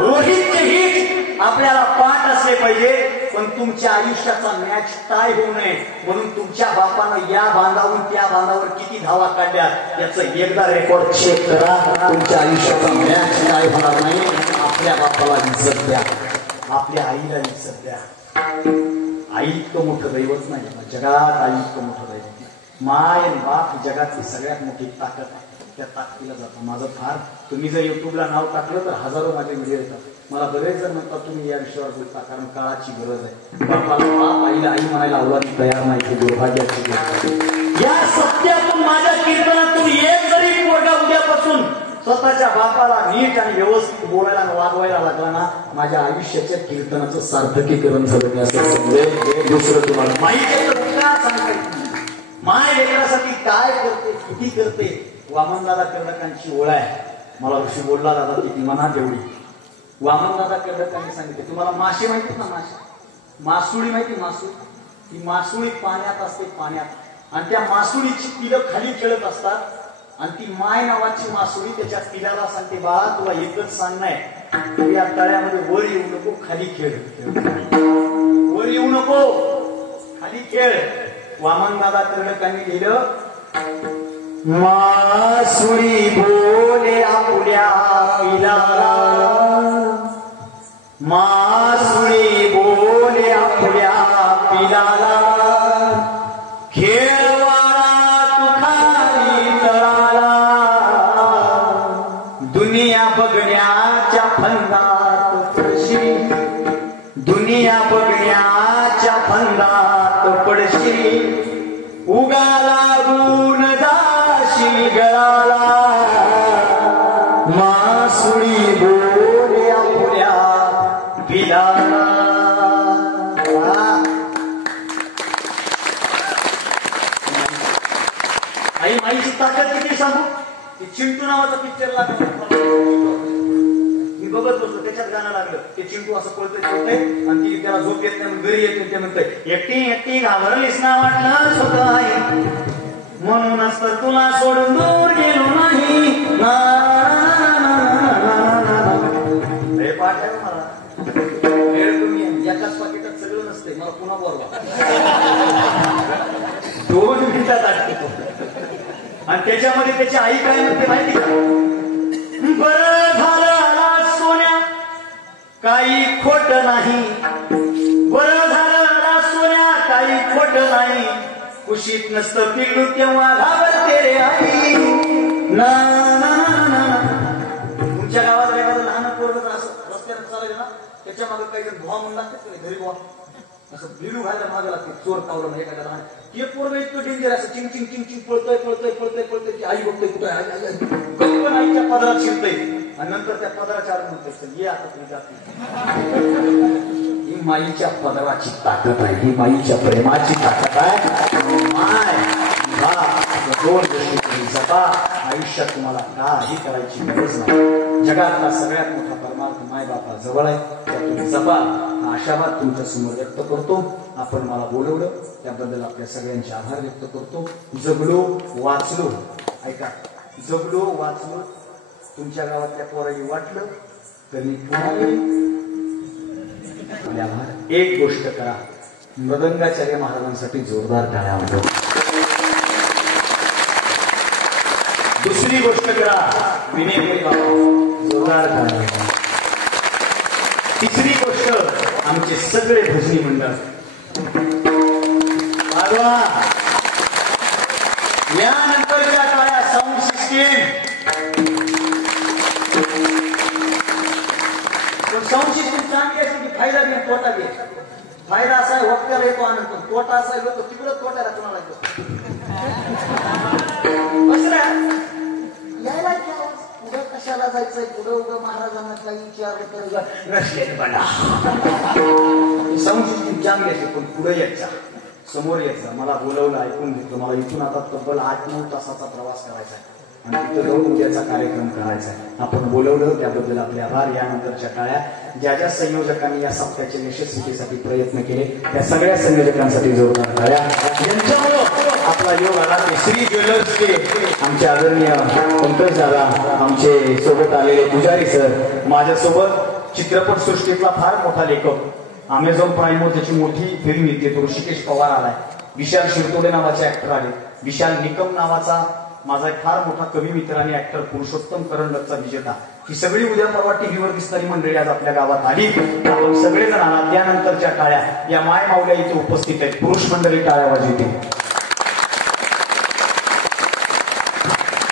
रोहितचे हिट आपल्याला पाठ असले पाहिजे. पण तुमच्या आयुष्याचा मॅच टाय होऊ नये म्हणून तुमच्या बापानं या बांधावरून त्या बांधावर किती धावा काढल्या याचं एकदा रेकॉर्ड चेक करा. तुमच्या आयुष्याचा मॅच टाय होणार नाही. आपल्या बापाला इज्जत द्या, आपल्या आईला इज्जत द्या. आई इतकं मोठं दैवत नाही जगात. आई इतकं मोठं दैवत नाही. माय आणि बाप ही जगातली सगळ्यात मोठी ताकद आहे. त्या ताकदीला जातं. माझं फार तुम्ही जर युट्यूबला नाव टाकलं तर हजारो माझे व्हिडिओ येतात. मला बरेच जण म्हणतात तुम्ही या विषयावर बोलता कारण काळाची गरज आहे. बापाला बाप, आईला आई म्हणायला अवलादी तयार नाही. ते दुर्भाग्याची गोष्ट. या सत्यातून माझ्या कीर्तनातून एक जरी पोरगा उद्यापासून स्वतःच्या बापाला नीट आणि व्यवस्थित बोलायला वागवायला लागला ना माझ्या आयुष्याच्या कीर्तनाचं सार्थकीकरण झालं. मी असं समजेल. दुसरं तुम्हाला माहिती का सांगायचं. माय लेकरासाठी काय करते, किती करते. वामनदादा कर्णकांची ओळ आहे. मला ऋषी बोलला दादा ती मनात एवढी. वामनदादा कर्णकांनी सांगितले तुम्हाला मासे माहितीत ना, मासुळी माहिती. मासुळी ती मासुळी पाण्यात असते, पाण्यात. आणि त्या मासुळीची पिलं खाली खेळत असतात आणि ती माय नावाची मासुळी त्याच्या पिल्याला सांगते बाळा तुला एकच सांगणं आहे, या तळ्यामध्ये वर येऊ नको, खाली खेळ. वर येऊ नको, खाली खेळ. वामनदादा कर्णकांनी लिहिलं मासुळी बोले आपुल्या पिलाला, मासुळी बोले आपुल्या पिलाला, खेळवाळा तू खाली तळाला, दुनिया बघण्याच्या फंदात पडशील, दुनिया बघण्याच्या फंदात पडशील, उगा लागून जाशील गळाला, मासुळी बोले आपुल्या पिलाला. आई माईची ताकद किती सांगू. ती चिंटू नावाचा पिक्चर लागला, मी बघत बसलो, त्याच्यात गाणं लागलं. ते चिंटू असं पळतोय आणि ती त्याला झोप येत नाही, घरी येते. ते म्हणतंय एकटी एकटी घाबरलीस ना वाटलं स्वतः आई, म्हणूनच तर तुला सोडून दूर गेलो नाही. हे पाठ आहे मला. वेळ तुम्ही एकाच पाकिटात सगळं नसते. मला पुन्हा बोलवा 2 मिनिटात आठवतो. आणि त्याच्यामध्ये त्याची आई काय म्हणते माहिती का, बरं झालं सोन्या काही खोट नाही, बरं झालं सोन्या काही खोट नाही, कुशीत नसतं पिल्लू तेव्हा घाबरते रे आई. ना तुमच्या गावात एखादं लहान पोरगं असं रस्त्यानं चालायचं ना त्याच्या मागे काही जण भुवा म्हणून लागतात घरी बुवा असं बिलू घायला मागे लागते. चोर कावलं म्हणजे एखादा लहान ते पोरगं इतकं डेंजर असं चिंग चिंग चिंग चिंग पळतोय पळतोय पळतोय पळतोय. ती आई बघतोय कुठं आई पण आईच्या पदरात शिरतय आणि नंतर त्या पदराच्या आड म्हणतोय ये आता तुम्ही जाते. ही माईच्या पदराची ताकद आहे, ही माईच्या प्रेमाची ताकद आहे. माय दोन गोष्टी तुम्ही जपा. आयुष्यात तुम्हाला काही करायची गरज नाही. जगातला सगळ्यात मोठा परमार्थ माय बापा जवळ आहे, त्या तुम्ही जपा. हा आशावाद तुमच्या समोर व्यक्त करतो. आपण मला बोलवलं त्याबद्दल आपल्या सगळ्यांचे आभार व्यक्त करतो. जगलो वाचलो. ऐका, जगलो वाचलो. तुमच्या गावातल्या पोरांनी वाटलं कमी एक गोष्ट करा, मृदंगाचार्य महाराजांसाठी जोरदार टाळ्या वाजवा. दुसरी गोष्ट करा, विनयपुरी बाबा जोरदार टाळ्या वाजवा. तिसरी गोष्ट आमचे सगळे भजनी मंडळ वाजवा. यानंतरच्या टाळ्या साऊंड सिस्टीम. साऊंड सिस्टीम चांगली असेल की फायदा बी तोटा बी. फायदा असा आहे वक्त्याला येतो आनंद, तोटा असा आहे लोक तिकडं तोट्याला कुणाला यायला पुढं कशाला जायचंय, पुढं उगं महाराजांना काही विचारलं तर साऊंड सिस्टीम चांगली असेल पण पुढे यायचा, समोर यायचं. मला बोलवलं, ऐकून घेतलं. मला इथून आता तब्बल 8-9 तासाचा प्रवास करायचा आहे आणि तिथं जाऊन उद्याचा कार्यक्रम करायचा आहे. आपण बोलवलं त्याबद्दल आपले आभार. यानंतरच्या टाळ्या ज्या ज्या संयोजकांनी या सप्ताहाच्या यशस्वीतेसाठी प्रयत्न केले त्या सगळ्या संयोजकांसाठी जोरदार टाळ्या. यांच्यामुळं आपला योग आला. ते श्री ज्वेलर्सचे आमचे आदरणीय पंकज दादा, आमचे सोबत आलेले पुजारी सर, माझ्यासोबत चित्रपट सृष्टीतला फार मोठा लेखक, अमेझॉन प्राईमवर ज्याची मोठी फिल्म येते तो ऋषिकेश पवार आलाय, विशाल शिरतोडे नावाचे ऍक्टर आले, विशाल निकम नावाचा माझा एक फार मोठा कवी मित्र आणि ऍक्टर पुरुषोत्तम करंडकचा विजेता. ही सगळी उद्या परवा टीव्हीवर दिसणारी मंडळी आज आपल्या गावात आली. आपण सगळेजण आला. त्यानंतरच्या टाळ्या या माय माऊल्या इथे उपस्थित आहेत. पुरुष मंडळी टाळ्या वाजवते.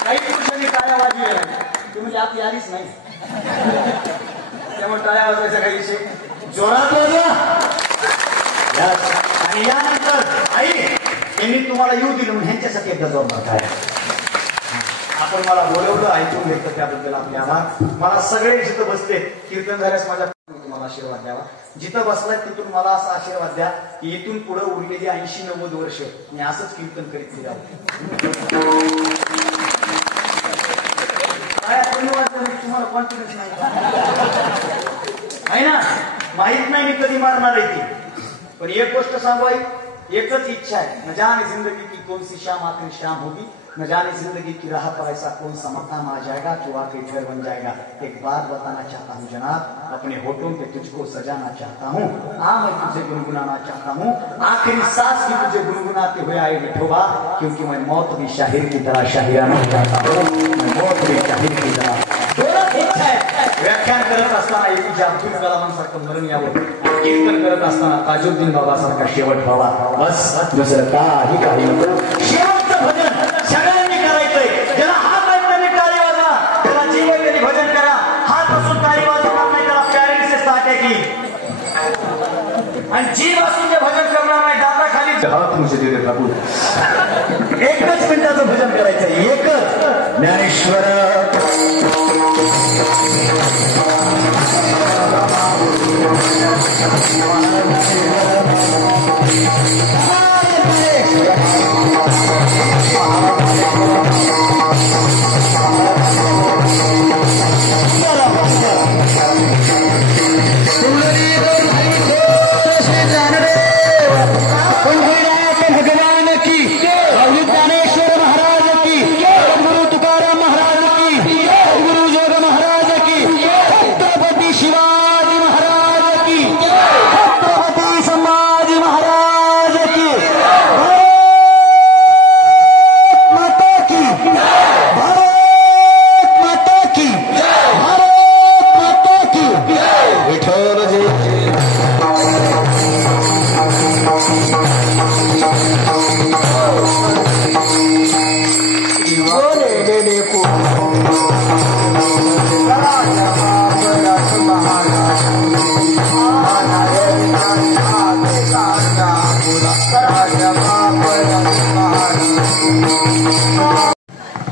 काही पुरुषांनी टाळ्या वाजविल्या नाही, तुम्ही आपली आलीच नाही, त्यामुळे टाळ्या वाजवायचा काही विषय जोरात वाजवा. आणि यानंतर आई यांनी तुम्हाला येऊ दिलं म्हणून ह्यांच्यासाठी एकदा जोरदार टाळ्या. आपण मला बोलवलं, ऐकून घेतलं त्याबद्दल आपले आभार. मला सगळे जिथं बसते कीर्तन झाल्यास माझ्या मला आशीर्वाद द्यावा. जिथं बसलाय तिथून मला असा आशीर्वाद द्या की इथून पुढे उरलेली 80-90 वर्ष मी असंच कीर्तन करीत फिरावं. तुम्हाला कॉन्फिडन्स नाही आहे ना, माहित नाही मी कधी मारणार आहे ती, पण एक गोष्ट सांगू आई, एकच इच्छा है, न जाने जिंदगी की कौन सी शाम आखिरी शाम होगी, न जाने जिंदगी की राह पर ऐसा कौन सा मकाम आ जाएगा जो आके घर बन जाएगा. एक बात बताना चाहता हूँ जनाब, अपने होठों पे तुझको सजाना चाहता हूँ, मैं तुझे गुनगुनाना चाहता हूँ, आखिरी सांस भी तुझे गुनगुनाते हुए आए विठोबा, क्योंकि मैं मौत भी शाहिर की तरह शाहिराना चाहता हूँ, मैं मौत भी शाहिर की तरह. व्याख्यान करत असताना एपीजे अब्दुल कलामांसारखं मरण यावं, कीर्तन करत असताना ताजुद्दीन बाबासारखा शेवट व्हावा, बस दुसरं काही नको. शेवटचं भजन सगळ्यांनी करायचंय. ज्याला हात आहेत त्यांनी टाळी वाजवा, त्याला जीव आहे त्यांनी भजन करा. हात असून टाळी वाजवणार नाही त्याला पॅरेंट्स से स्टार्ट आहे की, आणि जीव असून जे भजन करणार नाही दाता खाली हात मुझे दे दे ठाकूर. एकच मिनिटाचं भजन करायचंय, एकच. ज्ञानेश्वर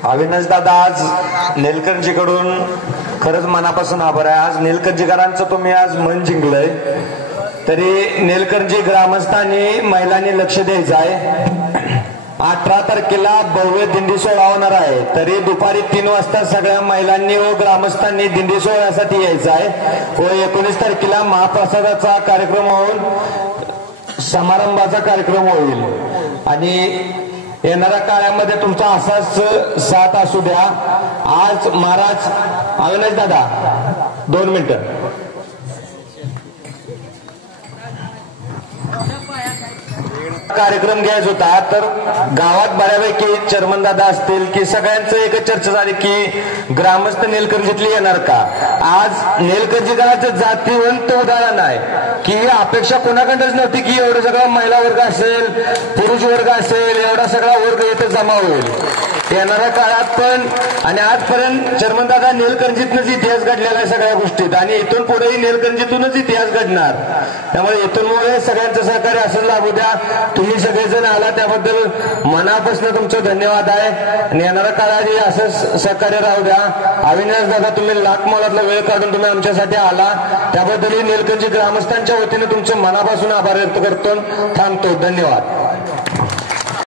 अविनाश दादा, आज नेलकंठजीकडून खरंच मनापासून आभार आहे. आज नेलकंठजीकरांचं तुम्ही आज मन जिंकलंय, तरी नेलकंठजी ग्रामस्थांनी महिलांनी लक्ष द्यायचं आहे. 18 तारखेला भव्य दिंडी सोहळा होणार आहे, तरी दुपारी 3 वाजता सगळ्या महिलांनी व ग्रामस्थांनी दिंडी सोहळ्यासाठी यायचं आहे. व 19 तारखेला महाप्रसादाचा कार्यक्रम होऊन समारंभाचा कार्यक्रम होईल. आणि येणाऱ्या काळामध्ये तुमचा असाच साथ असू द्या. आज महाराज अविनाश दादा 2 मिनिटं. कार्यक्रम घ्यायचा होता तर गावात बऱ्यापैकी चर्मन दादा असतील की सगळ्यांचं एकच चर्चा झाली की ग्रामस्थ निलकंठीतले येणार का. आज निलकंठीकरांचं जातीवंत उदाहरण आहे की ही अपेक्षा कोणाकडच नव्हती की एवढं सगळं महिला वर्ग असेल, पुरुष वर्ग असेल, एवढा सगळा वर्ग इथं जमा होईल. येणाऱ्या काळात पण आणि आजपर्यंत चर्मनदादा निलकंठीतनंच इतिहास घडलेला आहे सगळ्या गोष्टीत आणि इथून पुढेही निलकंठीतूनच इतिहास घडणार. त्यामुळे इथून पुढे सगळ्यांचं सहकार्य असंच लाभू द्या. तुम्ही सगळेजण आला त्याबद्दल मनापासून तुमचं धन्यवाद आहे आणि येणाऱ्या काळातही असंच सहकार्य राहू द्या. अविनाश दादा तुम्ही लाख मोलातला वेळ काढून तुम्ही आमच्यासाठी आला त्याबद्दलही निलकंठी ग्रामस्थांच्या वतीने तुमचे मनापासून आभार व्यक्त करतो. थांबतो. धन्यवाद.